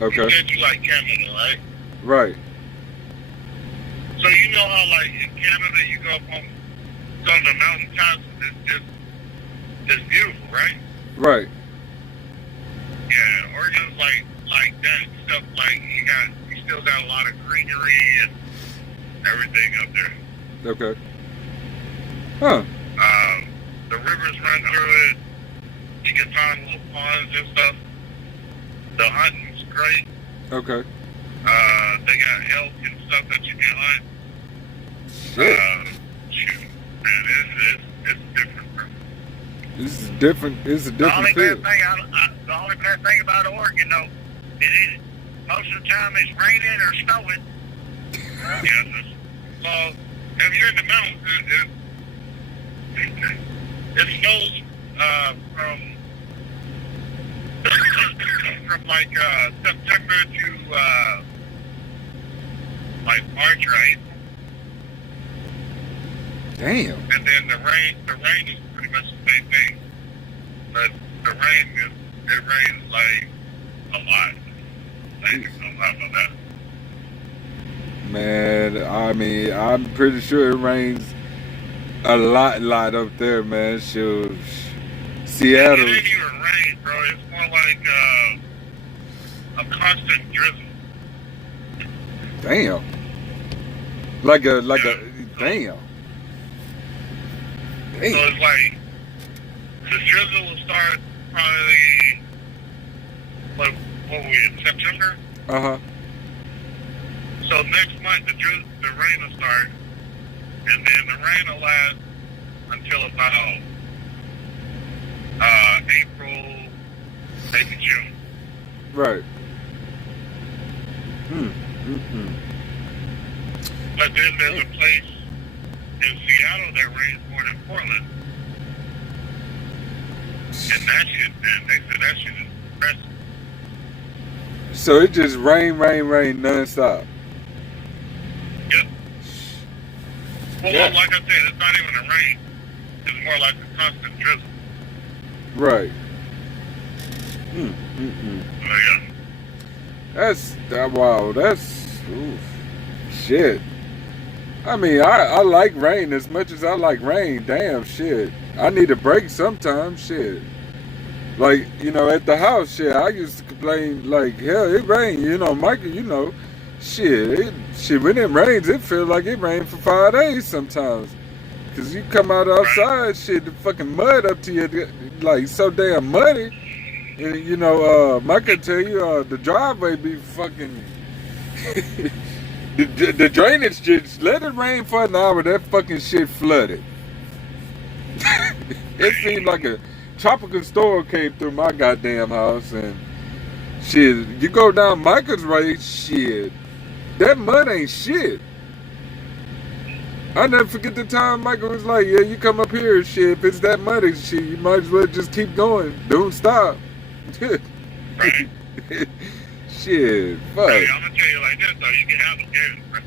Okay. you said you like Canada, right? Right. So you know how, like, in Canada, you go up on some of the mountain tops, it's beautiful, right? Right. Yeah, Oregon's like that stuff. Like you still got a lot of greenery and everything up there. Okay. Huh. The rivers run through it. You can find little ponds and stuff. The hunting's great. Okay. They got elk and stuff that you can hunt. Shit. Shoot, man, it's different, bro. This is different. It's a The different only field. bad thing about Oregon, though, is most of the time it's raining or snowing. Yeah. So if you're in the mountains, it snows from like September to like March or April, Damn. and then the rain is pretty much the same thing, but the rain it rains like a lot. I don't know about that. Man, I mean, I'm pretty sure it rains a lot up there, man. Shoot. It Seattle. ain't even rain, bro. It's more like a constant drizzle. Damn. Like a damn. So it's like the drizzle will start probably what were we in September? Uh-huh. So next month the rain will start, and then the rain will last until about April, maybe June. Right. But then there's a place in Seattle that rains more than Portland, and that shit, man, they said that shit is impressive. So it just rain nonstop. Yep. Well, Yeah. like I said, it's not even a rain. It's more like a constant drizzle. Right. So, yeah. That's wow. That's oof, shit. I mean, I like rain as much as I like rain. Damn shit. I need a break sometimes. Shit. Like, at the house, shit, I used to complain, like, hell, it rained, Michael, shit, when it rains, it feels like it rained for 5 days sometimes. Cause you come out outside, shit, the fucking mud up to you, like so damn muddy. And, you know, Mike can tell you, the driveway be fucking. the drainage just let it rain for an hour. That fucking shit flooded. It seemed like a tropical storm came through my goddamn house, and shit. You go down Micah's way, shit. That mud ain't shit. I never forget the time Michael was like, yeah, you come up here, shit. If it's that muddy, shit, you might as well just keep going. Don't stop. Right. Shit, fuck. Hey, I'm gonna tell you like this though, you can have them gators, bro.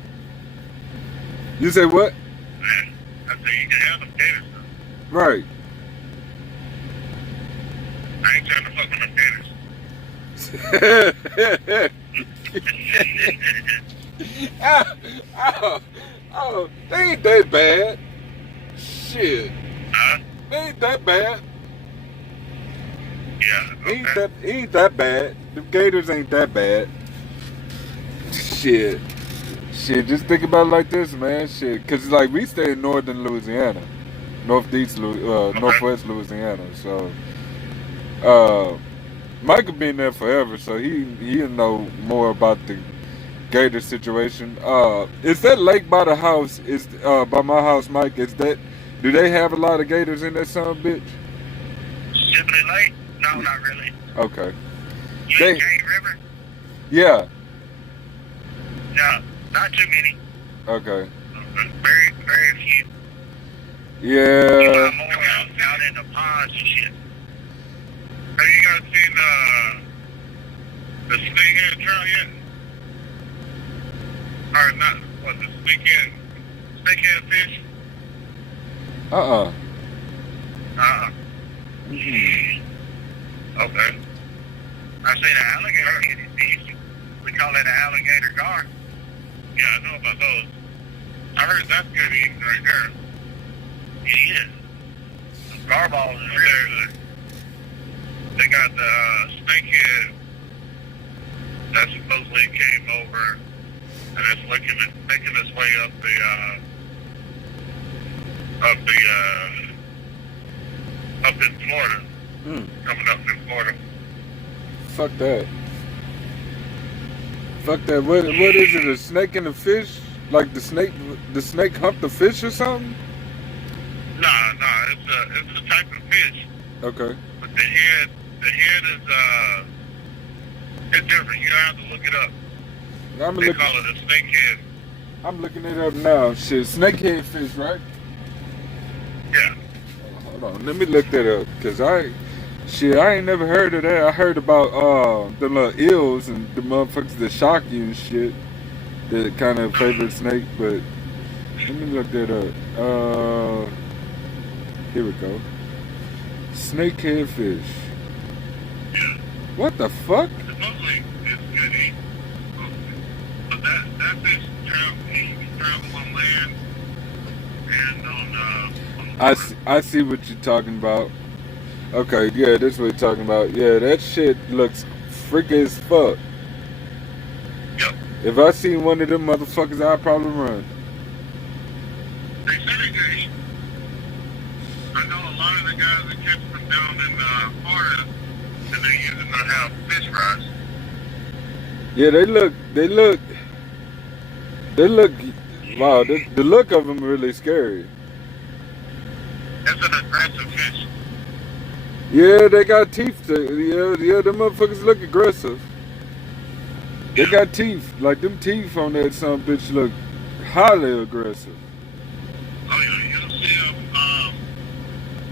You say what? Man, I say you can have them gators though. Right. I ain't trying to fuck with them gators. Oh, they ain't that bad. Shit. Huh? They ain't that bad. Yeah, okay. Ain't that bad. The gators ain't that bad. Shit, just think about it like this, man. Shit, cause like we stay in northern Louisiana, northwest Louisiana. So, Michael been there forever, so he'll know more about the gator situation. Is that lake by the house? Is by my house, Mike? Do they have a lot of gators in that son of a bitch? Sibley Lake? No, not really. Okay. Cane River? Yeah. No, not too many. Okay. Very, very few. Yeah. You got more out in the ponds and shit. Have you guys seen the snakehead trout yet? Or not? What, the snakehead fish? Uh-uh. Mm-hmm. Okay. I seen an alligator. We call it an alligator gar. Yeah, I know about those. I heard that's good eating right there. It is. The gar balls is really good. They got the snakehead that supposedly came over and it's making its way up in Florida. Coming up in Florida. Fuck that. Fuck that. What is it? A snake and a fish? Like the snake humped the fish or something? Nah, it's a type of fish. Okay. But the head is it's different. You have to look it up. They call it a snakehead. I'm looking it up now. Shit, snakehead fish, right? Yeah. Hold on, let me look that up, cause I ain't never heard of that. I heard about the little eels and the motherfuckers that shock you and shit. The kind of favorite snake, but let me look that up. Here we go. Snakehead fish. Yeah. What the fuck? Supposedly it's good to eat. But that fish travel on land and on I see what you're talking about. Okay, yeah, this is what you're talking about. Yeah, that shit looks freaky as fuck. Yep. If I seen one of them motherfuckers, I'd probably run. They say they can eat. I know a lot of the guys that catch them down in Florida, and they use them to have fish fries. Yeah, they look. Wow, the look of them really scary. It's an aggressive fish. Yeah, they got teeth. Yeah, them motherfuckers look aggressive. They got teeth. Like, them teeth on that son bitch look highly aggressive. Oh, yeah, you'll see them.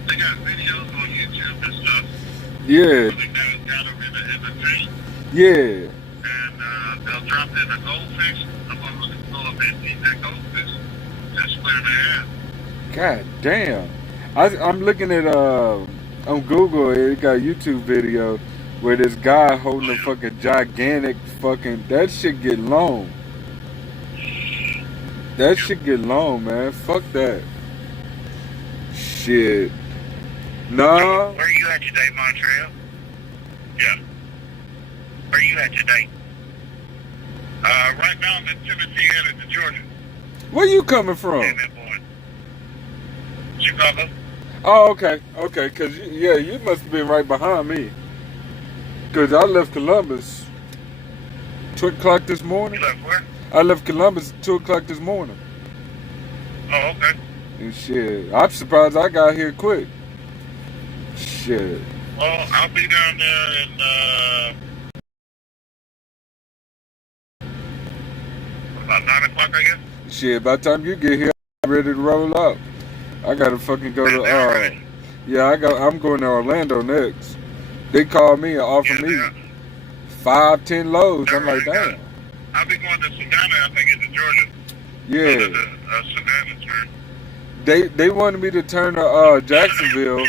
They got videos on YouTube and stuff. Yeah. Where the guys got them in the tank. Yeah. And they'll drop in a goldfish. I'm going to pull up and eat that goldfish. Just split in half. God damn. I'm looking at, on Google, it got a YouTube video where this guy holding a fucking gigantic fucking, that shit get long. That shit get long, man. Fuck that. Shit. Nah. Where are you at today, Montreal? Yeah. Where are you at today? Right now I'm in Tennessee headed to Georgia. Where you coming from? And that boy. Chicago. Oh, okay, okay. Cause you must have been right behind me. Cause I left Columbus 2 o'clock this morning. You left where? I left Columbus 2 o'clock this morning. Oh, okay. And shit, I'm surprised I got here quick. Shit. Well, I'll be down there in about 9 o'clock, I guess. Shit, by the time you get here, I'm ready to roll up. I gotta fucking go to I'm going to Orlando next. They called me and offered me 5-10 loads. I'm like, damn. I'll be going to Savannah after I get to Georgia. Yeah. Go to the Savannah turn. They wanted me to turn to Jacksonville,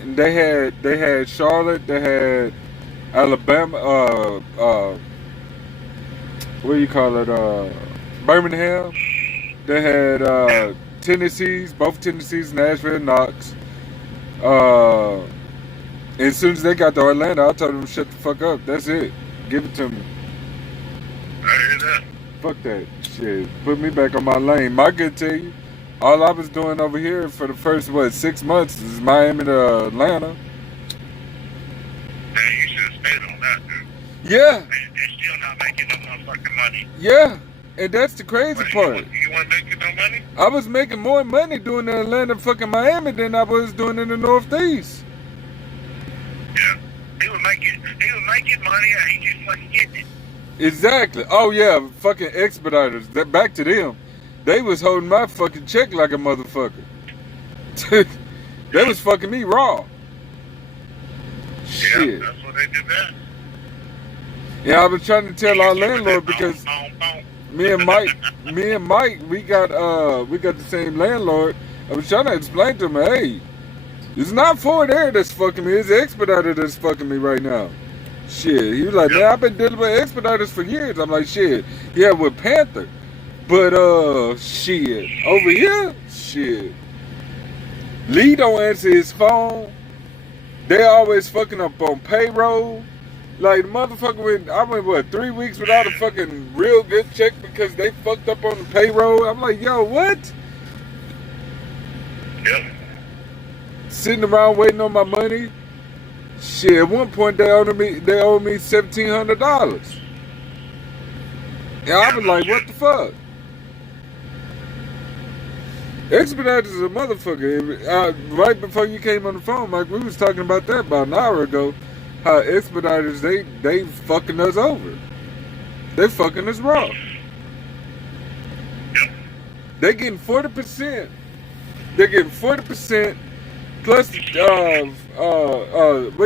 and they had Charlotte, they had Alabama, what do you call it, Birmingham. They had both Tennessee's, Nashville, Knox. And as soon as they got to Orlando, I told them shut the fuck up. That's it. Give it to me. I hear that. Fuck that shit. Put me back on my lane. My good tell you, all I was doing over here for the first 6 months is Miami to Atlanta. Man, you should have stayed on that, dude. Yeah. They're still not making no motherfucking money. Yeah. And that's the crazy part. You weren't making no money? I was making more money doing the Atlanta fucking Miami than I was doing in the Northeast. Yeah. He was making money and he just wasn't getting it. Exactly. Oh yeah, fucking expediters. Back to them. They was holding my fucking check like a motherfucker. They was fucking me raw. Shit. Yeah, that's what they did that. Yeah, I was trying to tell our landlord because me and Mike, we got the same landlord. I was trying to explain to him, hey, it's not Ford Air that's fucking me, it's Expediter that's fucking me right now. Shit. He was like, man, I've been dealing with Expediters for years. I'm like, shit. Yeah, with Panther. But shit. Over here, shit. Lee don't answer his phone. They always fucking up on payroll. Like, motherfucker, I went 3 weeks without a fucking real good check because they fucked up on the payroll. I'm like, yo, what? Yep. Sitting around waiting on my money. Shit, at one point they owed me $1,700. And I was like, what the fuck? Expeditors is a motherfucker. Right before you came on the phone, Mike, we was talking about that about an hour ago. How Expeditors, they fucking us over. They fucking us raw. Yep. They getting 40%. They're getting 40% plus what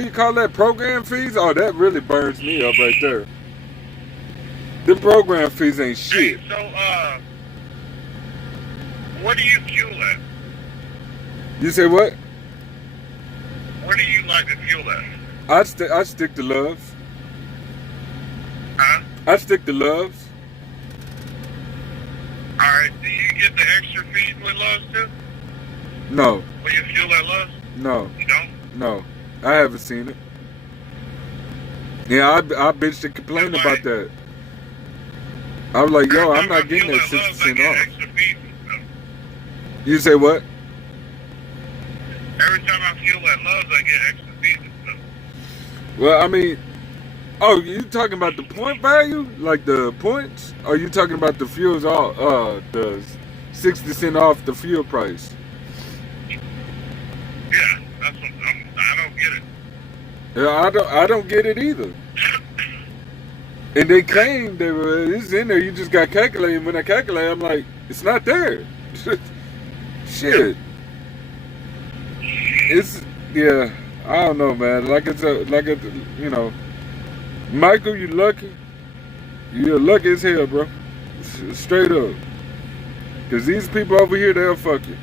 do you call that? Program fees? Oh, that really burns me up right there. The program fees ain't shit. Hey, so where do you fuel at? You say what? Where do you like to fuel at? I stick to Loves. Huh? I stick to Loves. Alright, do you get the extra fees with Loves too? No. When you fuel at Loves? No. You don't? No. I haven't seen it. Yeah, I bitched and complained about that. I was like, yo, I'm not getting that 60% off. You say what? Every time I fuel at Loves, I get extra fees and stuff. Well, I mean, oh, you talking about the point value? Like the points? Or you talking about the fuels all the 60% off the fuel price? Yeah, that's what I don't get it. Yeah, I don't get it either. And they claim it's in there, you just got calculated. When I calculate, I'm like, it's not there. Shit. It's, yeah, I don't know, man. You know, Michael, you lucky. You're lucky as hell, bro. Straight up. Because these people over here, they'll fuck you.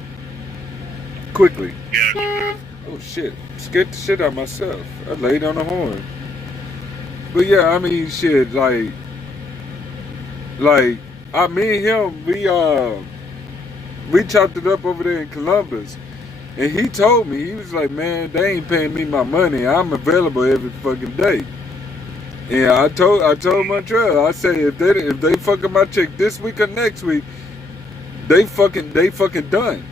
Quickly. Yeah. Oh, shit. Scared the shit out of myself. I laid on the horn. But yeah, I mean, shit, me and him, we chopped it up over there in Columbus. And he told me, he was like, man, they ain't paying me my money. I'm available every fucking day. And I told Montreal, I said, if they fuck up my check this week or next week, they fucking done.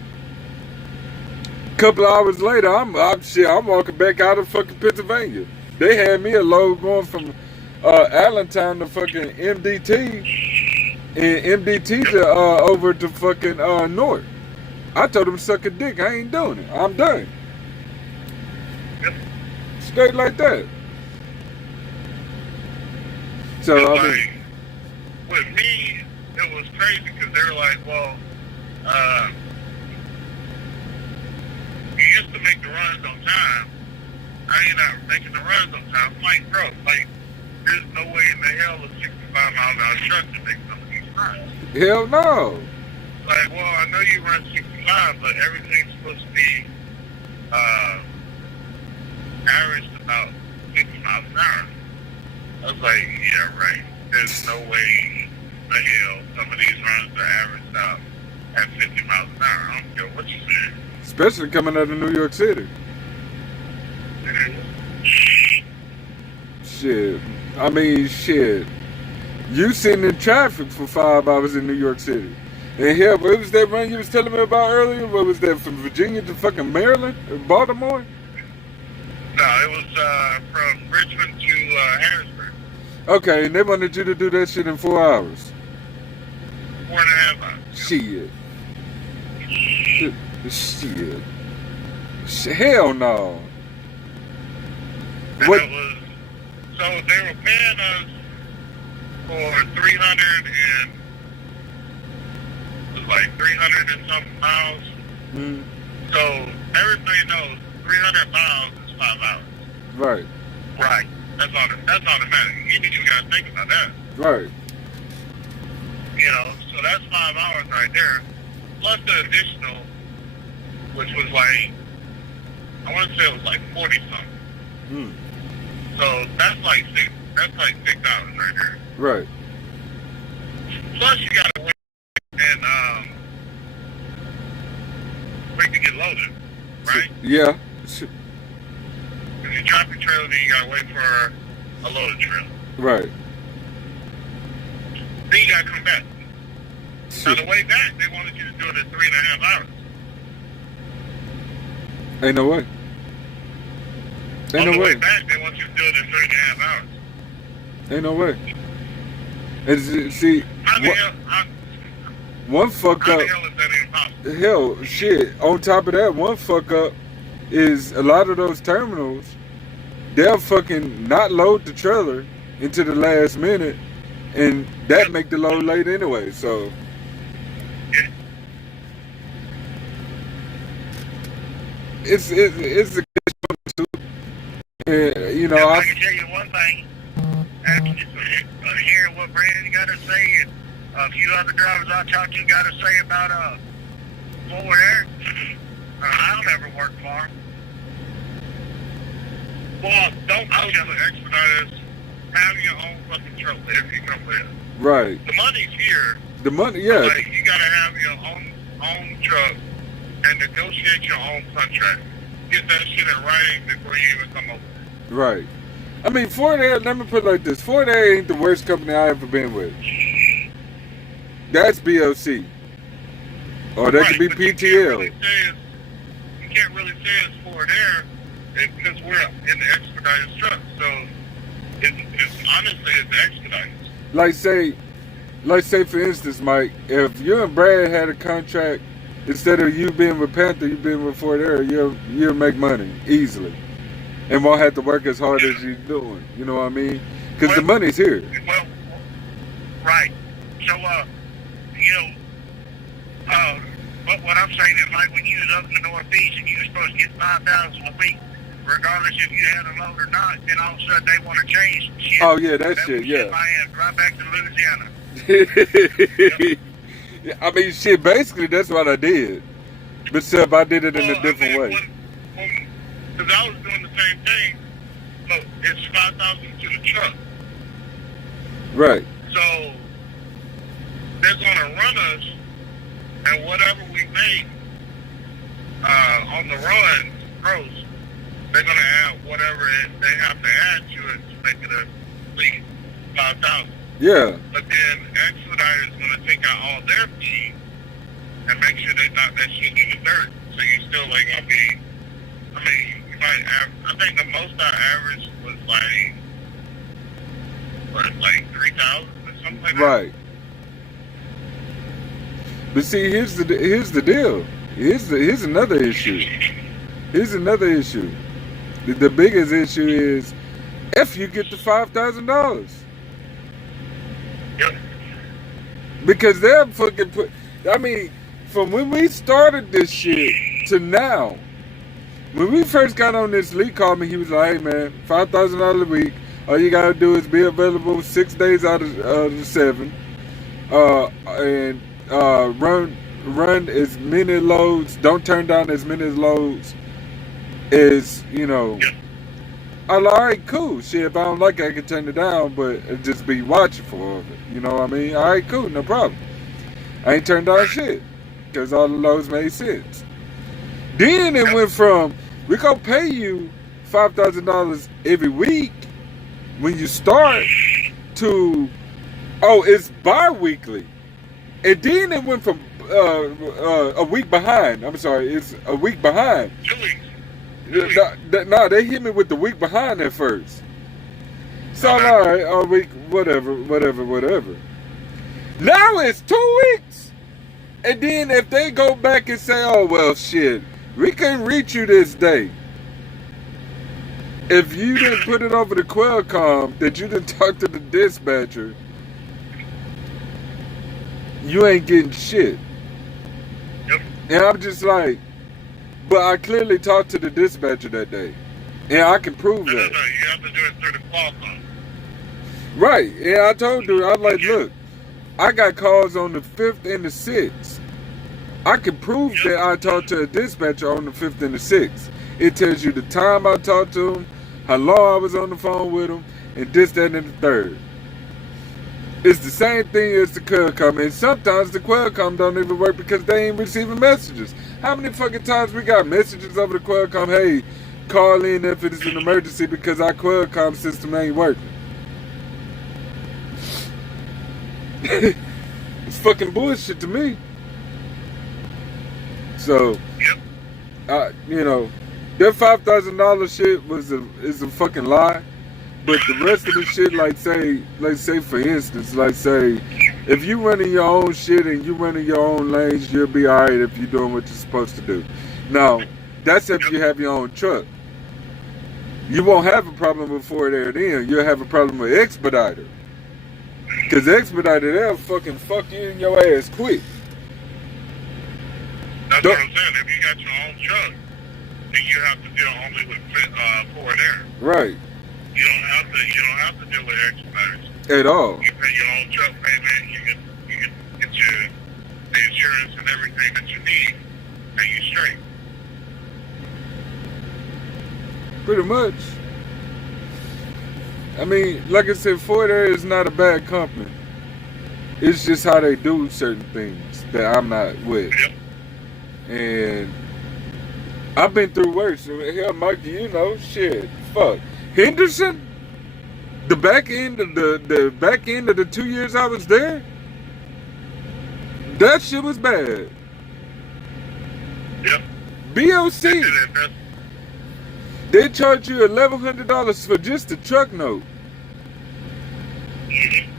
Couple of hours later, I'm walking back out of fucking Pennsylvania. They had me a load going from Allentown to fucking MDT, and MDT to over to fucking North. I told them suck a dick. I ain't doing it. I'm done. Yep. Straight like that. So I mean, with me, it was crazy because they were like, well, you used to make the runs on time. I ain't not making the runs on time. I'm like, bro, like, there's no way in the hell a 65 mile an hour truck can make some of these runs. hell no. Like, well, I know you run 65, but everything's supposed to be averaged about 50 miles an hour. I was like, yeah, right. There's no way in the hell some of these runs are averaged out at 50 miles an hour. I don't care what you say. Especially coming out of New York City. Shit. I mean, shit. You sitting in traffic for 5 hours in New York City. And hell, what was that run you was telling me about earlier? What was that, from Virginia to fucking Maryland? Or Baltimore? No, it was from Richmond to Harrisburg. Okay, and they wanted you to do that shit in 4 hours. 4.5 hours. Shit. Hell no. And What? it was, so they were paying us for 300 and something miles. Mm, So everybody knows 300 miles is 5 hours. right, Right. That's automatic. You didn't even gotta think about that. right. You know, so that's 5 hours right there. Plus the additional, which was like, I want to say it was like 40 something. Mm, So that's like 6 hours right there. right. Plus you gotta wait and wait to get loaded, right? Yeah. If you drop your trailer, then you gotta wait for a loaded trailer. Right. Then you gotta come back. Now the way back, they wanted you to do it in 3.5 hours. Ain't no way. Ain't On no the way way. back, they want you to do it in 3.5 hours. Ain't no way. And see, How the hell? one fuck How up. the hell is that even possible? Hell, shit. On top of that, one fuck up is a lot of those terminals. They'll fucking not load the trailer into the last minute, and that make the load late anyway. So Yeah. it's a you know, I can tell you one thing. After hearing what Brandon got to say, and a few other drivers I talked to got to say about Forward Air, I'll never work for them. Well, don't tell the expediters, have your own fucking truck if you come with it. right. The money's here. The money, yeah, Like, you gotta have your own truck and negotiate your own contract. Get that shit in writing before you even come over. right. I mean, Ford Air, let me put it like this. Ford Air ain't the worst company I ever been with. That's BLC. Or that could be But you PTL. you can't really say it's Forward Air because we're in the expedited truck. So it's honestly it's expedited. Like say for instance, Mike, if you and Brad had a contract, instead of you being with Panther, you being with Ford Air, you'll make money easily, and won't have to work as hard as you're doing. You know what I mean? Because the money's here. Well, right. So but what I'm saying is, like, when you was up in the Northeast and you were supposed to get 5,000 a week, regardless if you had a load or not, then all of a sudden they want to change some shit. Oh yeah, that shit, yeah. My ass right back to Louisiana. I mean, shit. Basically, that's what I did, but except I did it in a different way. Because I was doing the same thing. Look, it's 5,000 to the truck. Right. So they're gonna run us, and whatever we make on the run gross, they're gonna add whatever they have to add to it to make it a complete 5,000. Yeah. But then Expediter is gonna take out all their fees and make sure they knock that shit in the dirt. so you still ain't gonna be. I mean, you might. I think the most I averaged was like 3,000 or something like that. Right. But see, here's the deal. Here's another issue. Here's another issue. The biggest issue is if you get the $5,000. Yep. Because they're fucking put. I mean, from when we started this shit to now, when we first got on this, Lee called me. He was like, "Hey man, $5,000 a week. All you gotta do is be available 6 days out of the 7, and run as many loads. Don't turn down as many loads as you know." Yep. I'm like, all right, cool. Shit, if I don't like it, I can turn it down, but just be watchful of it. You know what I mean? All right, cool, no problem. I ain't turned down shit because all the loads made sense. Then it went from, we gonna pay you $5,000 every week when you start to, oh, it's bi-weekly. And then it went from a week behind. I'm sorry, it's a week behind. 2 weeks. No, they hit me with the week behind at first. So I'm all right, a week, whatever. Now it's 2 weeks. And then if they go back and say, oh, well, shit, we couldn't reach you this day. If you didn't put it over the Qualcomm that you didn't talk to the dispatcher, you ain't getting shit. Yep. And I'm just like, but I clearly talked to the dispatcher that day. And I can prove that. No, you have to do it through the Qualcomm. Right. And I told her, I was like, look, I got calls on the 5th and the 6th. I can prove that I talked to a dispatcher on the 5th and the 6th. It tells you the time I talked to him, how long I was on the phone with him, and this, that, and the third. It's the same thing as the Qualcomm, and sometimes the Qualcomm don't even work because they ain't receiving messages. How many fucking times we got messages over the Qualcomm, hey, call in if it is an emergency because our Qualcomm system ain't working? It's fucking bullshit to me. So, you know, that $5,000 shit is a fucking lie. But the rest of the shit, like say for instance, like say, if you running your own shit and you running your own lanes, you'll be alright if you're doing what you're supposed to do. Now, that's if you have your own truck. You won't have a problem with Ford Air then. You'll have a problem with Expediter. Because Expediter, they'll fucking fuck you in your ass quick. That's what I'm saying. If you got your own truck, then you have to deal only with Ford Air. Right. You don't have to deal with Expediters. At all. You pay your own truck payment. You can get your the insurance and everything that you need, and you straight. Pretty much. I mean, like I said, Ford Air is not a bad company. It's just how they do certain things that I'm not with. Yep. And I've been through worse. Hell, Mikey, you know, shit, fuck. Henderson, the back end of the 2 years I was there, that shit was bad. Yep. BOC, they charge you $1,100 for just the truck note. Mm-hmm.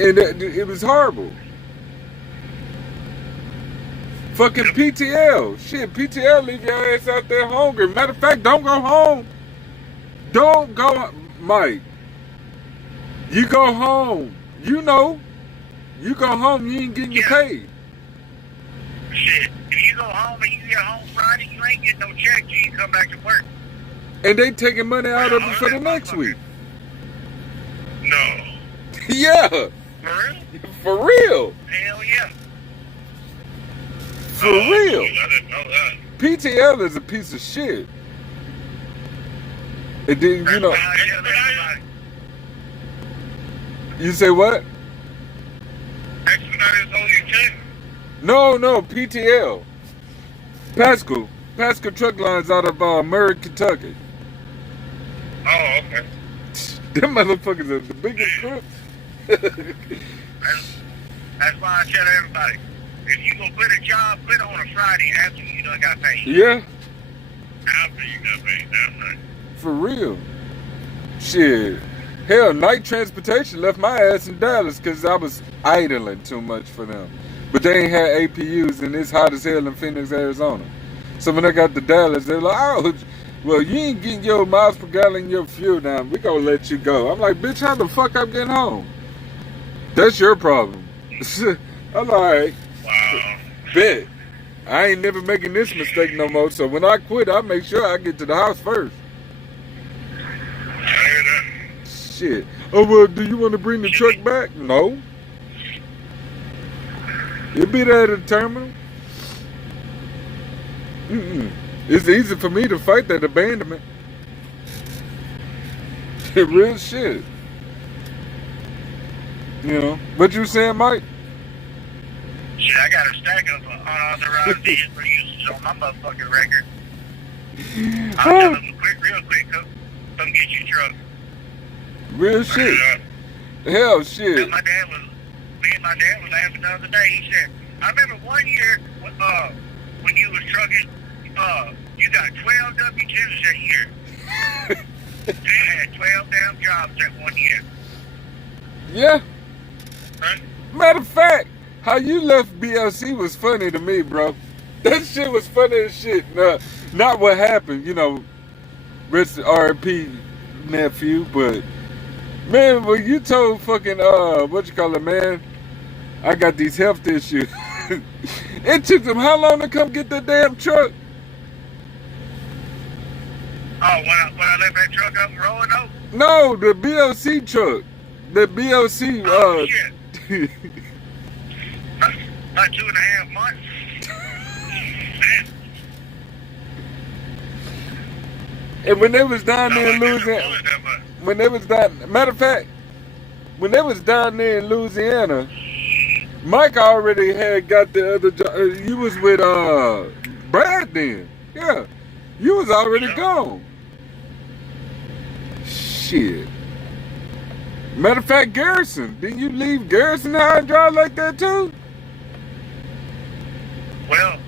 And it was horrible. Fucking PTL. Shit, PTL leave your ass out there hungry. Matter of fact, don't go home. Don't go, Mike. You go home. You know. You go home, you ain't getting your pay. Shit, if you go home and you get home Friday, you ain't getting no check till you come back to work. And they taking money out of it for the next week. No. Yeah. For real? For real. Hell yeah. For real. I didn't know that. PTL is a piece of shit. And then, you know. You say what? Expeditors owe you check? No, PTL. Pascal Truck Lines out of Murray, Kentucky. Oh, okay. Them motherfuckers are the biggest crooks. That's why I tell everybody, if you gonna quit a job, quit on a Friday after you done got paid. Yeah. After you got paid, that's right. For real. Shit. Hell, night transportation left my ass in Dallas because I was idling too much for them. But they ain't had APUs, and it's hot as hell in Phoenix, Arizona. So when I got to Dallas, they're like, oh, well, you ain't getting your miles per gallon your fuel down. We gonna let you go. I'm like, bitch, how the fuck I'm getting home? That's your problem. I'm like, all right. Wow. Bet. I ain't never making this mistake no more. So when I quit, I make sure I get to the house first. I hear that. Shit. Oh, well, do you want to bring the truck back? No. You'll be there at the terminal. It's easy for me to fight that abandonment. Real shit. You know. What you saying, Mike? Shit, I got a stack of unauthorized deeds for usage on my motherfucking record. I'll tell them real quick, come get your truck. Real shit. Hell shit. Me and my dad was laughing the other day. He said, I remember one year when you was trucking, you got 12 W-2s that year. You had 12 damn jobs that one year. Yeah. Right? Matter of fact, how you left BLC was funny to me, bro. That shit was funny as shit. Not what happened, you know, rest R.I.P. nephew, but man, when you told fucking what you call it, man, I got these health issues. It took them how long to come get the damn truck? Oh, when I left that truck up in Roanoke? No, the BLC truck. The BLC Oh, shit. About 2.5 months. And when they was down there in Louisiana, when they was down, matter of fact, when they was down there in Louisiana, Mike already had got the other job. You was with Brad then. Yeah. You was already gone. Shit. Matter of fact, Garrison. Didn't you leave Garrison high and dry like that too? Well,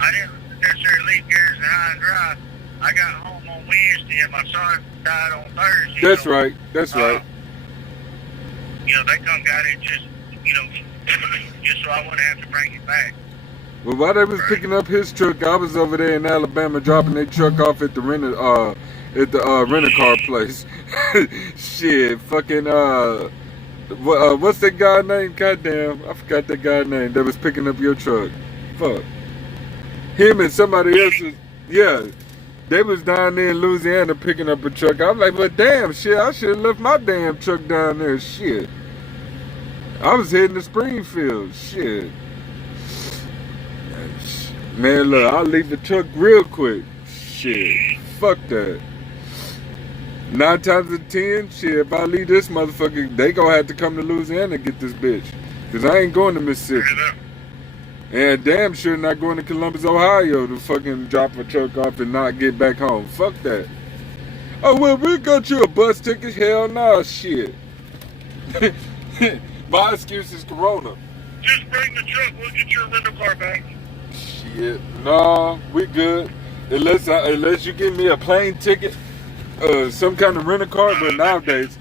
I didn't necessarily leave Garrison high and dry. I got home on Wednesday and my son died on Thursday. That's so, right. That's right. You know, they come got it just, you know, just so I wouldn't have to bring it back. Well, while they was picking up his truck, I was over there in Alabama dropping their truck off at the rental car place. Shit, fucking what's that guy name? Goddamn, I forgot that guy name that was picking up your truck. Fuck. Him and somebody else was, yeah. They was down there in Louisiana picking up a truck. I was like, but damn, shit, I should have left my damn truck down there. Shit. I was heading to Springfield. Shit. Man, look, I'll leave the truck real quick. Shit. Fuck that. 9 times out of 10, shit, if I leave this motherfucker, they gonna have to come to Louisiana and get this bitch. Cause I ain't going to Mississippi. And damn sure not going to Columbus, Ohio to fucking drop a truck off and not get back home. Fuck that. Oh, well, we got you a bus ticket. Hell nah, shit. My excuse is Corona. Just bring the truck. We'll get your rental car back. Shit. Nah, we good. Unless you give me a plane ticket, some kind of rental car. But nowadays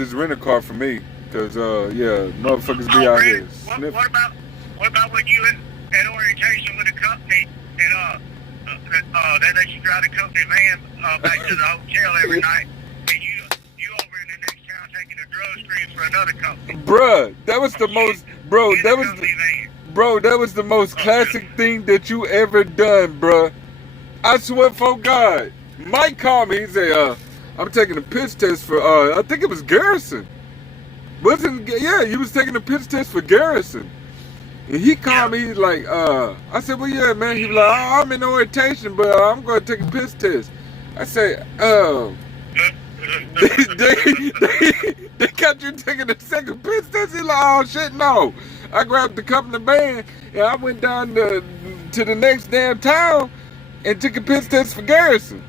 it's rental car for me. Cause, yeah, motherfuckers be out here. What about when you at orientation with the company and they let you drive the company van back to the hotel every night, and you over in the next town taking a drug screen for another company? Bruh, that was the most, that was the most classic thing that you ever done, bruh. I swear for God. Mike called me. He said, I'm taking a piss test for I think it was Garrison. Yeah, you was taking a piss test for Garrison. And he called me, he's like, I said, well, yeah, man. He was like, oh, I'm in orientation, but I'm going to take a piss test. I said, they got you taking a second piss test? He's like, oh, shit, no. I grabbed the company van, and I went down to the next damn town and took a piss test for Garrison.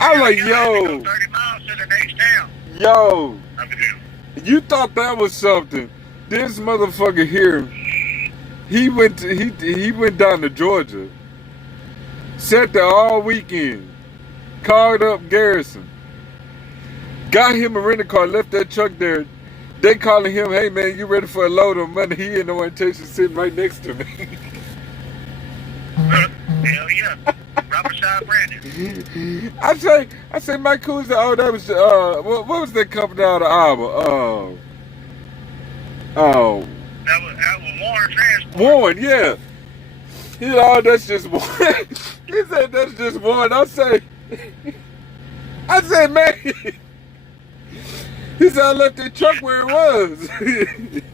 I was like, yo. 30 miles to the next town. Yo. You thought that was something. This motherfucker here He went down to Georgia, sat there all weekend, called up Garrison, got him a rental car, left that truck there. They calling him, hey man, you ready for a load of money? He in the orientation sitting right next to me. Hell yeah. Robert Shaw Brandon. I say, Mike, who's that? Oh, that was what was that company out of Iowa? That was Warren Transport. Warren, yeah. He said, oh, that's just one. He said, that's just one. I say, man. He said, I left that truck where it was. Hey,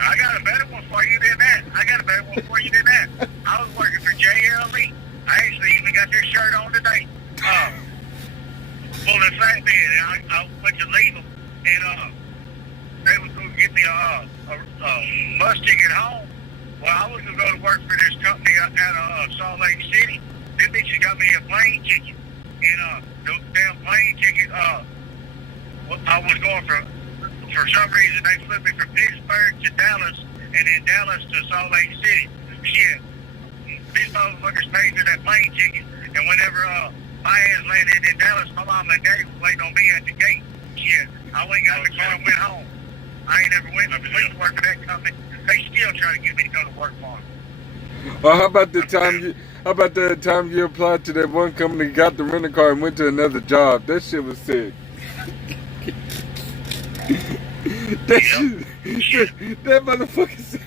I got a better one for you than that. I was working for JLE. I actually even got this shirt on today. Full of flatbed. I went to leave them, and they was going to give me a bus ticket home. Well, I was going to go to work for this company out of Salt Lake City. This bitch got me a plane ticket, and the damn plane ticket. I was going for some reason they flipped me from Pittsburgh to Dallas, and then Dallas to Salt Lake City. Shit, these motherfuckers paid for that plane ticket, and whenever my ass landed in Dallas, my mom and daddy was waiting on me at the gate. Shit, I went got the car and went home. I ain't never went to work for that company. They still try to get me to go to work for them. Well, how about the time you applied to that one company, got the rental car, and went to another job? That shit was sick. That motherfucker said.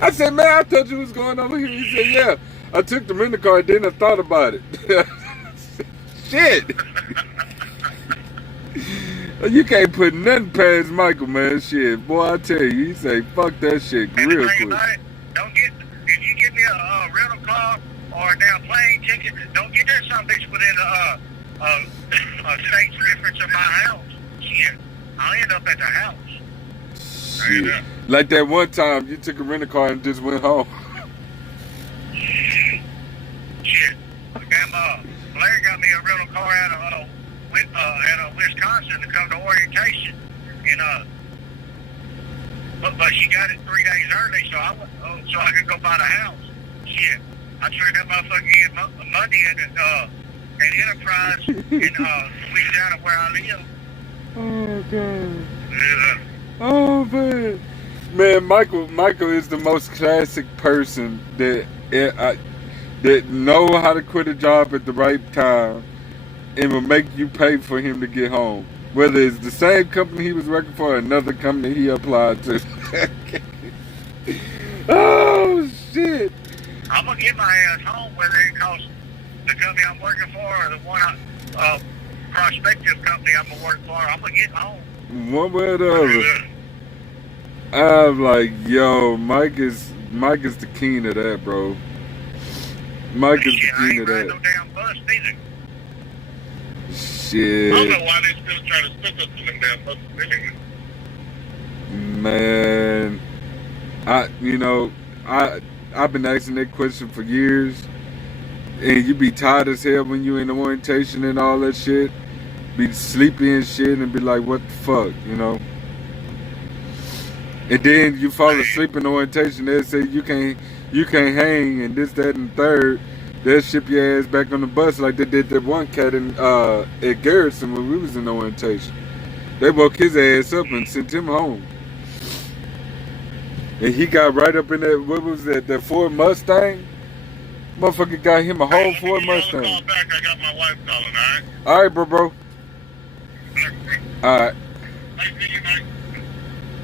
I said, man, I thought you was going over here. He said, yeah. I took the rental car, then I thought about it. Shit. You can't put nothing past Michael, man. Shit, boy, I tell you, he say, fuck that shit real quick. If you give me a rental car or a damn plane ticket, don't get that some bitch within a state's difference of my house. Shit, I'll end up at the house. Shit. Like that one time you took a rental car and just went home. Shit. Damn, Blair got me a rental car out of Wisconsin to come to orientation, and but she got it 3 days early, so I could go buy the house. Shit, I turned that motherfucker in Monday at Enterprise in Louisiana where I live. Oh god. Yeah. Oh man. Man, Michael is the most classic person that know how to quit a job at the right time and will make you pay for him to get home. Whether it's the same company he was working for or another company he applied to. Oh shit. I'm gonna get my ass home whether it costs the company I'm working for or the one prospective company I'm gonna work for. I'm gonna get home. One way or the other. I'm like, yo, Mike is the king of that, bro. Mike is the king of that. I ain't riding no damn bus neither. Shit. I don't know why they still try to stick us in them damn buses anyway. Man, I've been asking that question for years, and you be tired as hell when you in the orientation and all that shit. Be sleepy and shit, and be like, what the fuck, you know? And then you fall asleep in orientation. They say you can't hang and this, that, and third. They'll ship your ass back on the bus like they did that one cat at Garrison when we was in orientation. They woke his ass up and sent him home. And he got right up in that, what was that Ford Mustang? Motherfucker got him a whole Ford Mustang. Call back. I got my wife calling, all right? All right, bro. All right. Nice meeting you, Mike.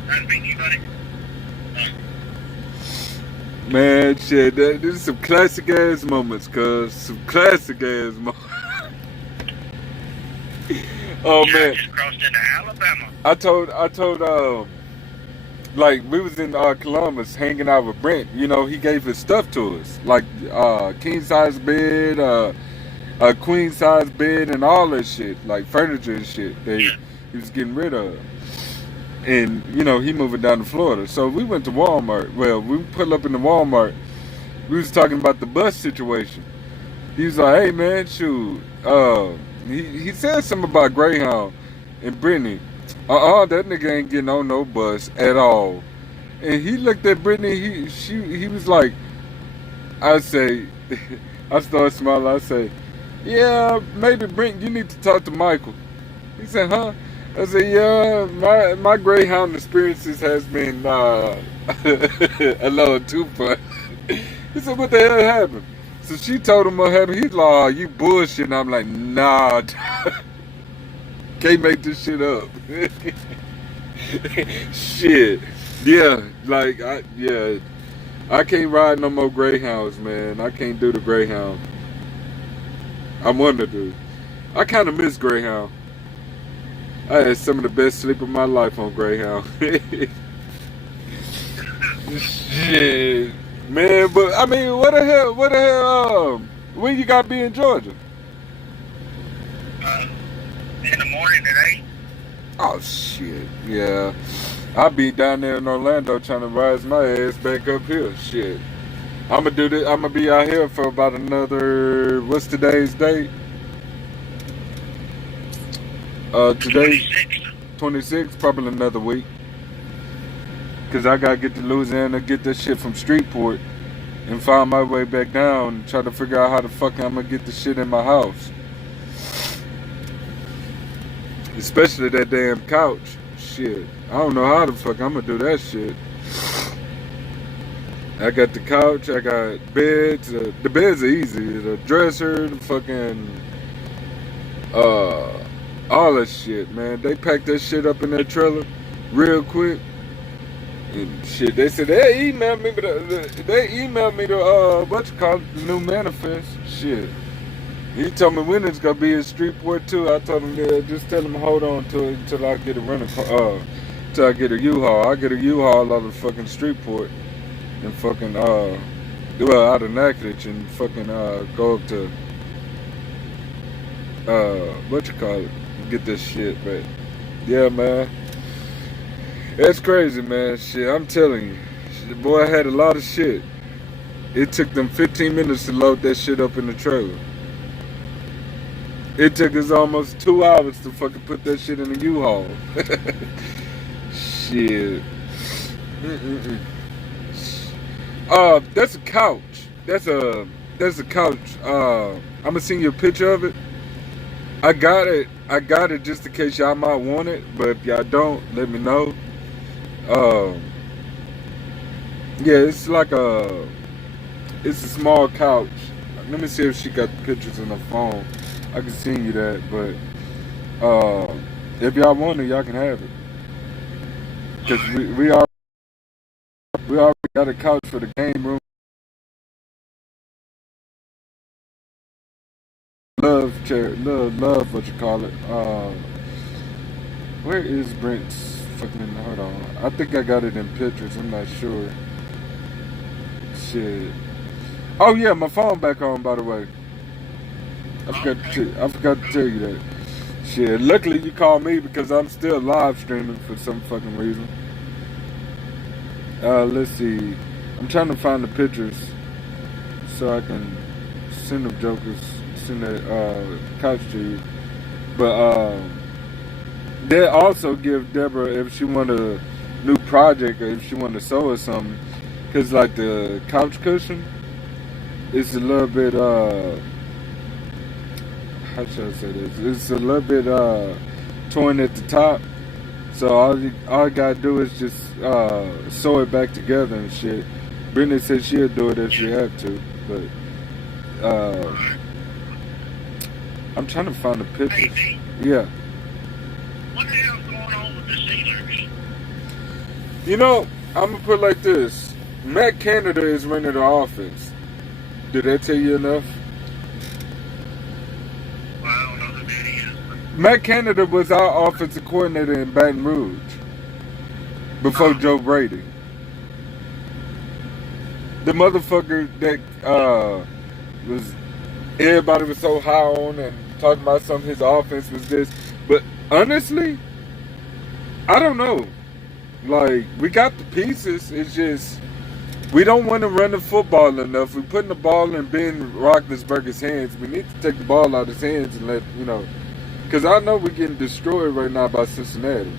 Nice meeting you, buddy. Man, shit, this is some classic ass moments, cuz. Some classic ass moments. Oh Yeah, man. I just crossed into Alabama. I told like we was in Columbus hanging out with Brent, you know, he gave his stuff to us. Like king size bed, a queen size bed and all that shit, like furniture and shit that he was getting rid of. And, you know, he moving down to Florida. So we went to Walmart. Well, we pulled up in the Walmart. We was talking about the bus situation. He was like, hey, man, shoot. He said something about Greyhound and Brittany. That nigga ain't getting on no bus at all. And he looked at Brittany. He was like, I say, I started smiling. I say, yeah, maybe Brent, you need to talk to Michael. He said, huh? I said, yeah, my Greyhound experiences has been a little too fun. He said, what the hell happened? So she told him what happened. He's like, oh, you bullshit. And I'm like, nah, can't make this shit up. Shit. Yeah, like, I can't ride no more Greyhounds, man. I can't do the Greyhound. I want to do. I kind of miss Greyhound. I had some of the best sleep of my life on Greyhound. Shit, man. But I mean, what the hell? When you got to be in Georgia? In the morning at 8. Oh shit, yeah. I'll be down there in Orlando trying to rise my ass back up here. Shit. I'm gonna do this. I'm gonna be out here for about another. What's today's date? Today's 26, probably another week. Cause I gotta get to Louisiana, get this shit from Streetport, and find my way back down and try to figure out how the fuck I'm gonna get the shit in my house. Especially that damn couch. Shit. I don't know how the fuck I'm gonna do that shit. I got the couch, I got beds. The beds are easy. The dresser, the fucking all that shit, man. They packed that shit up in that trailer real quick. And shit, they said they emailed me the what you call it, the new manifest. Shit. He told me when it's gonna be in Streetport too. I told him just tell him hold on to it until I get a rental till I get a U-Haul. I get a U-Haul out of fucking Streetport and fucking out of Natchitoches and fucking go up to what you call it, get this shit. But yeah, man, it's crazy, man. Shit, I'm telling you, shit, boy, I had a lot of shit. It took them 15 minutes to load that shit up in the trailer. It took us almost 2 hours to fucking put that shit in the U-Haul. Shit. That's a couch. That's a couch. I'm gonna send you a picture of it. I got it just in case y'all might want it, but if y'all don't, let me know. Yeah, it's a small couch. Let me see if she got the pictures on her phone. I can send you that, but if y'all want it, y'all can have it. Cause we already got a couch for the game room. Love chair, love what you call it. Where is Brent's fucking? Hold on, I think I got it in pictures. I'm not sure. Shit. Oh yeah, my phone back on, by the way. I forgot to tell you that. Shit, luckily you called me because I'm still live streaming for some fucking reason. Let's see. I'm trying to find the pictures so I can send them jokers, send that couch to you. But they also give Deborah, if she want a new project or if she want to sew or something, because like the couch cushion, it's a little bit how should I say this? It's a little bit torn at the top. So all I gotta do is just sew it back together and shit. Brittany said she'll do it if she had to, but I'm trying to find the pictures. Hey, Yeah. what the hell's going on with the Steelers? You know, I'm gonna put it like this. Matt Canada is running the offense. Did that tell you enough? Well, I don't know who that is, but Matt Canada was our offensive coordinator in Baton Rouge before Joe Brady. The motherfucker that was everybody was so high on and talking about some of his offense was this. But honestly, I don't know. Like, we got the pieces. It's just we don't want to run the football enough. We're putting the ball in Ben Roethlisberger's hands. We need to take the ball out of his hands and let, because I know we're getting destroyed right now by Cincinnati.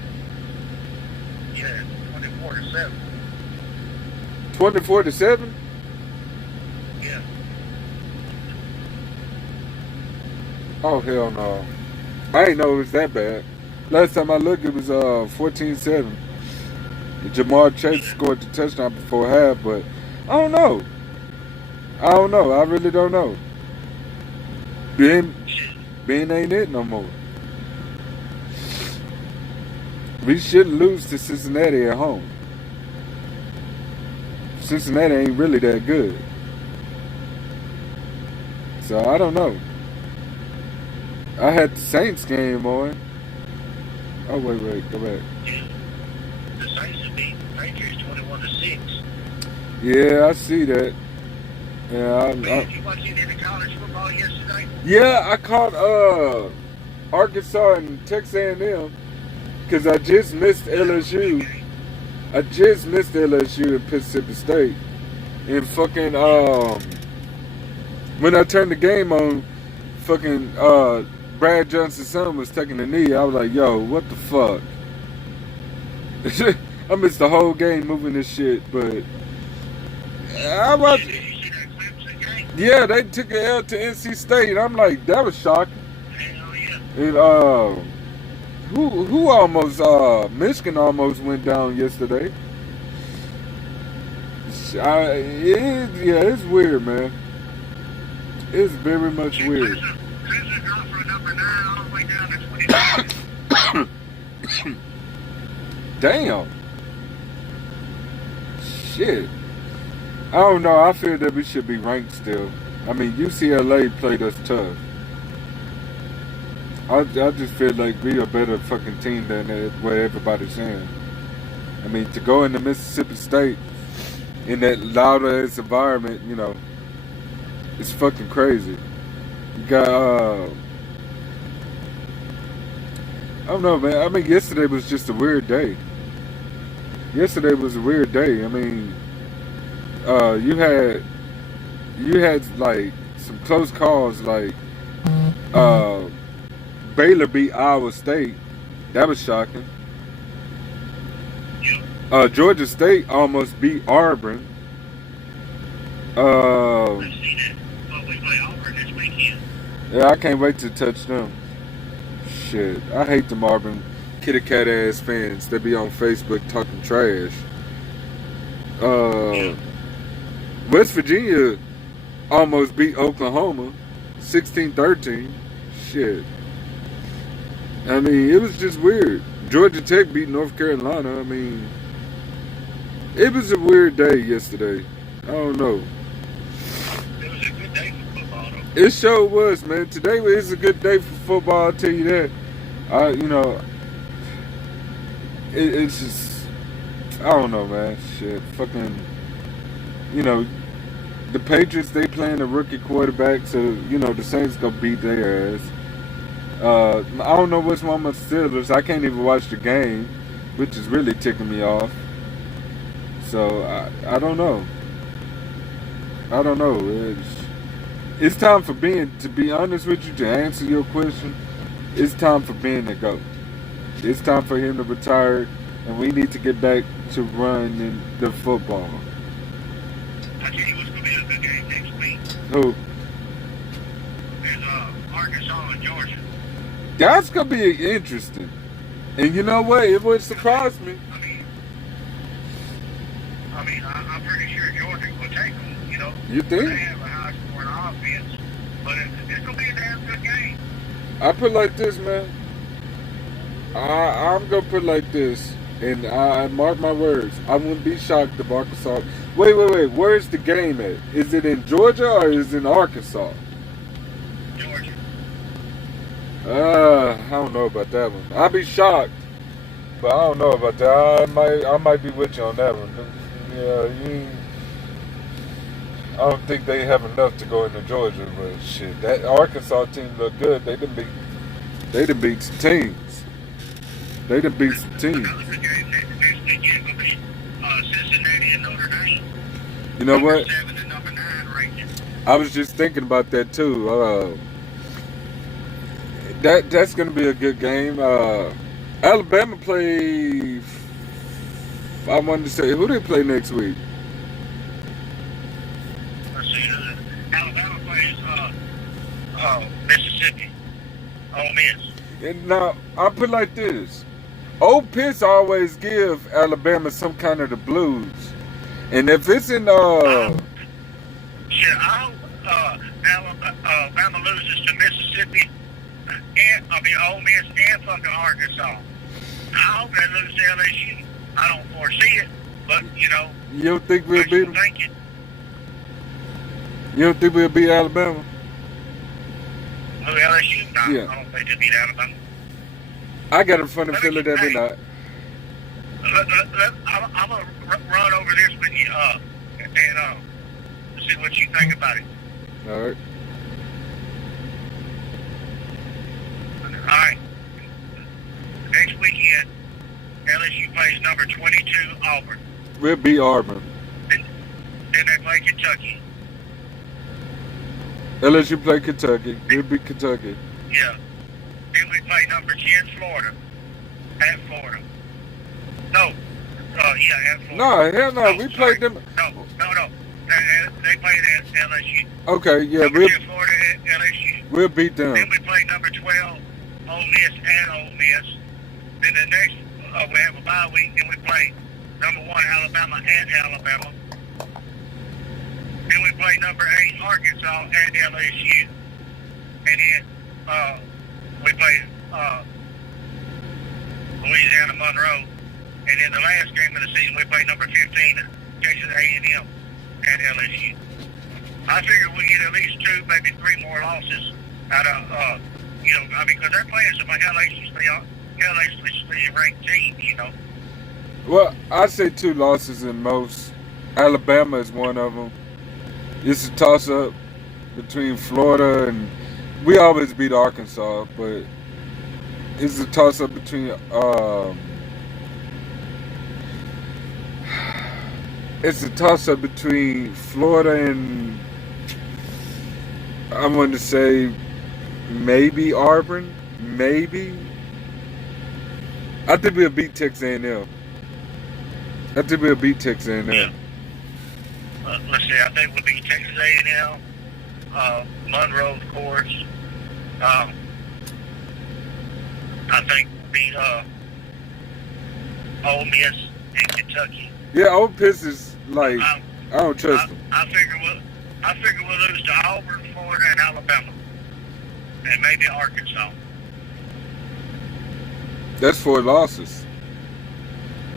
yeah, 24-7. 24-7? Yeah. Oh, hell no. I didn't know it was that bad. Last time I looked, it was 14-7. Jamar Chase scored the touchdown before half, but I don't know. I really don't know. Ben ain't it no more. We shouldn't lose to Cincinnati at home. Cincinnati ain't really that good. So I don't know. I had the Saints game on. Oh wait, go back. Yeah. The Saints have beat the Patriots 21-6. Yeah, I see that. Yeah, Did you watch any of the college football yesterday? yeah, I caught Arkansas and Texas A&M because I just missed LSU. I just missed LSU and Mississippi State. And fucking when I turned the game on, fucking Brad Johnson's son was taking a knee. I was like, yo, what the fuck? I missed the whole game moving this shit, but I was. Yeah, they took an L to NC State. I'm like, that was shocking. Hell yeah. And who almost Michigan almost went down yesterday. It's weird, man. It's very much weird. Clemson dropped from number 9 all the way down to 20. Damn. Shit. I don't know. I feel that we should be ranked still. I mean, UCLA played us tough. I just feel like we a better fucking team than what everybody's saying. I mean, to go into Mississippi State in that loud ass environment, you know, it's fucking crazy. You got, I don't know, man. I mean, yesterday was just a weird day. Yesterday was a weird day. I mean, you had like some close calls, like Baylor beat Iowa State. That was shocking. Georgia State almost beat Auburn. Let's see that. Well, we play Auburn this weekend. Yeah, I can't wait to touch them. Shit, I hate them Auburn kitty cat ass fans that be on Facebook talking trash. West Virginia almost beat Oklahoma 16-13. Shit. I mean, it was just weird. Georgia Tech beat North Carolina. I mean, it was a weird day yesterday. I don't know. It was a good day for football, though. It sure was, man. Today is a good day for football, I'll tell you that. You know, it's just, I don't know, man. Shit. Fucking, you know, the Patriots, they playing a rookie quarterback, so, you know, the Saints gonna beat their ass. I don't know what's wrong with the Steelers. I can't even watch the game, which is really ticking me off. So, I don't know. I don't know. It's time for Ben, to be honest with you, to answer your question, it's time for Ben to go. It's time for him to retire, and we need to get back to running the football. I tell you what's going to be a good game next week. Who? There's Arkansas and Georgia. That's going to be interesting. And you know what? It would surprise me. I'm pretty sure Georgia will take them, you know. You think? They have a high scoring offense, but it's going to be a damn good game. I put it like this, man. I'm going to put it like this, and I mark my words. I wouldn't be shocked if Arkansas... Wait. Where's the game at? Is it in Georgia or is it in Arkansas? Georgia. I don't know about that one. I'd be shocked, but I don't know about that. I might be with you on that one. Yeah, I don't think they have enough to go into Georgia, but shit, that Arkansas team look good. They done beat some teams. They done beat some teams. Another good game next weekend will be Cincinnati and Notre Dame. You know what? Number 7 and number 9 ranking. I was just thinking about that too. That's gonna be a good game. Alabama play. I wanted to say, who they play next week? see, Alabama plays Mississippi. Ole Miss. And now, I put it like this. Old Piss always give Alabama some kind of the blues. And if it's in, shit, I hope Alabama loses to Mississippi, and Ole Miss and fucking Arkansas. I hope they lose to LSU. I don't foresee it, but you don't think we'll beat them? You don't think we'll beat Alabama? Who, LSU? No, Yeah. I don't think they'll beat Alabama. I got a funny feeling that we're not. I'm gonna run over this with you, and see what you think about it. All right. All right. Next weekend, LSU plays number 22 Auburn. We'll beat Auburn. Then they play Kentucky. LSU play Kentucky. We'll beat Kentucky. Yeah. Then we play number 10 Florida. At Florida. No. At Florida. No, hell no. We played them. No. They played at LSU. Okay, yeah, Number 10 Florida at LSU. we'll beat them. Then we play number 12 Ole Miss at Ole Miss. Then the next, we have a bye week, and we play number 1 Alabama at Alabama. Then we play number 8 Arkansas at LSU. And then we play Louisiana Monroe. And then the last game of the season, we play number 15 Texas A&M at LSU. I figure we get at least 2, maybe 3 more losses out of, because they're playing some LSU ranked teams, Well, I say 2 losses in most. Alabama is one of them. It's a toss-up between Florida and... We always beat Arkansas, but it's a toss-up between... it's a toss-up between Florida and... I'm going to say maybe Auburn. Maybe. I think we'll beat Texas A&M. I think we'll beat Texas A&M. Yeah. Let's see. I think we'll beat Texas A&M, Monroe, of course. I think we'll beat Ole Miss and Kentucky. Yeah, Ole Miss is like I don't trust them. I figure we'll lose to Auburn, Florida, and Alabama, and maybe Arkansas. That's 4 losses.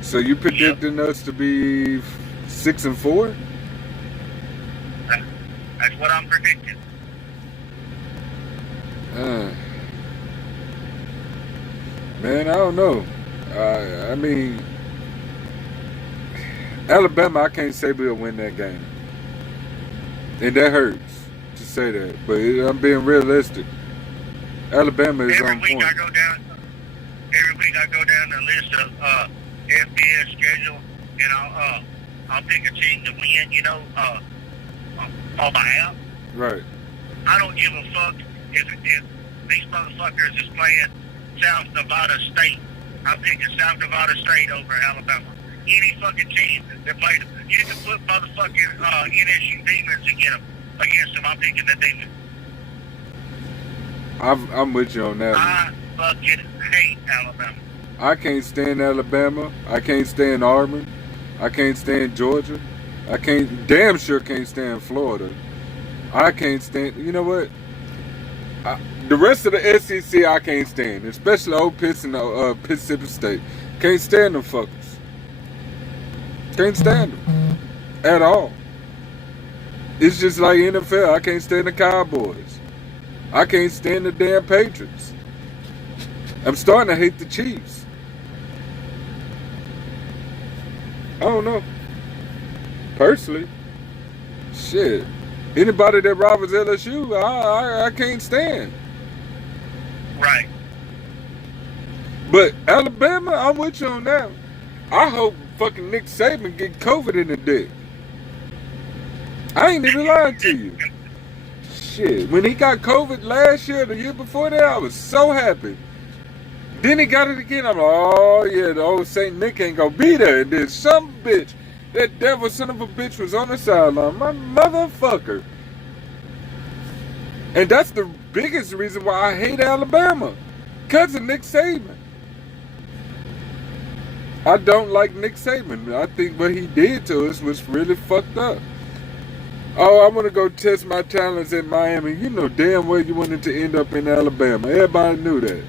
So you predicting us to be 6-4? That's what I'm predicting. Man, I don't know. I mean, Alabama, I can't say we'll win that game. And that hurts to say that. But I'm being realistic. Alabama is on point. Every week I go down the list of FBS schedule, and I'll pick a team to win, on my app. Right. I don't give a fuck if these motherfuckers is playing South Nevada State. I'm picking South Nevada State over Alabama. Any fucking team that plays them. You can put motherfucking NSU Demons against them. I'm picking the Demons. I'm with you on that. I fucking hate Alabama. I can't stand Alabama. I can't stand Auburn. I can't stand Georgia. I damn sure can't stand Florida. I can't stand, you know what? The rest of the SEC I can't stand, especially Ole Miss and Mississippi State. Can't stand them fuckers. Can't stand them at all. It's just like NFL. I can't stand the Cowboys. I can't stand the damn Patriots. I'm starting to hate the Chiefs. I don't know. Personally, shit. Anybody that rivals LSU, I can't stand. Right. But Alabama, I'm with you on that. I hope fucking Nick Saban get COVID in the dick. I ain't even lying to you. Shit, when he got COVID last year, the year before that, I was so happy. Then he got it again. I'm like, oh yeah, the old Saint Nick ain't gonna be there. And then some bitch That devil son of a bitch was on the sideline. My motherfucker. And that's the biggest reason why I hate Alabama. Because of Nick Saban. I don't like Nick Saban. I think what he did to us was really fucked up. Oh, I want to go test my talents in Miami. You know damn well you wanted to end up in Alabama. Everybody knew that.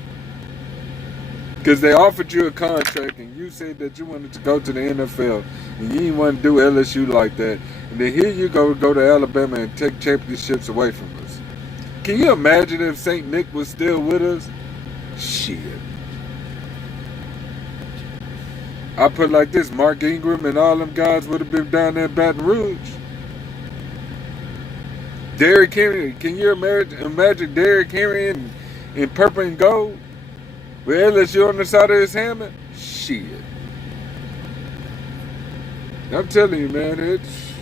Because they offered you a contract and you said that you wanted to go to the NFL. And you didn't want to do LSU like that. And then here you go to Alabama and take championships away from us. Can you imagine if St. Nick was still with us? Shit. I put it like this. Mark Ingram and all them guys would have been down there in Baton Rouge. Derrick Henry. Can you imagine Derrick Henry in purple and gold? With LSU on the side of his helmet? Shit. I'm telling you, man, it's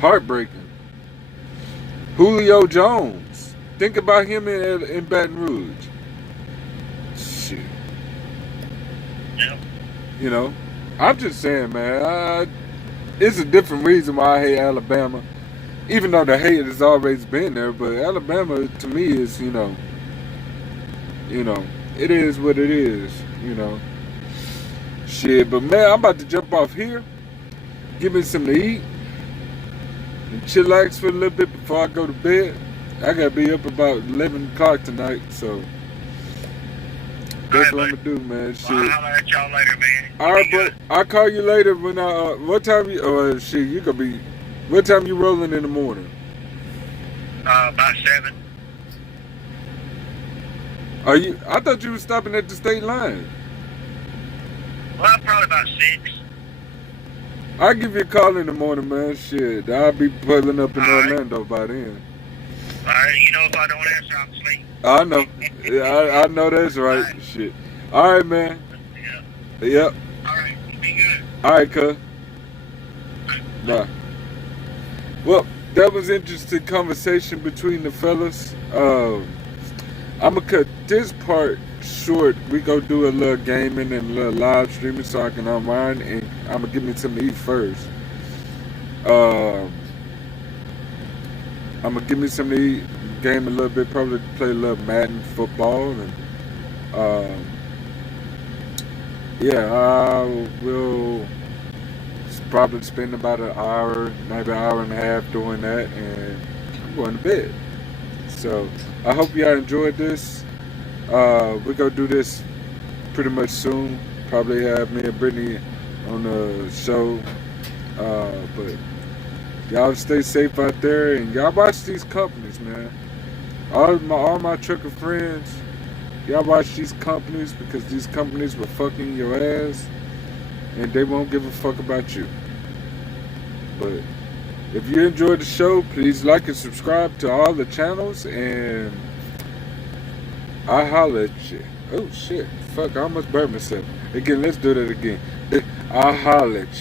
heartbreaking. Julio Jones. Think about him in Baton Rouge. Shit. Yeah. You know, I'm just saying, man, it's a different reason why I hate Alabama. Even though the hate has always been there, but Alabama to me is, you know, it is what it is, you know. Shit, but man, I'm about to jump off here. Give me something to eat. And chillax for a little bit before I go to bed. I gotta be up about 11 o'clock tonight, so that's what I'm gonna do, man. Shit. Well, I'll holler at y'all later, man. Alright, but I'll call you later when what time you, shit, you gonna be, what time you rolling in the morning? About 7. I thought you were stopping at the state line. Well, probably about 6. I'll give you a call in the morning, man. Shit, I'll be pulling up in Orlando by then. Alright, you know if I don't answer, I'm asleep. I know. I know that's right. Alright. Shit. Alright, man. Yeah. Yep. Alright, be good. Alright, cuz. Bye. Well, that was interesting conversation between the fellas. I'm going to cut this part short. We go do a little gaming and a little live streaming so I can unwind, and I'm going to give me something to eat first. I'm going to give me something to eat, game a little bit, probably play a little Madden football, and yeah, I will probably spend about an hour, maybe an hour and a half doing that, and I'm going to bed. So I hope y'all enjoyed this. We're going to do this pretty much soon. Probably have me and Brittany on the show. But y'all stay safe out there, and y'all watch these companies, man. All my trucker friends, y'all watch these companies, because these companies will fucking your ass, and they won't give a fuck about you. But if you enjoyed the show, please like and subscribe to all the channels, and I'll holler at you. Oh shit, fuck, I almost burnt myself. Again, let's do that again. I'll holler at you.